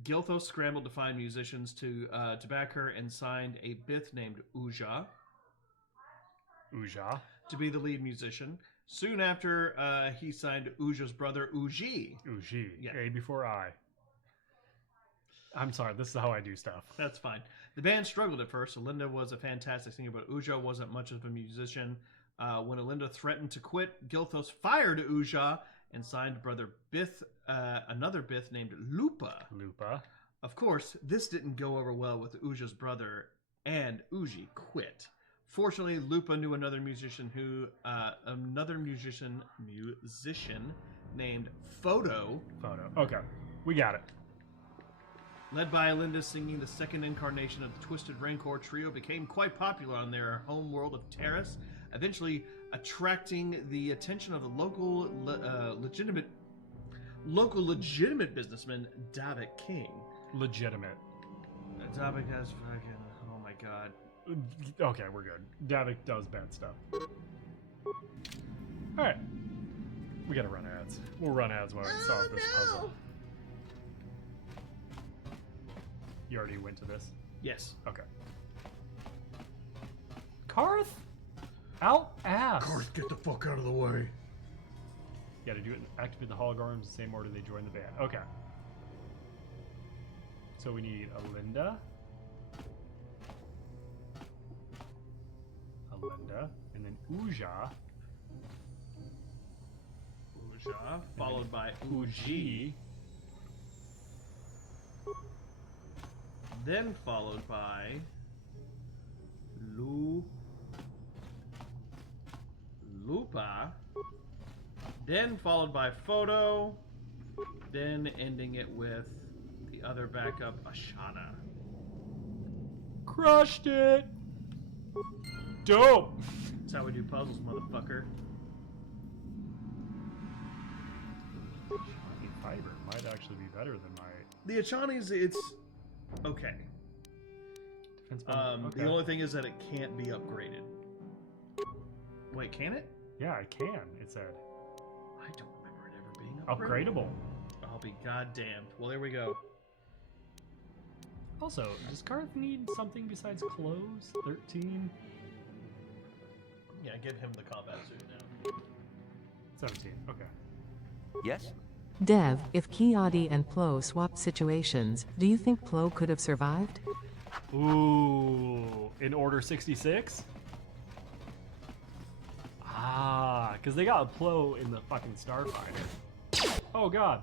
Gilthos scrambled to find musicians to back her and signed a Bith named Uja. Uja? To be the lead musician. Soon after, he signed Uja's brother, Uji. Uji. Yeah. A before I. I'm sorry, this is how I do stuff. That's fine. The band struggled at first. Alinda was a fantastic singer, but Uja wasn't much of a musician. When Alinda threatened to quit, Gilthos fired Uja and signed brother Bith, another Bith named Lupa. Lupa. Of course, this didn't go over well with Uja's brother, and Uji quit. Fortunately, Lupa knew another musician named Photo. Okay, we got it. Led by Alinda singing, the second incarnation of the Twisted Rancor Trio became quite popular on their home world of Taris, eventually attracting the attention of the local legitimate businessman Davik King. Legitimate. Davik has fucking... Oh my god. Okay, we're good. Davik does bad stuff. Alright. We gotta run ads. We'll run ads while we solve this puzzle. You already went to this? Yes. Okay. Karth? Out ass. Karth, get the fuck out of the way. You gotta do it. Activate the holograms the same order they join the band. Okay. So we need Alinda. And then Uja. Raja, followed by Uji, then followed by Lupa, then followed by Photo, then ending it with the other backup, Ashana. Crushed it! Dope! That's how we do puzzles, motherfucker. Shiny fiber might actually be better than my... The Achani's, it's okay. Okay. The only thing is that it can't be upgraded. Wait, can it? Yeah, it can, it said. I don't remember it ever being Upgradable. I'll be goddamned. Well, there we go. Also, does Karth need something besides clothes? 13? Yeah, give him the combat suit now. 17, okay. Yes? Dev, if Kiadi and Plo swapped situations, do you think Plo could have survived? Ooh, in Order 66? Ah, because they got a Plo in the fucking Starfighter. Oh god.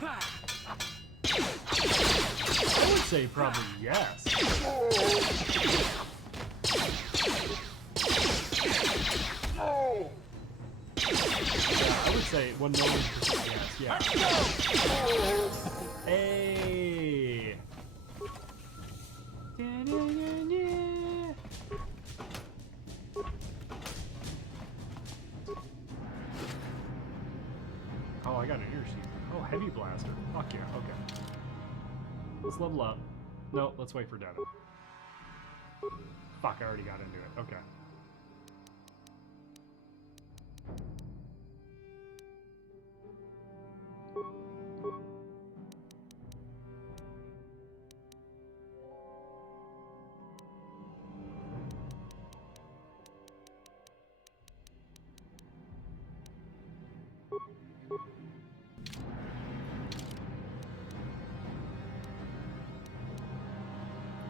I would say probably yes. Yeah, I would say 1 million percent yes, yeah. Hey! Oh, I got an ear sheath. Oh, heavy blaster. Fuck yeah, okay. Let's level up. No, let's wait for Devin. Fuck, I already got into it. Okay.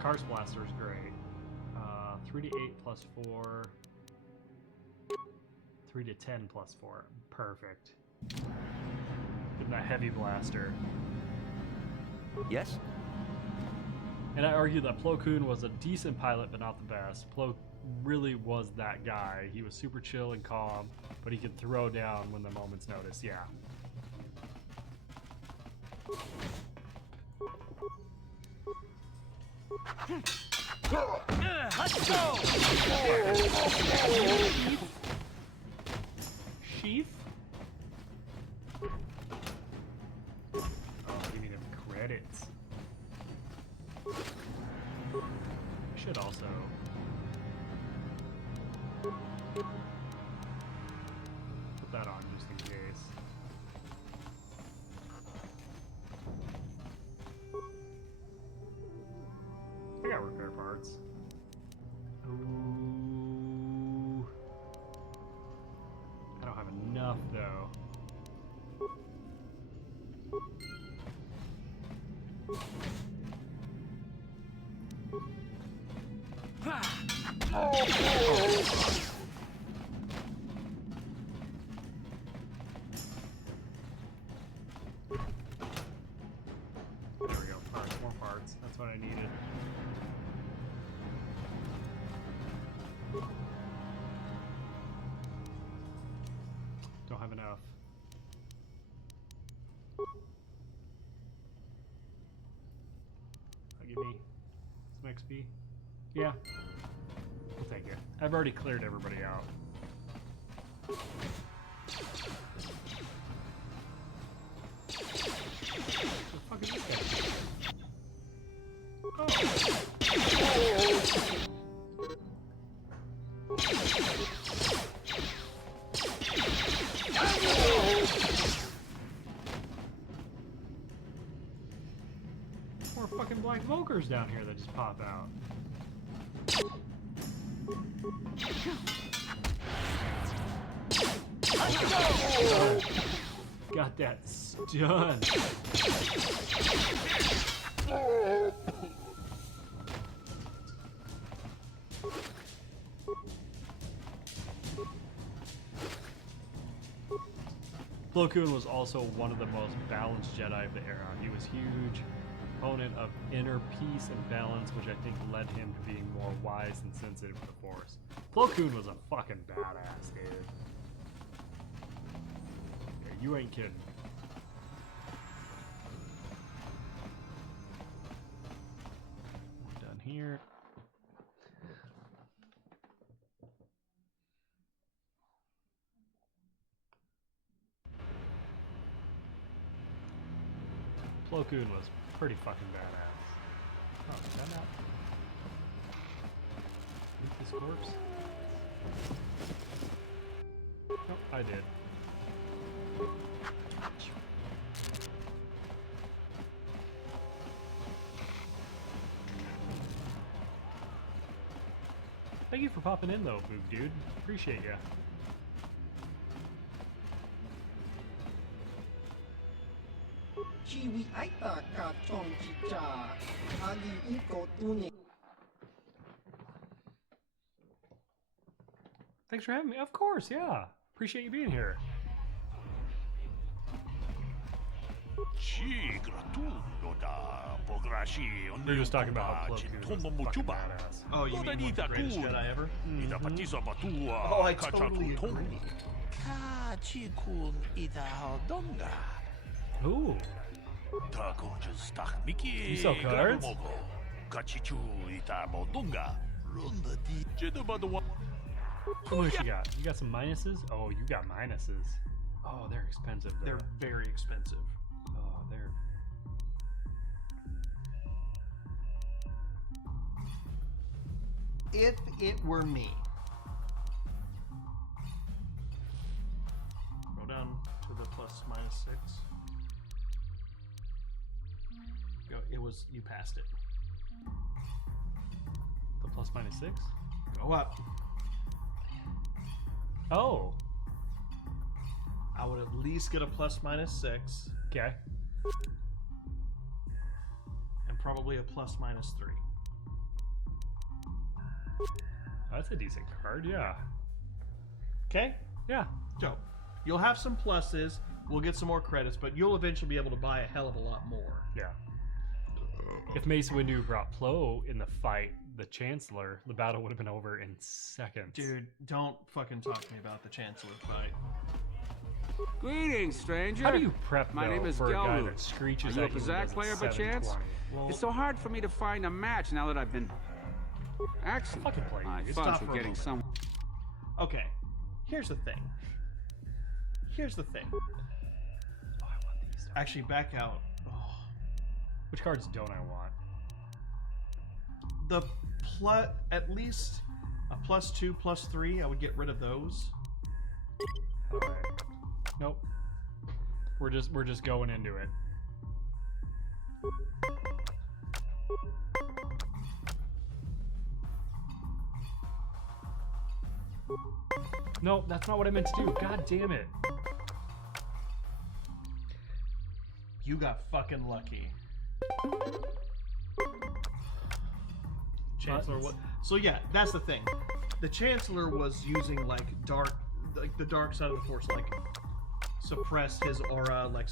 Karst Blaster is great. 3 to 8 plus 4. 3 to 10 plus 4. Perfect. Give that heavy blaster. Yes? And I argue that Plo Koon was a decent pilot, but not the best. Plo really was that guy. He was super chill and calm, but he could throw down when the moment's notice. Yeah. Let's go! Sheath? Oh, give me them credits. I should also... put that on just in case. I got repair parts. Ooh. I don't have enough though. There we go, parts, more parts. That's what I needed. Don't have enough. Give me some XP. Yeah, we'll take it. I've already cleared everybody out. What the fuck is this guy? More fucking black Volkers down here that just pop out. Got that stun. Plo Koon was also one of the most balanced Jedi of the era. He was huge, proponent of inner peace and balance, which I think led him to being more wise and sensitive to the Force. Plo Koon was a fucking badass, dude. Yeah, you ain't kidding. We're done here. Plo Koon was pretty fucking badass. Oh, did I not loot this corpse? Nope, I did. Thank you for popping in though, Boog Dude. Appreciate ya. Thanks for having me. Of course, yeah. Appreciate you being here. We were just talking about how Plo Koon was fucking badass. Oh, you mean the greatest Jedi ever? Oh, I totally agree. Ooh. You sell cards? How much you got? You got some minuses? Oh, you got minuses. Oh, they're expensive though. They're very expensive. Oh, they're... If it were me. Go down to the plus minus 6. Go. It was, you passed it. The plus minus 6? Go up. Oh. I would at least get a plus minus 6. Okay. And probably a plus minus 3. That's a decent card, yeah. Okay? Yeah. So, you'll have some pluses, we'll get some more credits, but you'll eventually be able to buy a hell of a lot more. Yeah. If Mace Windu brought Plo in the fight, the Chancellor, the battle would have been over in seconds. Dude, don't fucking talk to me about the Chancellor fight. Greetings, stranger. How do you prep, My though, name is for a guy Gelru. that screeches Are you at a you Pizzac and player does by chance? 720? Well, It's so hard for me to find a match now that I've been... Excellent. fucking play you. My Just funds stop were for a getting moment. some... Okay, here's the thing. Here's the thing. Oh, I want these. Actually, back out. Oh. Which cards don't I want? The plus, at least a plus 2, plus 3, I would get rid of those. Okay. Nope. We're just going into it. No, that's not what I meant to do. God damn it. You got fucking lucky. Chancellor, what? So yeah, that's the thing. The Chancellor was using like the dark side of the Force, like suppress his aura, like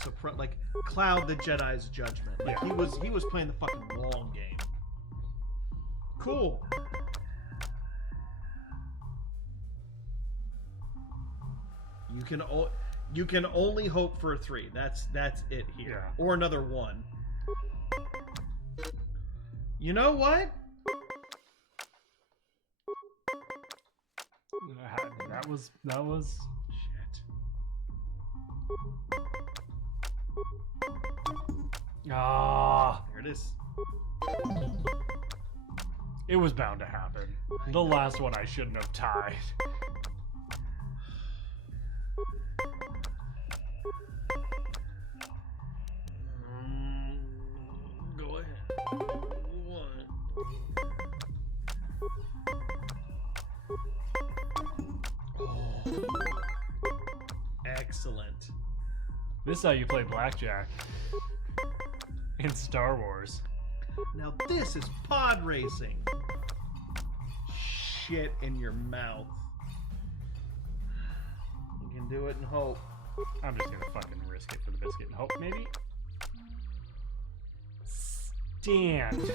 cloud the Jedi's judgment. Like he was playing the fucking long game. Cool. You can only hope for a 3. That's it here, or another 1. You know what? That was shit. Ah, there it is. It was bound to happen. The last one I shouldn't have tied. Go ahead. Excellent. This is how you play blackjack in Star Wars. Now this is pod racing. Shit in your mouth. You can do it and hope. I'm just gonna fucking risk it for the biscuit and hope, maybe? Stand.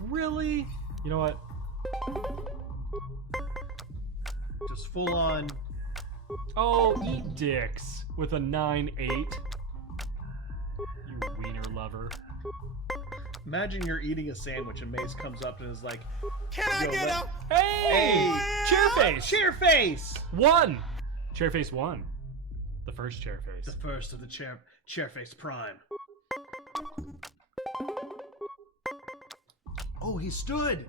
Really? You know what? Just full on. Oh, eat dicks with a 9-8. You wiener lover. Imagine you're eating a sandwich and Mace comes up and is like, Can I get a... Hey! Chairface! Chairface! Won! Chairface won. The first Chairface. The first of the Chairface Prime. Oh, he stood!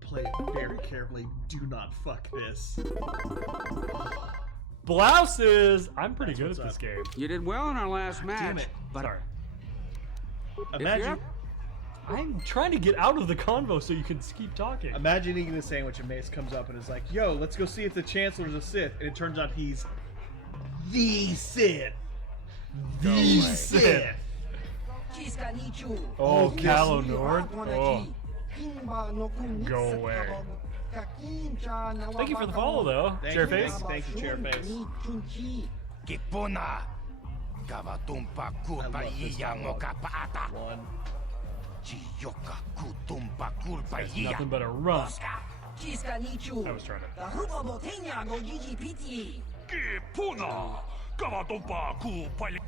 Play it very carefully. Do not fuck this. Blouses! I'm pretty good at this game. You did well in our last match. Damn it. But Sorry. Imagine. I'm trying to get out of the convo so you can keep talking. Imagine eating a sandwich and Mace comes up and is like, yo, let's go see if the Chancellor's a Sith. And it turns out he's the Sith. The Sith. Oh, Calo Nord? Oh. Go away. Thank you for the follow, though, Chairface. Thank you, Chairface. One. That's nothing but a run. I was trying to.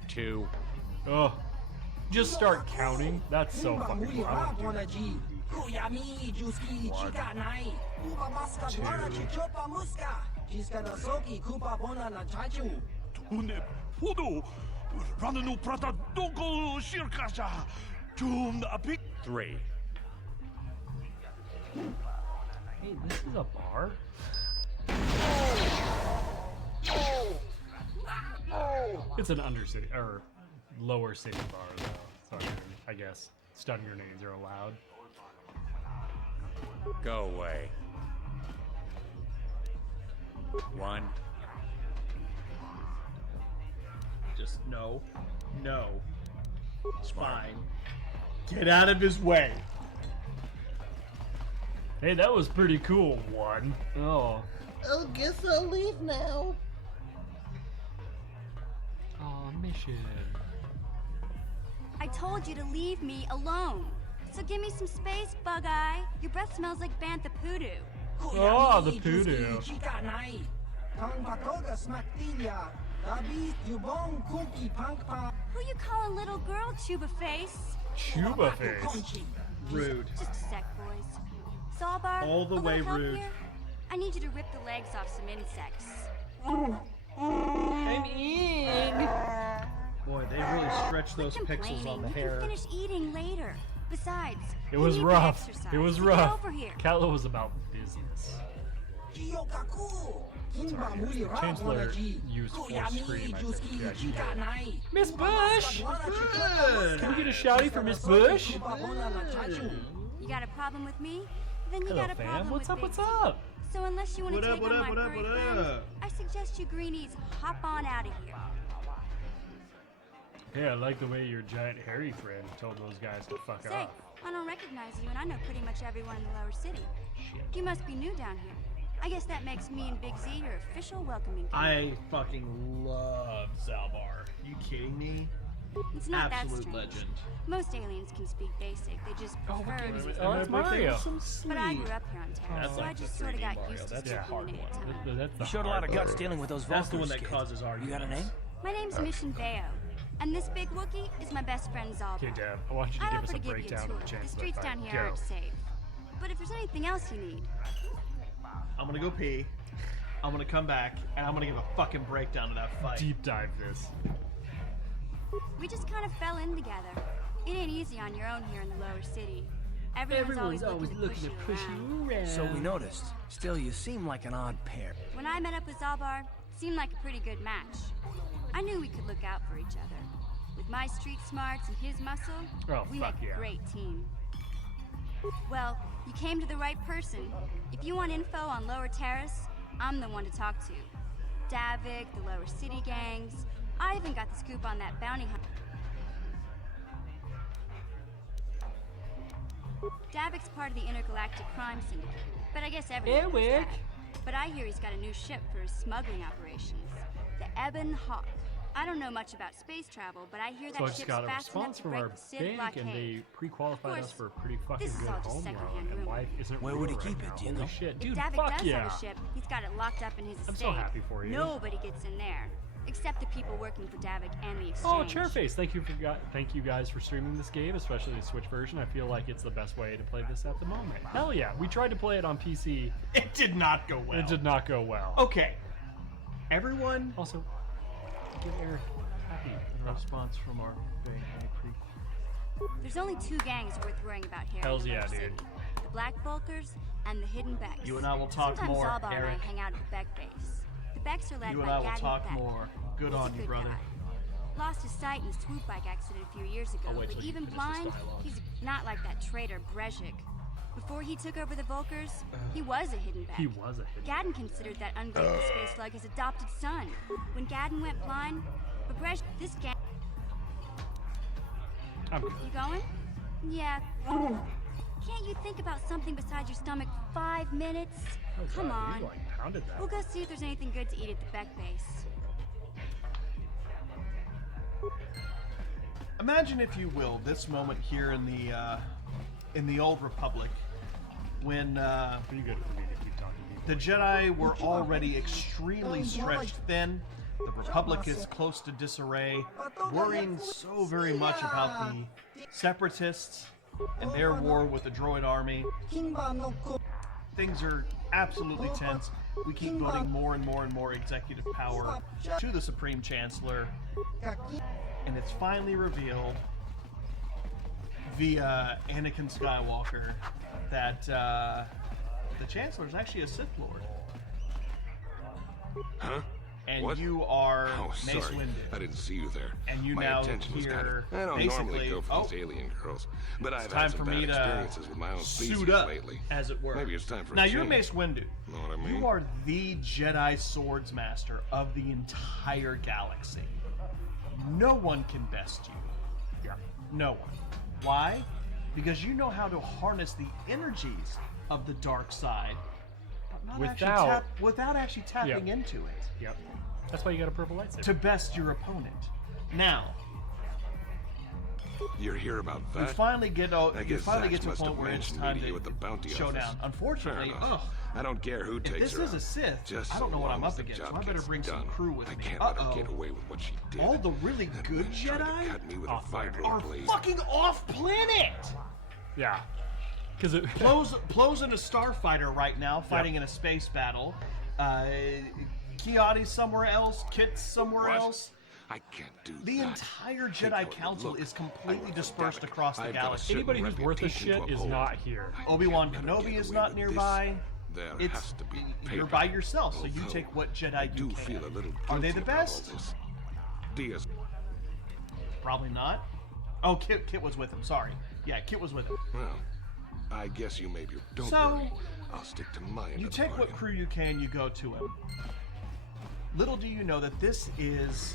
2. Oh. Just start counting. That's so fucking loud. 1, 2. 3. Hey, this is a bar? It's an undercity, or lower city bar, though. So I guess stun grenades are allowed. Go away. 1. Just no. No. It's fine. Get out of his way. Hey, that was pretty cool. 1. Oh. I guess I'll leave now. Oh, mission. I told you to leave me alone. So give me some space, Bug-Eye. Your breath smells like Bantha Poodoo. Oh, the Poodoo. Who you calling little girl, Chuba Face? Chuba Face? Rude. Just a sec, boys. Sawbar, All the a way little help rude. here? I need you to rip the legs off some insects. I'm in. Boy, they really stretched those pixels on the You hair. can finish eating later. Besides, It you was need the rough. exercise, It was so rough. Get over here. Calo was about business. Chancellor used full scream, I think. Yeah, she did. Miss Bush! Can we get a shouty for Miss Bush? You got a problem with me? Then you Hello, got a fam. problem What's with up? What's Big T. up? So unless you want to What up, take what on up, my what up, furry what friend, up? I suggest you greenies hop on out of here. Hey, I like the way your giant hairy friend told those guys to fuck Say, off. I don't recognize you, and I know pretty much everyone in the lower city. Shit. You must be new down here. I guess that makes me and Big Z your official welcoming I committee. fucking love Zalbar. You kidding me? It's not Absolute that strange. legend. Most aliens can speak basic. They just prefer to speak Oh, that's Mario. But I grew up here on Terra, That's so I like the just sort of 3D got Mario. used to That's a speaking hard in one. time. That's the You showed a lot of hard guts part. dealing with those That's the Vulcans, one that kid. causes arguments. You got a name? My name's Mission Bayo, and this big Wookiee is my best friend Zalbar. Okay, Dad, I want you to I'd give us offer a to give you a breakdown tour. of the The Chancellor streets fight. down here Go. aren't safe. But if there's anything else you need, I'm gonna go pee. I'm gonna come back, and I'm gonna give a fucking breakdown of that fight. Deep dive this. we just kind of fell in together. It ain't easy on your own here in the lower city. Everyone's always looking to push you around. So we noticed. Still, you seem like an odd pair. When I met up with Zalbar, it seemed like a pretty good match. I knew we could look out for each other. With my street smarts and his muscle, Oh, we fuck make yeah. a great team. Well, you came to the right person. If you want info on Lower Terrace, I'm the one to talk to. Davik, the Lower City gangs. I even got the scoop on that bounty hunt. Davik's part of the intergalactic crime syndicate, but I guess everyone knows Wick. that. But I hear he's got a new ship for his smuggling operations, the Ebon Hawk. I don't know much about space travel, but I hear that So I just ship's got a fast enough response to from break our the Sith bank, blockade. and they pre-qualified us for a pretty fucking this is good all just home secondhand loan, and rumor. life isn't Where real would he right keep it, now. do you Holy know? shit, If dude, Davik fuck does yeah. have a ship, he's got it locked up in his I'm estate. so happy for you. Nobody gets in there, except the people working for Davik and the exchange. Oh, Chairface, thank you guys for streaming this game, especially the Switch version. I feel like it's the best way to play this at the moment. Hell yeah, we tried to play it on PC. It did not go well. It did not go well. Okay. Everyone. Also, give Eric happy. Response from our bank. There's only two gangs worth worrying about here Hells in the yeah, River City. dude. The Black Volkers and the Hidden Becks. You and I will talk Sometimes more, Zalbar and I Eric. hang out at the Beck base. The Becks are led You by and I will Gadden talk Beck. more. Good He's on a you, good brother. guy. Lost his sight in a swoop bike accident a few years ago, I'll wait but till you even finish this blind, dialogue. he's not like that traitor Brezhik. Before he took over the Volkers, he was a Hidden Beck. He was a hidden Gadden considered that ungrateful space slug his adopted son. When Gadden went blind, but Brezhik, this gang... I'm good. You going? Yeah. Can't you think about something besides your stomach for 5 minutes? Oh, Come God, on. you, like, pounded that. We'll go see if there's anything good to eat at the Beck base. Imagine, if you will, this moment here in the Old Republic, when Pretty good for me to keep talking to the Jedi were already extremely stretched thin. The Republic is close to disarray, worrying so very much about the Separatists and their war with the droid army. Things are absolutely tense. We keep voting more and more and more executive power to the Supreme Chancellor. And it's finally revealed via Anakin Skywalker that the Chancellor is actually a Sith Lord. Huh? And What? you are Oh, Mace sorry. Windu. I didn't see you there. And you My now attention was hear kind of... I don't basically, normally go for oh, these alien girls, but it's I've time had some for bad me to experiences with my own species suit up, lately. as it were. Maybe it's time for now a you're change. Mace Windu. Know what I mean? You are the Jedi Swords Master of the entire galaxy. No one can best you. Yeah. No one. Why? Because you know how to harness the energies of the dark side, but not without actually tapping into it. Yep. That's why you got a purple lightsaber. To best your opponent. Now, You're here about that? we finally get to I a guess point Zax must have where it's mentioned time meeting to you at the bounty show office. down. Unfortunately, Fair enough. I don't care who if takes this her is out. a Sith, Just I don't so know what long I'm as up the against, so job I better gets bring some done. crew with I me. can't let her get away with what she did. All the really good Tried to Jedi cut me with a are vibroblade. fucking off planet. Yeah. Because it Plo's in a starfighter right now, fighting in a space battle. Kiadi's somewhere else. Kit's somewhere What? else. I can't do The that. entire Think how Jedi it would Council look. is I completely work for dispersed Davik. across the I've got a galaxy. certain anybody who's worth a reputation shit to is uphold. not here. Obi-Wan Can't let her Kenobi get is away not with nearby. This. There It's has to be you're payback. by yourself, so you Although, take what I Jedi do you can. feel a little Are they guilty the about all best? this. Diaz. Probably not. Oh, Kit was with him. Sorry. Yeah, Kit was with him. Well, I guess you maybe don't So, worry. I'll stick to my end You of the take what bargain. crew you can, you go to him. Little do you know that this is...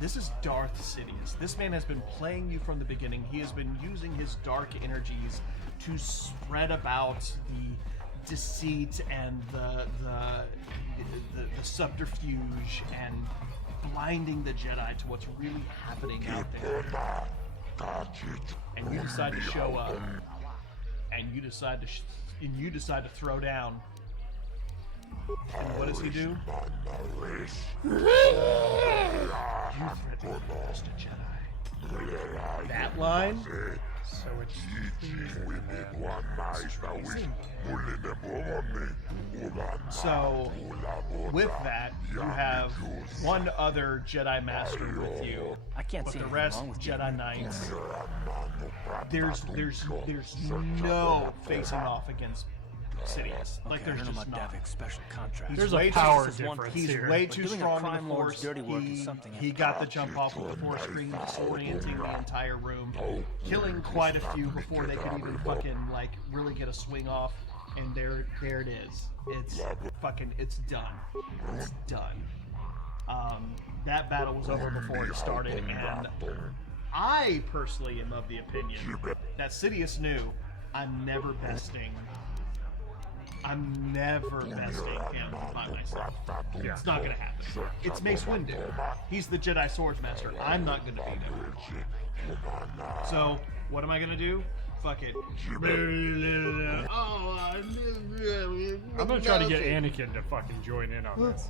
This is Darth Sidious. This man has been playing you from the beginning. He has been using his dark energies to spread about the deceit and the subterfuge and blinding the Jedi to what's really happening out there. And you decide to show up. And you decide to throw down. And what does he do? You threatened me as a Jedi. That line? So it's So, with that, you have one other Jedi Master with you. I can't but see the anything rest wrong with Jedi you. Knights. There's no facing off against Sidious. Like Okay, I there's don't know just about not. Davik's special contract. There's way a too- power This is one difference He's here. way But too doing a strong in crime the lord's Force. dirty work is something He got the jump off with the Force screen, disorienting the entire room, killing quite a few before they could even fucking like really get a swing off. And there it is. It's done. It's done. That battle was over before it started, and I personally am of the opinion that Sidious knew I'm never besting him by myself. Yeah. It's not gonna happen. It's Mace Windu. He's the Jedi Swordsmaster. I'm not gonna beat him. So, what am I gonna do? Fuck it. I'm gonna try to get Anakin to fucking join in on this.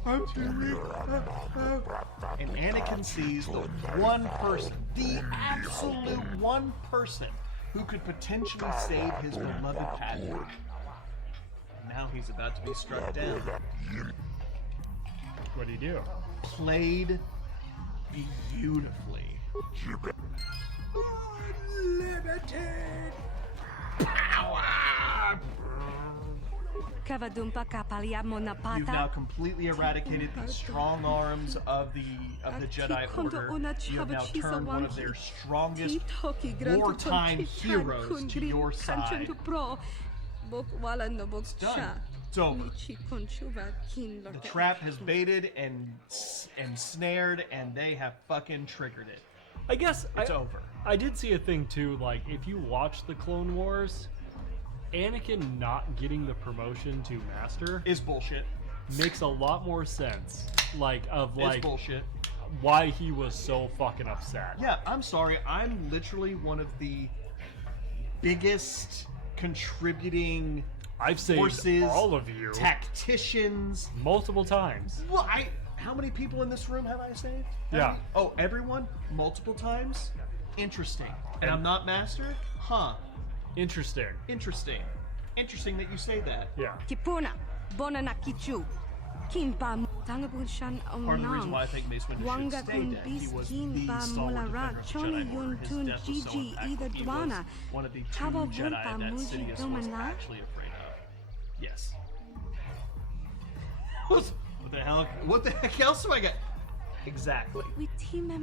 And Anakin sees the one person, the absolute one person who could potentially save his beloved Padawan. Now he's about to be struck down. What do you do? Played beautifully. Unlimited power! You've now completely eradicated the strong arms of the Jedi Order. You have now turned one of their strongest wartime heroes to your side. It's done. It's over. The trap has baited and snared, and they have fucking triggered it. I guess it's over. I did see a thing too, like if you watch the Clone Wars, Anakin not getting the promotion to Master is bullshit. Makes a lot more sense. It's bullshit. Why he was so fucking upset. Yeah, I'm sorry. I'm literally one of the biggest contributing I've saved forces, all of you tacticians multiple times. Well, how many people in this room have I saved? Yeah. Oh, everyone? Multiple times? Interesting. And I'm not Master? Huh. Interesting. Interesting. Interesting that you say that. Yeah. Part of the reason why I think Mace Windu should stay dead. He was the stalwart defender of the Jedi Order. His death was so impactful. He was one of the two Jedi that Sidious was actually afraid of. Yes. What the hell? What the heck else do I got? Exactly.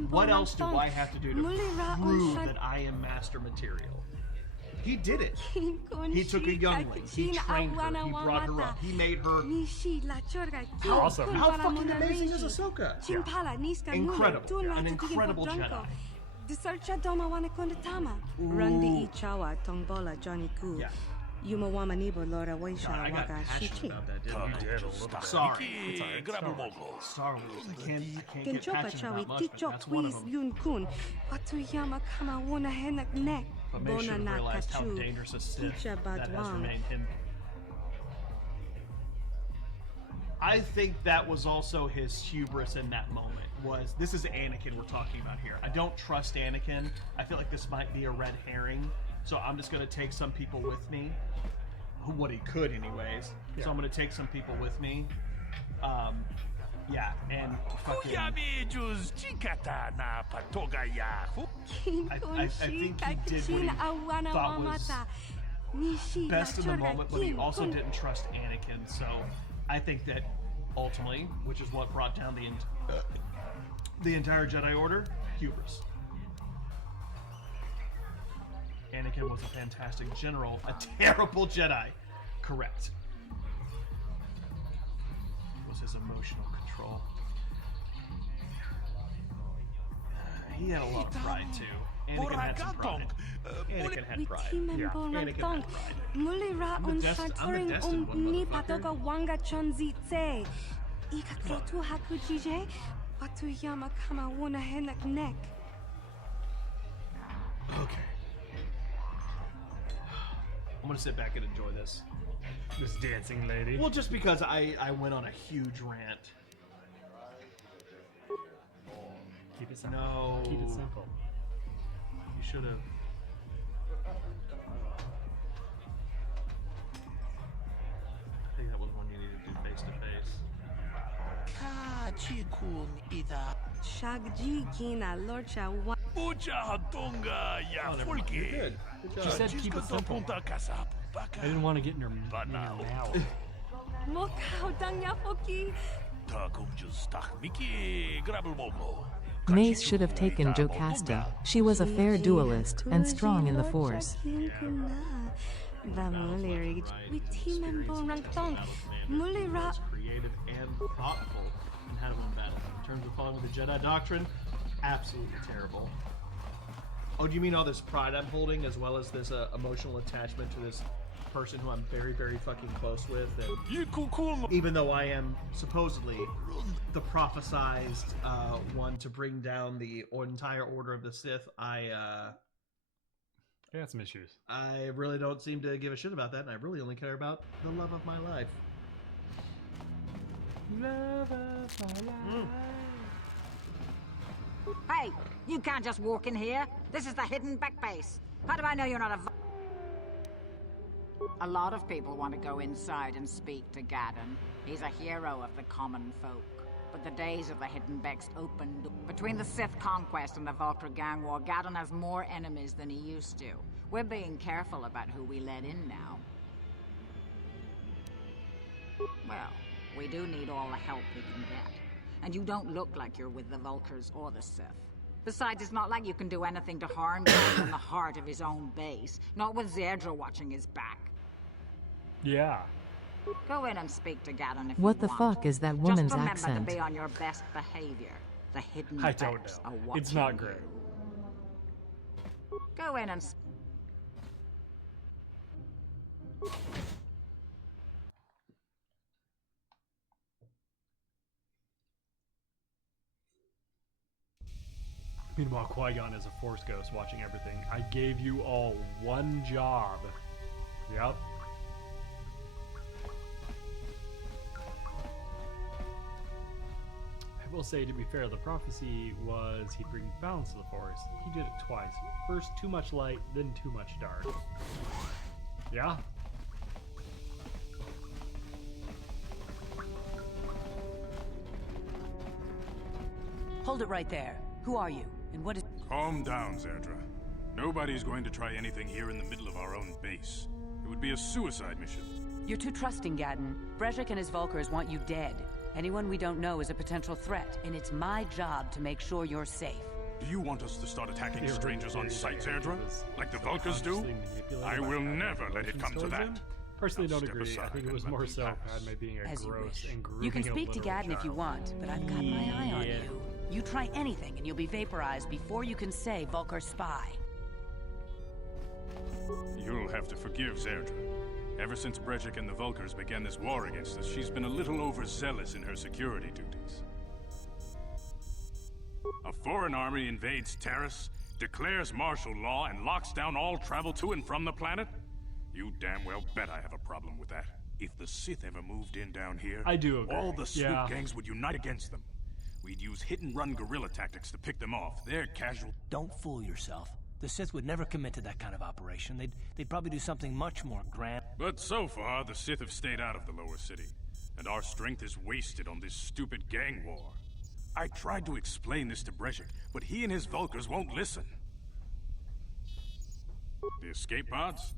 What else do I have to do to prove that I am Master material? He did it. He took a youngling. He trained her. He brought her up. He made her awesome. How fucking amazing is Ahsoka? Yeah. Incredible. An incredible Jedi. Yeah. God, I got passionate about that, didn't I? Sorry. Star Wars. I can't get passionate about much, but that's one of them. But May should have realized how dangerous a Sith that has remained him. I think that was also his hubris in that moment. This is Anakin we're talking about here. I don't trust Anakin. I feel like this might be a red herring. So I'm just going to take some people with me. What he could anyways. Yeah. So I'm going to take some people with me. Yeah, and fucking... I think he did what he thought was best in the moment, but he also didn't trust Anakin. So I think that ultimately, which is what brought down the entire Jedi Order, hubris. Anakin was a fantastic general, a terrible Jedi. Correct. It was his emotional control. He had a lot of pride too. Anakin had some pride. Anakin had pride. Yeah. Anakin had pride. I'm the destined one, motherfucker. Okay. I'm gonna sit back and enjoy this. This dancing lady. Well, just because I went on a huge rant. Keep it simple. No. Keep it simple. You should have. I think that was one you needed to do face to face. You're good. She said keep it simple. I didn't want to get in her mouth. Mace should have taken Jocasta. She was a fair duelist and strong in the Force. Creative and thoughtful in how to win battle. In terms of following the Jedi doctrine, absolutely terrible. Oh, do you mean all this pride I'm holding, as well as this emotional attachment to this person who I'm very, very fucking close with? And even though I am supposedly the prophesized one to bring down the entire Order of the Sith, I got some issues. I really don't seem to give a shit about that, and I really only care about the love of my life. Love of my life. Hey, you can't just walk in here. This is the hidden back base. How do I know you're not a lot of people want to go inside and speak to Gaddon. He's a hero of the common folk. But the days of the hidden becks opened. Between the Sith conquest and the Vulcar gang war, Gaddon has more enemies than he used to. We're being careful about who we let in now. Well, we do need all the help we can get. And you don't look like you're with the Vulcars or the Sith. Besides, it's not like you can do anything to harm Gaddon in the heart of his own base. Not with Zerdra watching his back. Yeah. Go in and speak to Gaddon if What you the want. fuck is that woman's Just remember accent? to be on your best behavior. The hidden I don't becks know. are watching It's not great. you. Go in and... Meanwhile, Qui-Gon is a Force ghost watching everything. I gave you all one job. Yep. I will say, to be fair, the prophecy was he'd bring balance to the Force. He did it twice. First, too much light, then too much dark. Yeah? Hold it right there. Who are you? And what is... Calm down, Zerdra. Nobody's going to try anything here in the middle of our own base. It would be a suicide mission. You're too trusting, Gaddon. Brejik and his Vulcars want you dead. Anyone we don't know is a potential threat, and it's my job to make sure you're safe. Do you want us to start attacking strangers on sight, Zerdra? Like the Vulcars do? I will never let it come to that. Personally, Now don't step agree. I aside think it was and let more me so pass. Padme being a As you gross wish. and grooming You can a speak to literal Gaddon if you child. want, but I've got my eye on Yeah. you. You try anything and you'll be vaporized before you can say Vulcar spy. You'll have to forgive Zerdra. Ever since Brejik and the Vulcars began this war against us, she's been a little overzealous in her security duties. A foreign army invades Taris, declares martial law, and locks down all travel to and from the planet? You damn well bet I have a problem with that. If the Sith ever moved in down here, I do agree. all the swoop Yeah. gangs would unite against them. We'd use hit-and-run guerrilla tactics to pick them off. They're casual... Don't fool yourself. The Sith would never commit to that kind of operation. They'd probably do something much more grand. But so far, the Sith have stayed out of the lower city, and our strength is wasted on this stupid gang war. I tried to explain this to Brejik, but he and his Vulcars won't listen. The escape pods?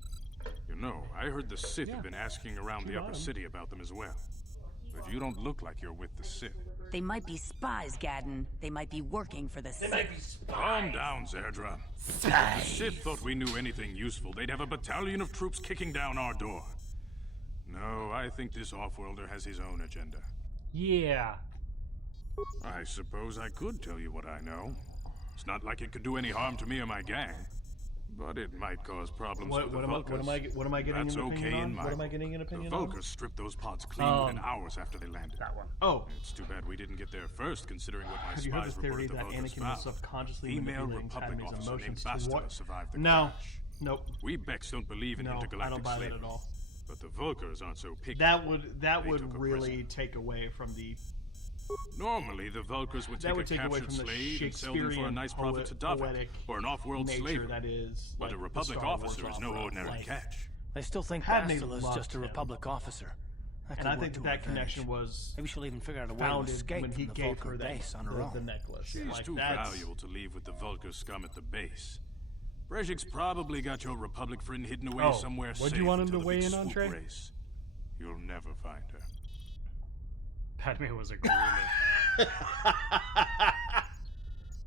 You know, I heard the Sith have been asking around the upper city about them as well. But you don't look like you're with the Sith. They might be spies, Gaddon. They might be working for the Sith. Calm down, Zerdra. If the Sith thought we knew anything useful, they'd have a battalion of troops kicking down our door. No, I think this off-worlder has his own agenda. Yeah. I suppose I could tell you what I know. It's not like it could do any harm to me or my gang. But it might cause problems for the Vulcars. What am I getting That's an okay opinion in on? my What am I book. getting an opinion The on? Vulcars stripped those pods clean within hours after they landed. That one. Oh. It's too bad we didn't get there first, considering what my Have you heard spies the theory reported the that Vulcars Anakin was found. subconsciously Female manipulating Republic Padme's officer named emotions to Bastila what? survived the No. crash. Nope. We Becks don't believe in No, intergalactic I don't buy that slavery. at all. But the Vulcars aren't so picky. That would They took a really take away from the Normally, the Vulcars would that take would a take away captured from the slave and sell them for a Shakespearean nice profit to poetic Davik, or an off-world nature slaver. that is But like a the Republic Star Wars officer is no opera. ordinary Like, catch. I still think Padme Bastila's loved just a him. Republic officer. That And could I work think to that her connection advantage. was Maybe she'll even figure out a way to founded escape when he from the gave Vulcar her that, base on her own. the necklace. She's Like, too that's- valuable to leave with the Vulcar scum at the base. Brejik's probably got your Republic friend hidden away somewhere safe. What do you want him to until the weigh big in on, swoop Trey? race. You'll never find her. Padme was a groomer.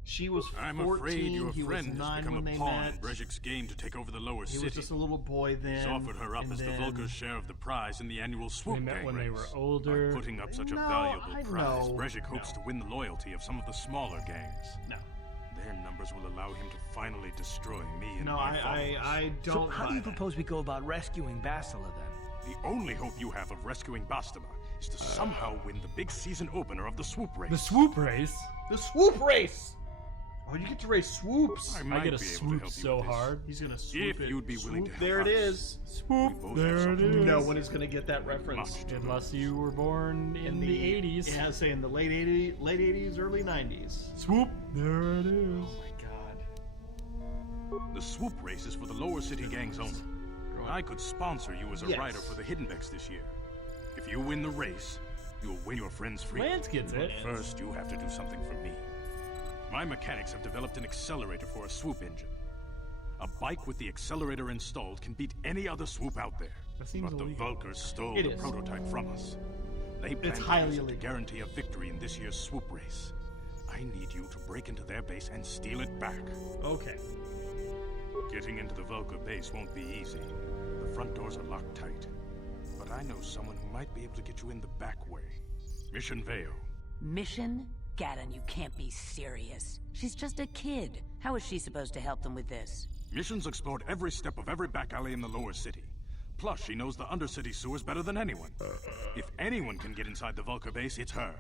She was 14, I'm afraid your he was friend has 9 become when a they pawn in met. Brejik's game to take over the lower He city. was just a little boy then. He's offered her up and as the then- Vulcar's share of the prize in the annual swoop They met gang when race. they were older. By putting up such a No, valuable I prize, know. Brejik hopes to win the loyalty of some of the smaller gangs. No. Their numbers will allow him to finally destroy me and No, my followers. I don't. So how do you buy that. propose we go about rescuing Bastila then? The only hope you have of rescuing Bastila is to somehow win the big season opener of the swoop race. The swoop race? The swoop race! Oh, you get to race swoops. I get a swoop so hard. He's gonna swoop If it. you'd be willing to Swoop, there help it us. is. Swoop, We both there have it something to is. No one is gonna get that reference. Unless you were born in the 80s. It has to say in the late 80s, early 90s. Swoop, there it is. Oh my god. The swoop race is for the lower city gangs only. I could sponsor you as a Yes. rider for the Hiddenbecks this year. If you win the race, you'll win your friends free. Lance gets it. But first, you have to do something for me. My mechanics have developed an accelerator for a swoop engine. A bike with the accelerator installed can beat any other swoop out there. That seems But the illegal. Vulkars stole It the is. prototype from us. They plan It's to highly use it to illegal. guarantee a victory in this year's swoop race. I need you to break into their base and steal it back. Okay. Getting into the Vulkar base won't be easy. The front doors are locked tight. But I know someone who might be able to get you in the back way. Mission Veo. Mission? Gaddon, you can't be serious. She's just a kid. How is she supposed to help them with this? Mission's explored every step of every back alley in the lower city. Plus, she knows the undercity sewers better than anyone. If anyone can get inside the Vulkar base, it's her.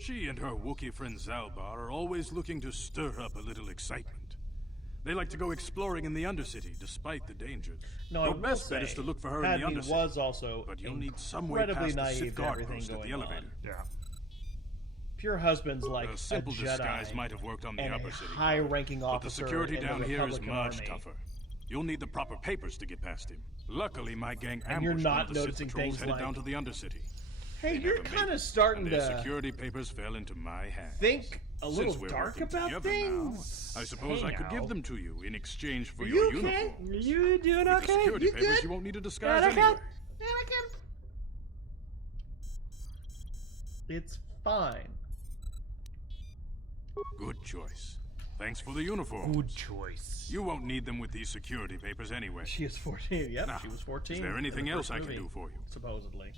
She and her Wookiee friend Zalbar are always looking to stir up a little excitement. They like to go exploring in the undercity, despite the dangers. No, Your I will best bet is say, to look for her in the Padme undercity. was also but you'll need some way incredibly past the naive Sith to guard everything post at the going elevator. on. Yeah. If your husband's like A simple a disguise Jedi might have worked on the and upper a city, high-ranking but officer the security in the down here is Republican much Army. tougher. You'll need the proper papers to get past him. Luckily, my gang And you're ambushed not one of the Sith noticing patrols things headed like, down to the undercity. Hey, They you're never made kind it, of starting and their to security papers fell into my hands. think a little Since we're dark working about together things. Now, I suppose Hey I could now. give them to you in exchange for Are your you okay? uniform. You doing With okay? the security You papers, good? you won't need a disguise Yeah, okay. anyway. It's fine. Good choice. Thanks for the uniform. Good choice. You won't need them with these security papers anyway. She is 14. Yep, Now, she was 14. is there in anything the else first I can movie, do for you? Supposedly.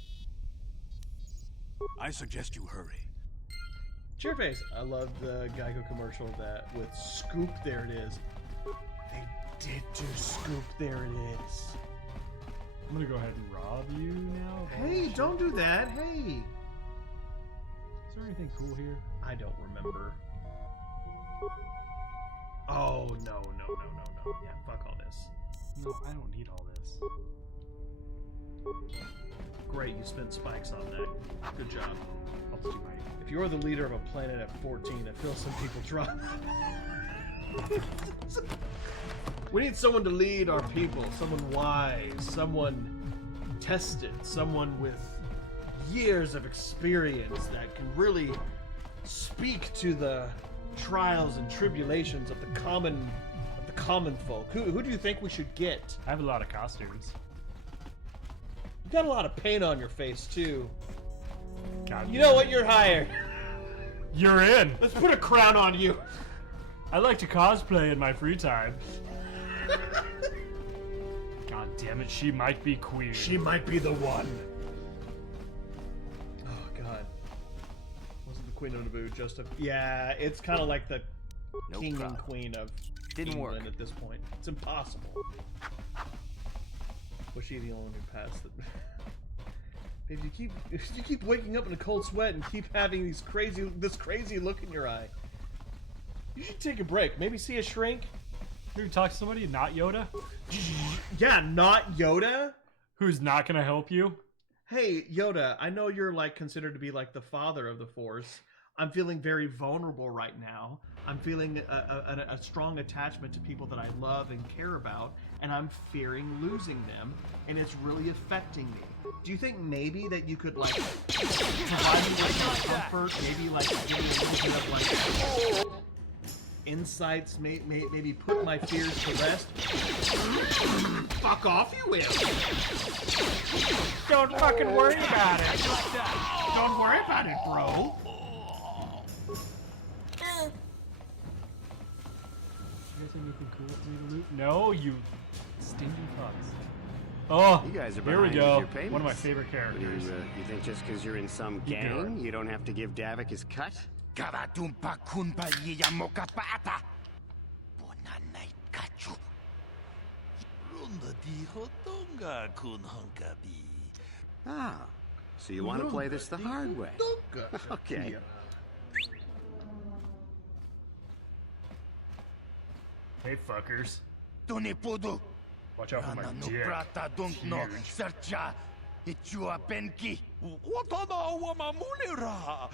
I suggest you hurry. Cheerface. I love the Geico commercial that with Scoop, there it is. They did do Scoop, there it is. I'm gonna go ahead and rob you now. Hey, don't do that. Hey. Is there anything cool here? I don't remember. Oh, no. Yeah, fuck all this. No, I don't need all this. Great, you spent spikes on that. Good job. I'll just do my... If you're the leader of a planet at 14, I feel some people drop. We need someone to lead our people. Someone wise. Someone tested. Someone with years of experience that can really speak to the trials and tribulations of the common folk. Who do you think we should get? I have a lot of costumes. You got a lot of paint on your face too. God, You know what? You're hired. You're in. Let's put a crown on you. I like to cosplay in my free time. God damn it, she might be queen. She might be the one. Oh God. Wasn't the Queen of Naboo just a... Yeah, it's kind of like the No king problem. and queen of Didn't England work. at this point. It's impossible. Was she the only one who passed it? If you keep waking up in a cold sweat and keep having this crazy look in your eye, you should take a break. Maybe see a shrink. Maybe talk to somebody, not Yoda, Yeah, not Yoda. who's not gonna help you. Hey, Yoda, I know you're like considered to be like the father of the Force. I'm feeling very vulnerable right now. I'm feeling a strong attachment to people that I love and care about, and I'm fearing losing them, and it's really affecting me. Do you think maybe that you could like provide me with some comfort? Maybe like give me a little bit of like insights? Maybe put my fears to rest. Fuck off, you will. Don't fucking worry about it. Don't worry about it, bro. You guys have anything cool for me to loot? No, you stingy fucks. Oh, You guys are here we behind go. with your One of my payments. favorite characters. You think just because you're in some You gang, do you don't have to give Davik his cut? Gavadumpa kunpa yiya mokapata. Bonanay kachu. Runda dijo tonga kun hunkabi. Ah, so you want to play this the hard way? Okay. Hey, fuckers. Tunipudu. Watch out for my dick. Prata dunkno sercha. Ichua benki. Watana wamamulira.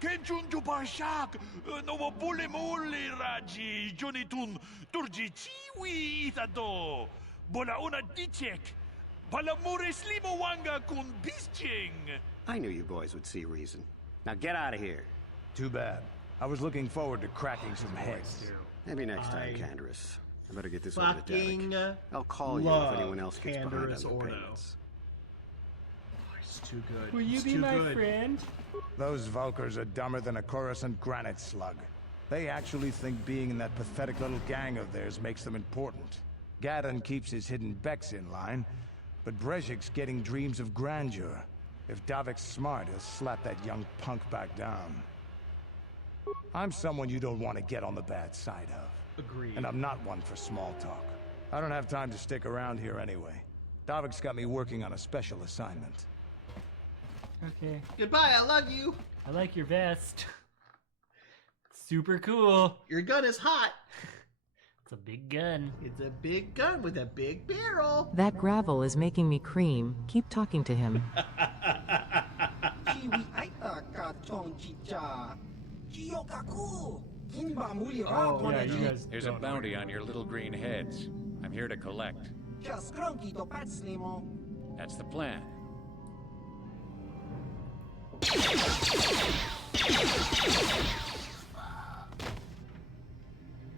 Kenchunju pashak. Novo pulimuli raji. Junitun turji chiwi itado. Bola una dichek. Palamure slimo wanga kun bisching. I knew you boys would see reason. Now get out of here. Too bad. I was looking forward to cracking some heads. Maybe next time, Canderous. I better get this over to Fucking Derek. I'll call you if anyone else gets behind on Canderous the Ordo. payments. It's too good. Will you It's be too my good. friend? Those Vulkars are dumber than a Coruscant granite slug. They actually think being in that pathetic little gang of theirs makes them important. Gadon keeps his hidden Becks in line, but Brezhik's getting dreams of grandeur. If Davik's smart, he'll slap that young punk back down. I'm someone you don't want to get on the bad side of. Agreed. And I'm not one for small talk. I don't have time to stick around here anyway. Davik's got me working on a special assignment. Okay. Goodbye, I love you. I like your vest. Super cool. Your gun is hot. It's a big gun. It's a big gun with a big barrel. That gravel is making me cream. Keep talking to him. Oh, yeah, you guys There's a don't know bounty what on your little green heads. I'm here to collect. That's the plan.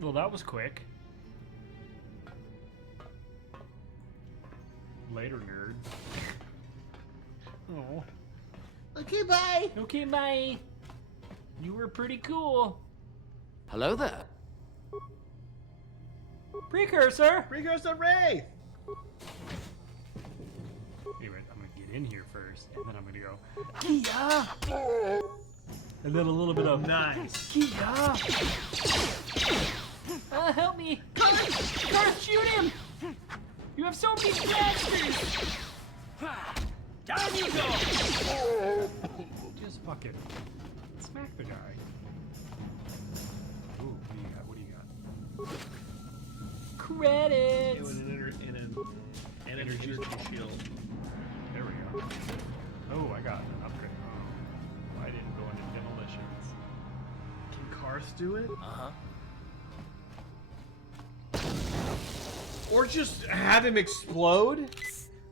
Well, that was quick. Later, nerd. Oh. Okay, bye. Okay, bye. You were pretty cool. Hello there. Precursor! Precursor Wraith! Anyway, I'm gonna get in here first, and then I'm gonna go, Kia! And then a little bit of, nice. Kia! Help me! Garth, shoot him! You have so many blasters! Down you go! Just fucking smack the guy. Ooh, what do you got? Credits! It was an energy shield. There we go. Oh, I got an upgrade. Oh, I didn't go into demolitions. Can Karth do it? Or just have him explode?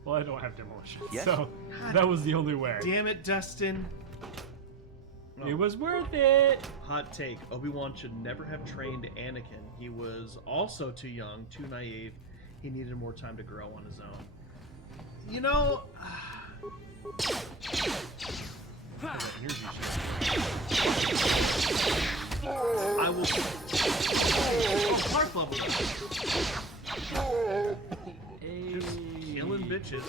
Well, I don't have demolitions, Yes. so that was the only way. Damn it, Dustin. It was worth it. Hot take. Obi-Wan should never have trained Anakin. He was also too young, too naive. He needed more time to grow on his own. You know... I will... Oh, Clark level. Just killing bitches.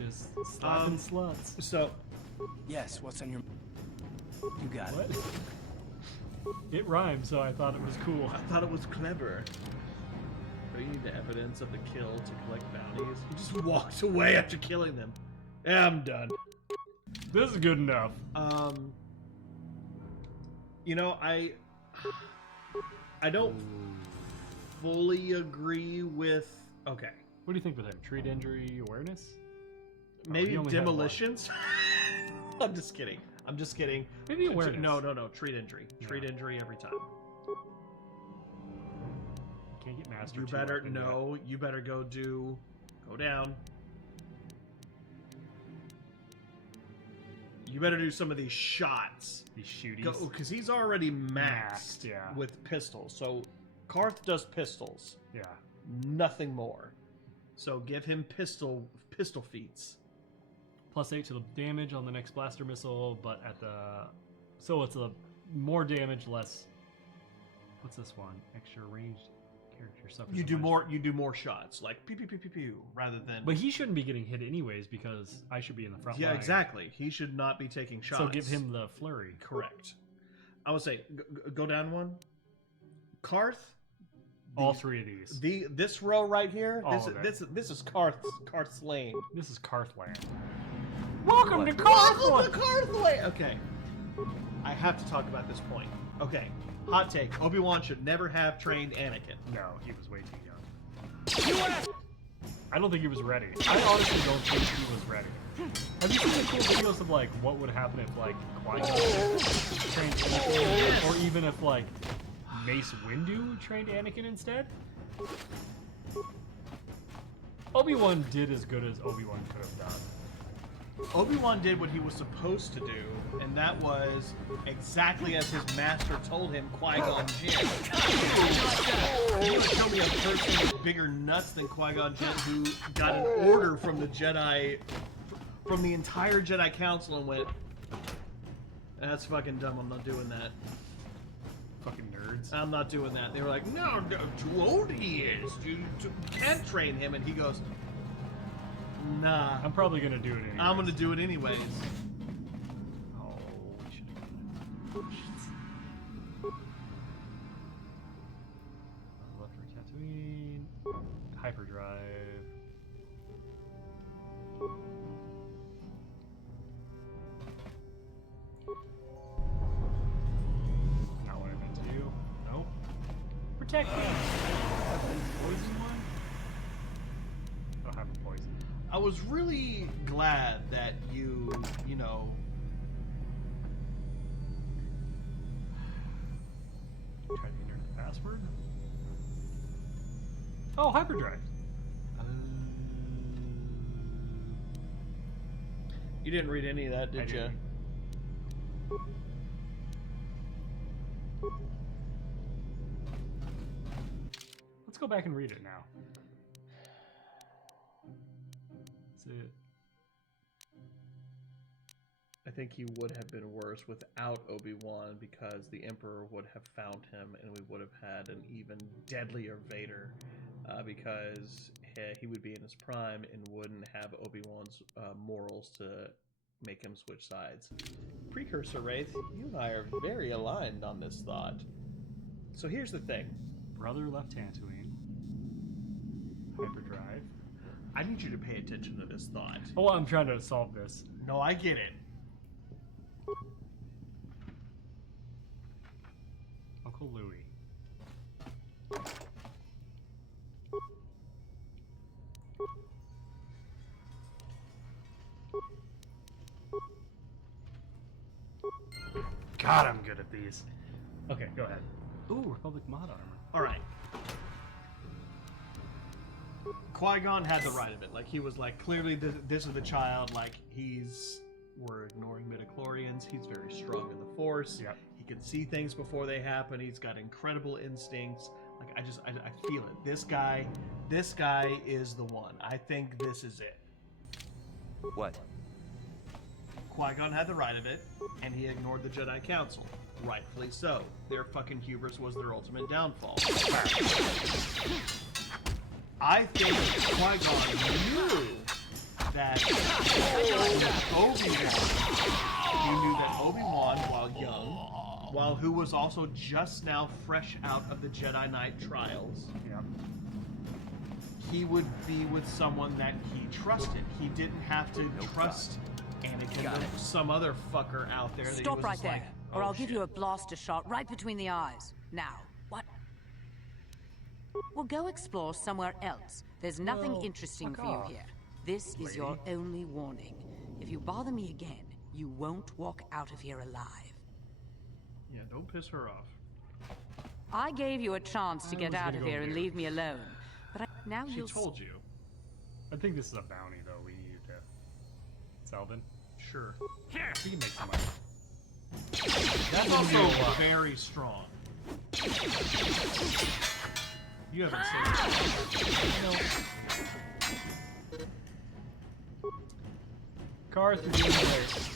Just slapping sluts. So... Yes, what's on your... You got What? it. It rhymed, so I thought it was cool. I thought it was clever. But you need the evidence of the kill to collect bounties. He just walked away after killing them. Yeah, I'm done. This is good enough. You know, I don't fully agree with... Okay. What do you think with him? Treat injury awareness? Maybe he only had demolitions? I'm just kidding. I'm just kidding. Maybe awareness. No. Treat injury. Treat injury every time. Can't get master. You better you better go down. You better do some of these shots. These shooties. Because he's already maxed with pistols. So Karth does pistols. Yeah. Nothing more. So give him pistol feats. +8 to the damage on the next blaster missile, but at the... So it's a more damage, less... What's this one? Extra ranged character suffers. You do more shots, like pew pew pew pew pew, rather than... But he shouldn't be getting hit anyways, because I should be in the front line. Yeah, exactly. He should not be taking shots. So give him the flurry. Correct. I would say go down one. Karth. All three of these. This row right here. All of it. This is Karth's lane. This is Karthland. Welcome to Karthland. Okay. I have to talk about this point. Okay. Hot take. Obi-Wan should never have trained Anakin. No, he was way too young. I don't think he was ready. I honestly don't think he was ready. Have you seen the cool videos of like what would happen if like Qui-Gon trained Anakin, or even if like Mace Windu trained Anakin instead? Obi-Wan did as good as Obi-Wan could have done. Obi-Wan did what he was supposed to do, and that was exactly as his master told him, Qui-Gon Jinn. You want to show me a person with bigger nuts than Qui-Gon Jinn who got an order from the Jedi, from the entire Jedi Council and went, that's fucking dumb, I'm not doing that. Fucking nerds. I'm not doing that. They were like, no, too old he is. You can't train him. And he goes, nah. I'm probably going to do it anyways. I'm going to do it anyways. Oh, we should have done it. Left for Tatooine. Hyperdrive. Not what I meant to do. Nope. Protect me! Poison one? I don't have a poison. I was really glad that you know... Try to enter the password? Oh, hyperdrive. You didn't read any of that, did you? Let's go back and read it now. That's it. I think he would have been worse without Obi-Wan because the Emperor would have found him and we would have had an even deadlier Vader because he would be in his prime and wouldn't have Obi-Wan's morals to make him switch sides. Precursor Wraith, you and I are very aligned on this thought. So here's the thing. Brother left Tatooine. Hyperdrive. I need you to pay attention to this thought. Oh, I'm trying to solve this. No, I get it. Uncle Louie. God, I'm good at these. Okay, go ahead. Ooh, Republic mod armor. Alright. Qui-Gon had the right of it. Like, he was like, clearly this is the child. Like, we're ignoring midichlorians. He's very strong in the Force. Yep. He can see things before they happen. He's got incredible instincts. Like, I feel it. This guy is the one. I think this is it. What? Qui-Gon had the right of it, and he ignored the Jedi Council. Rightfully so. Their fucking hubris was their ultimate downfall. I think Qui-Gon knew that Obi-Wan, while young, who was also just now fresh out of the Jedi Knight trials, he would be with someone that he trusted. He didn't have to trust Anakin or some other fucker out there. Stop right there, or I'll give you a blaster shot right between the eyes. Now, what? We'll go explore somewhere else. There's nothing interesting for you here. This is your only warning. If you bother me again, you won't walk out of here alive. Yeah, don't piss her off. I gave you a chance to get out of here and leave me alone, but now she told you. I think this is a bounty, though. We need to. Selvin? Sure. Here! We can make some money. That's also very strong. You haven't said it. Karth, you're doing great.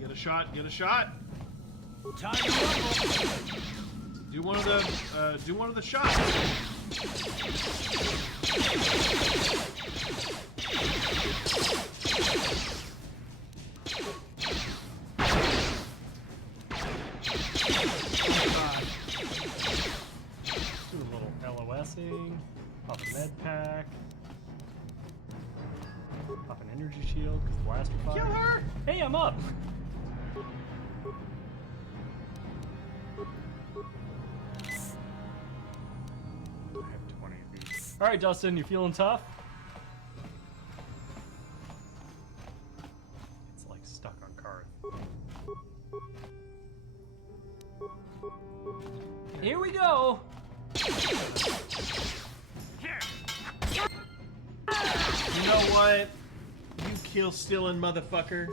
Get a shot. Get a shot. Time to rumble. Do one of the shots. med pack. Pop an energy shield because blaster fire. Kill her! Hey, I'm up. I have 20 of these. All right, Dustin, you feeling tough? It's like stuck on card. Here we go. You know what? You kill stealing motherfucker.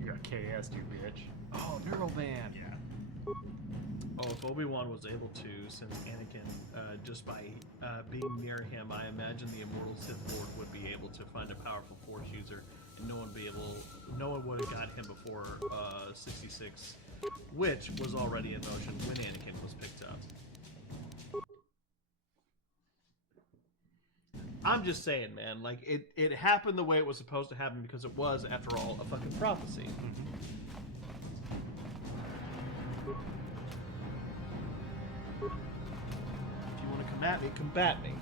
You got KS, you bitch. Oh, neural band. Yeah. Oh, if Obi-Wan was able to send Anakin just by being near him, I imagine the immortal Sith Lord would be able to find a powerful Force user, and no one would have got him before 66, which was already in motion when Anakin was picked up. I'm just saying, man, like, it happened the way it was supposed to happen because it was, after all, a fucking prophecy. If you want to combat me, combat me.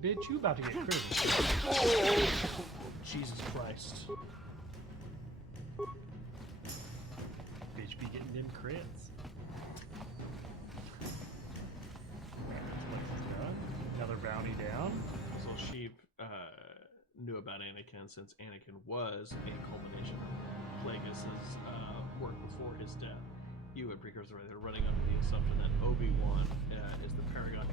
Bitch, you about to get crazy. Oh, Jesus Christ. Bitch be getting them crits. Another bounty down. So Sheep knew about Anakin since Anakin was a culmination of Plagueis' work before his death. You and Precursor right there running under the assumption that Obi-Wan is the paragon.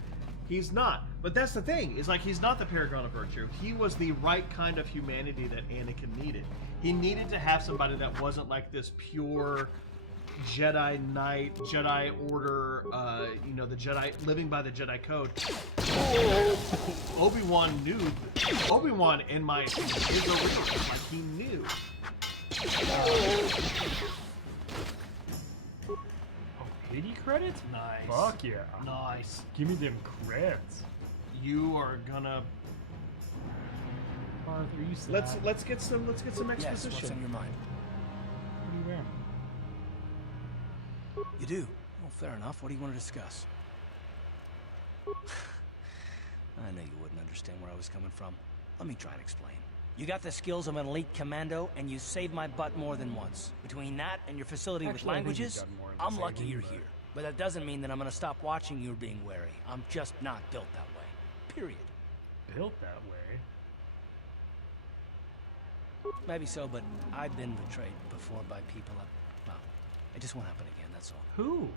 He's not. But that's the thing, is like he's not the paragon of virtue. He was the right kind of humanity that Anakin needed. He needed to have somebody that wasn't like this pure Jedi Knight, Jedi Order, you know, the Jedi, living by the Jedi Code. Obi-Wan knew. Obi-Wan, in my opinion, is a realist. Like, he knew. Oh, 80 credits? Nice. Fuck yeah. Nice. Give me them creds. You are gonna. Arthur, you sad? Let's get some exposition. Yes, what's on your mind? What are you wearing? You do? Well, fair enough. What do you want to discuss? I knew you wouldn't understand where I was coming from. Let me try and explain. You got the skills of an elite commando, and you saved my butt more than once. Between that and your facility with languages, I'm lucky you're here. But that doesn't mean that I'm gonna stop watching you being wary. I'm just not built that way. Period. Built that way? Maybe so, but I've been betrayed before by people well, it just won't happen again, that's all. Who?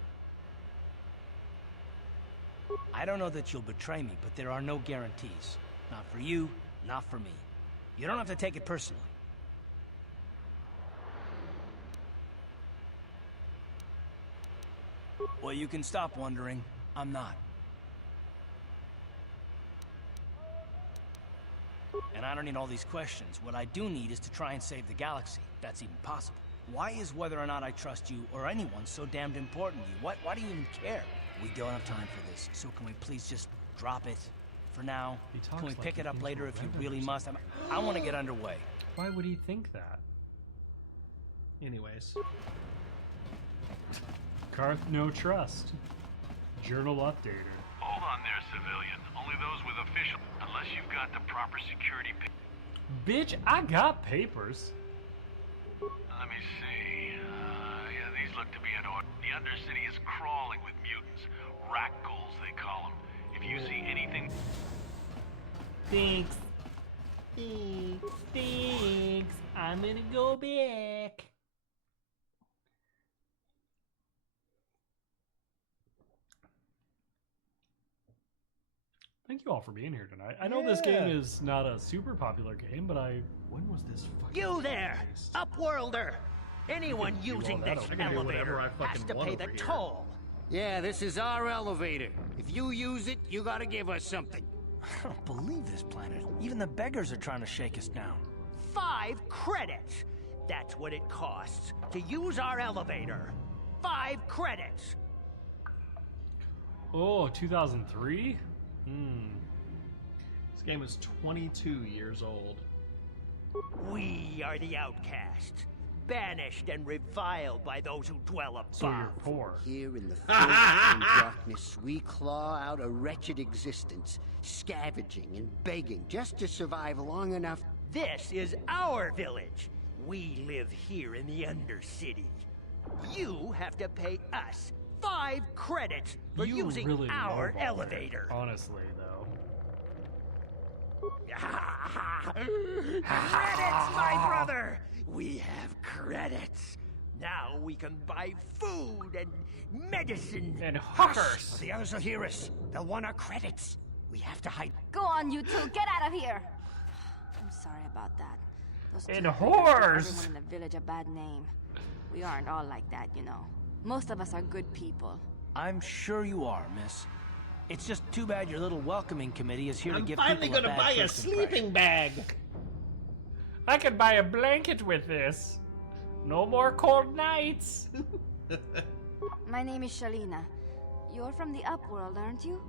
I don't know that you'll betray me, but there are no guarantees. Not for you, not for me. You don't have to take it personally. Well, you can stop wondering. I'm not. And I don't need all these questions. What I do need is to try and save the galaxy, if that's even possible. Why is whether or not I trust you or anyone so damned important to you? Why do you even care? We don't have time for this, so can we please just drop it for now? Can we pick it up later if you really must? I want to get underway. Why would he think that? Anyways. Karth, no trust. Journal updated. Hold on there, civilian. Only those with official, unless you've got the proper security. Bitch, I got papers. Let me see. Yeah, these look to be in order. The Undercity is crawling with mutants. Rakghouls, they call them. If you see anything... Thanks. Thanks. I'm gonna go back. Thank you all for being here tonight. I know this game is not a super popular game, but when was this fucking You there, Upworlder! Anyone using this elevator has to pay the toll. Yeah, this is our elevator. If you use it, you gotta give us something. I don't believe this planet. Even the beggars are trying to shake us down. 5 credits. That's what it costs to use our elevator. 5 credits. Oh, 2003? This game is 22 years old. We are the outcasts, banished and reviled by those who dwell above. So you're poor. Here in the filth and darkness, we claw out a wretched existence, scavenging and begging just to survive long enough. This is our village. We live here in the Undercity. You have to pay us 5 credits for You using really our lowballed it, elevator. honestly, though. Credits, my brother! We have credits. Now we can buy food and medicine. And hookers. The others will hear us. They'll want our credits. We have to hide. Go on, you two. Get out of here. I'm sorry about that. Those And two whores. gave everyone in the village a bad name. We aren't all like that, you know. Most of us are good people. I'm sure you are, miss. It's just too bad your little welcoming committee is here to I'm give finally people a gonna bad buy a first sleeping impression. bag. I could buy a blanket with this. No more cold nights. My name is Shalina. You're from the Upworld, aren't you?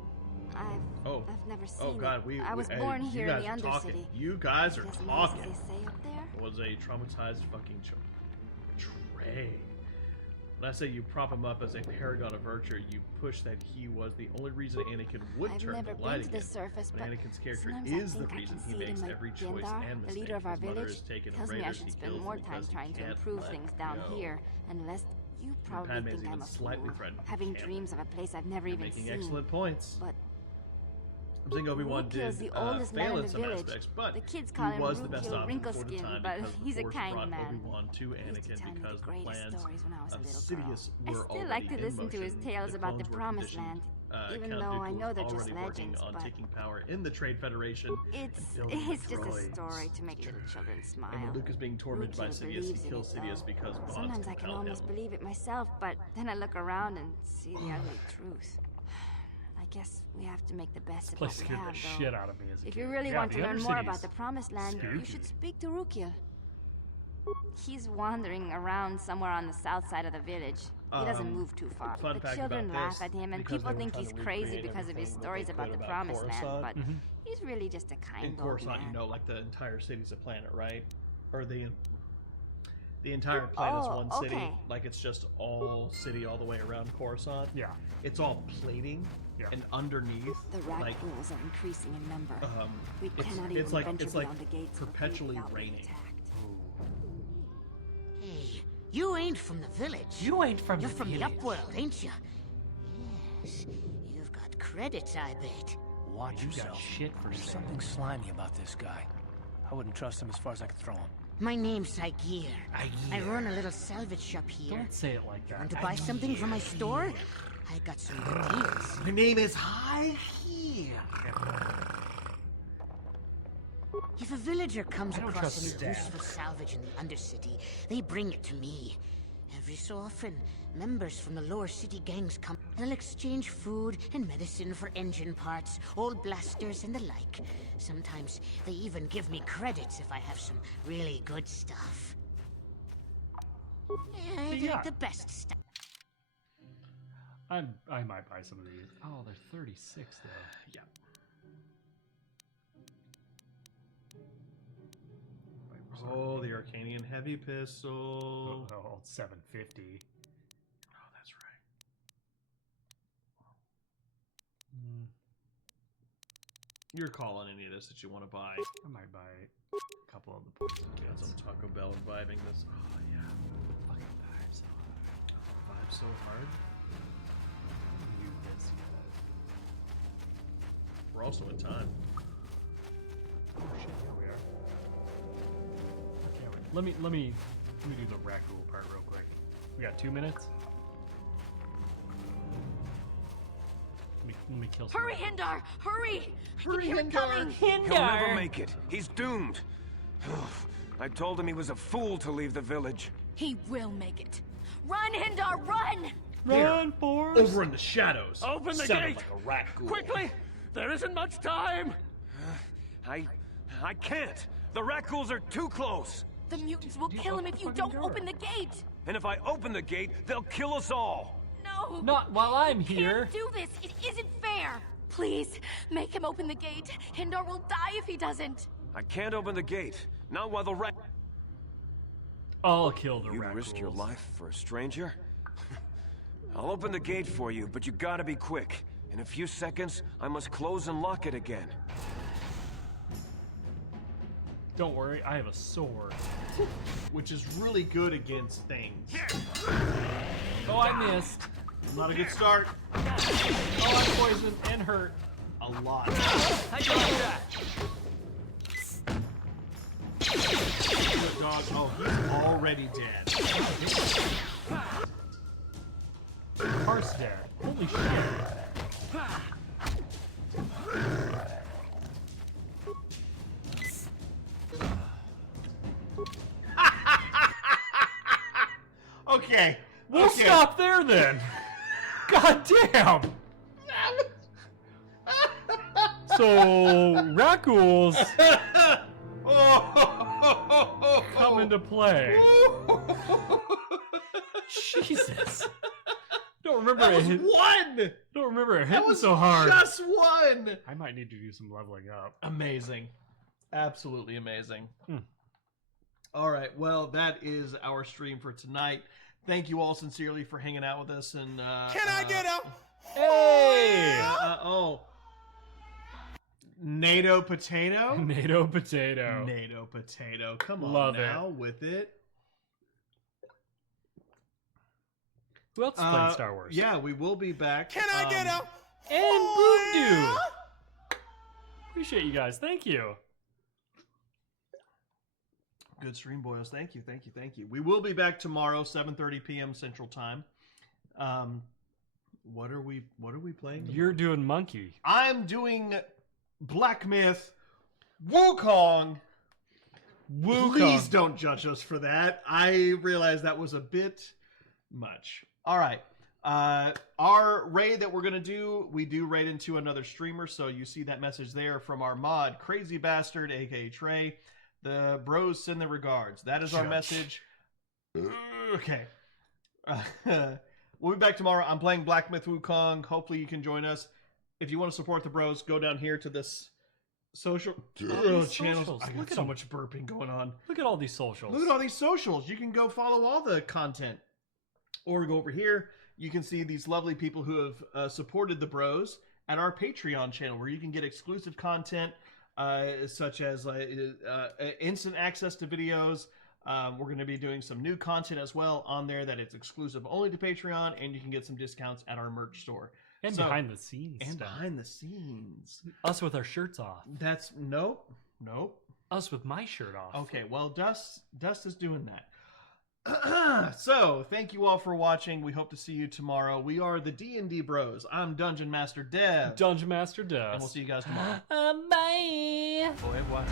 I've never seen Oh God, it. I was born you here in the guys are talking. Undercity. You guys are Is it as nice talking. as they say up there? Was a traumatized fucking Trey. When I say you prop him up as a paragon of virtue, you push that he was the only reason Anakin would I've turn never the light been to the again. surface, But but Anakin's character sometimes I is the think I reason can he see it makes in, like, every choice Gendar, and the mistake. leader of our His mother village, is taken tells and me I raiders should he spend kills more because time he trying to can't improve let things down go. here, unless you probably Padme's think even I'm a slightly fool, threatened. He having can't. dreams of a place I've never even Making seen. excellent points. But I'm saying Obi-Wan did Rukil's the oldest man fail in in the some village. aspects, but The kids call he him was the best Rukil option for the Wrinkleskin, time but because the he's a Force kind brought man. Obi-Wan to He used to Anakin tell me the because the greatest plans stories when I was a of little Sidious girl. I were still already like to in listen to his motion. tales The about the clones were Promised conditioned. Land, even Count though I Dooku know was they're just already working legends, on but taking power in the Trade Federation. and it's building just a droids. story to make little children smile. And when Luke is being tormented by Rukil Sidious, believes he in kills it, Sidious though. because bonds Sometimes I can compel almost him. believe it myself, but then I look around and see the ugly truth. I guess we have to make the best of what Place we scared have, the though. shit out of me as a If kid. you really Yeah, want to the learn more Undercity's about the Promised Land, you spooky. should speak to Rukil. He's wandering around somewhere on the south side of the village. He doesn't move too far. Fun The fact children about laugh this, at him, and because people they were think trying he's to crazy recreate because of his everything that stories they about could the about Promised Land, Coruscant. but he's really just a kind In old Coruscant, man. you know, like the entire city's a planet, right? Or the entire planet's Oh, one city. okay. Like it's just all city all the way around Coruscant. Yeah. It's all plating, and underneath, The like Rakghouls are increasing in number. We it's, cannot it's even like venture it's like beyond the gates perpetually without being raining. attacked. Hey, you ain't from the village. You ain't from You're the from village. the Upworld, ain't you? Yes. You've got credits, I bet. Watch You got yourself. shit for There's sale. something slimy about this guy. I wouldn't trust him as far as I could throw him. My name's Saigir. I run a little salvage shop here. Don't say it like that. Want to buy something from my store? I got some good deals. My name is High Here. If a villager comes I don't across trust any Stan. useful salvage in the Undercity, they bring it to me. Every so often, members from the lower city gangs come. They'll exchange food and medicine for engine parts, old blasters, and the like. Sometimes they even give me credits if I have some really good stuff. I Yeah. like the best stuff. I might buy some of these. Oh, they're 36 though. Yeah. Oh, the Arcanian heavy pistol. Oh, 750. Oh, that's right. You're calling any of this that you want to buy. I might buy a couple of the poison Got kits. some Taco Bell vibing this. Oh yeah. Fucking vibe so hard. Vibe so hard. You this yet. We're also in time. Oh shit, yeah we are. Okay, wait. Let me do the Rakghoul part real quick. We got 2 minutes. Let me kill some. Hurry, Hindar! Hurry! Hurry, I can hear it Hindar! coming! He'll never make it. He's doomed. I told him he was a fool to leave the village. He will make it. Run, Hindar, run! Run, Forrest! Over in the shadows. Open the Sounded gate! like a rat ghoul. Quickly! There isn't much time! I can't. The Rakghouls are too close. The mutants will kill him if you don't open the gate! And if I open the gate, they'll kill us all. No! Not while I'm You here. can't do this! It isn't fair! Please, make him open the gate. Hindar will die if he doesn't. I can't open the gate. Not while the rat... I'll kill the You'd risk your life for a stranger? I'll open the gate for you, but you gotta be quick. In a few seconds, I must close and lock it again. Don't worry, I have a sword. Which is really good against things. Oh, I missed. Not a good start. Oh, I'm poisoned and hurt. A lot. How you like that? Good dog. Oh, he's already dead. Car's dead. Holy shit. Okay. We'll stop there then. God damn. So, Rakghouls come into play. Jesus. Don't remember That it was hit. one. Don't remember it That hitting was so hard. just one. I might need to do some leveling up. Amazing. Absolutely amazing. All right. Well, that is our stream for tonight. Thank you all sincerely for hanging out with us. And Can I get a... Hey! NATO potato? NATO potato. NATO potato. Come on Love now with it. Who else played Star Wars? Yeah, we will be back. Can I get a... And Boobdoo! Appreciate you guys. Thank you. Good stream, boys. Thank you, thank you, thank you. We will be back tomorrow, 7:30 p.m. Central Time. What are we playing? You're doing Monkey. I'm doing Black Myth Wukong. Please don't judge us for that. I realize that was a bit much. All right. Our raid that we're going to do, we do raid into another streamer, so you see that message there from our mod, Crazy Bastard, aka Trey. The bros send their regards. That is our message. Okay. We'll be back tomorrow. I'm playing Black Myth Wukong. Hopefully you can join us. If you want to support the bros, go down here to this social channels. I got so much burping going on. Look at all these socials. Look at all these socials. You can go follow all the content. Or go over here. You can see these lovely people who have supported the bros at our Patreon channel, where you can get exclusive content, such as instant access to videos. We're going to be doing some new content as well on there that is exclusive only to Patreon, and you can get some discounts at our merch store. And behind the scenes. And stuff. behind the scenes. Us with our shirts off. That's nope. Us with my shirt off. Okay, well, Dust is doing that. So, thank you all for watching. We hope to see you tomorrow. We are the D&D Bros. I'm Dungeon Master Dev. Dungeon Master Dev. And we'll see you guys tomorrow. Bye. Go ahead, watch.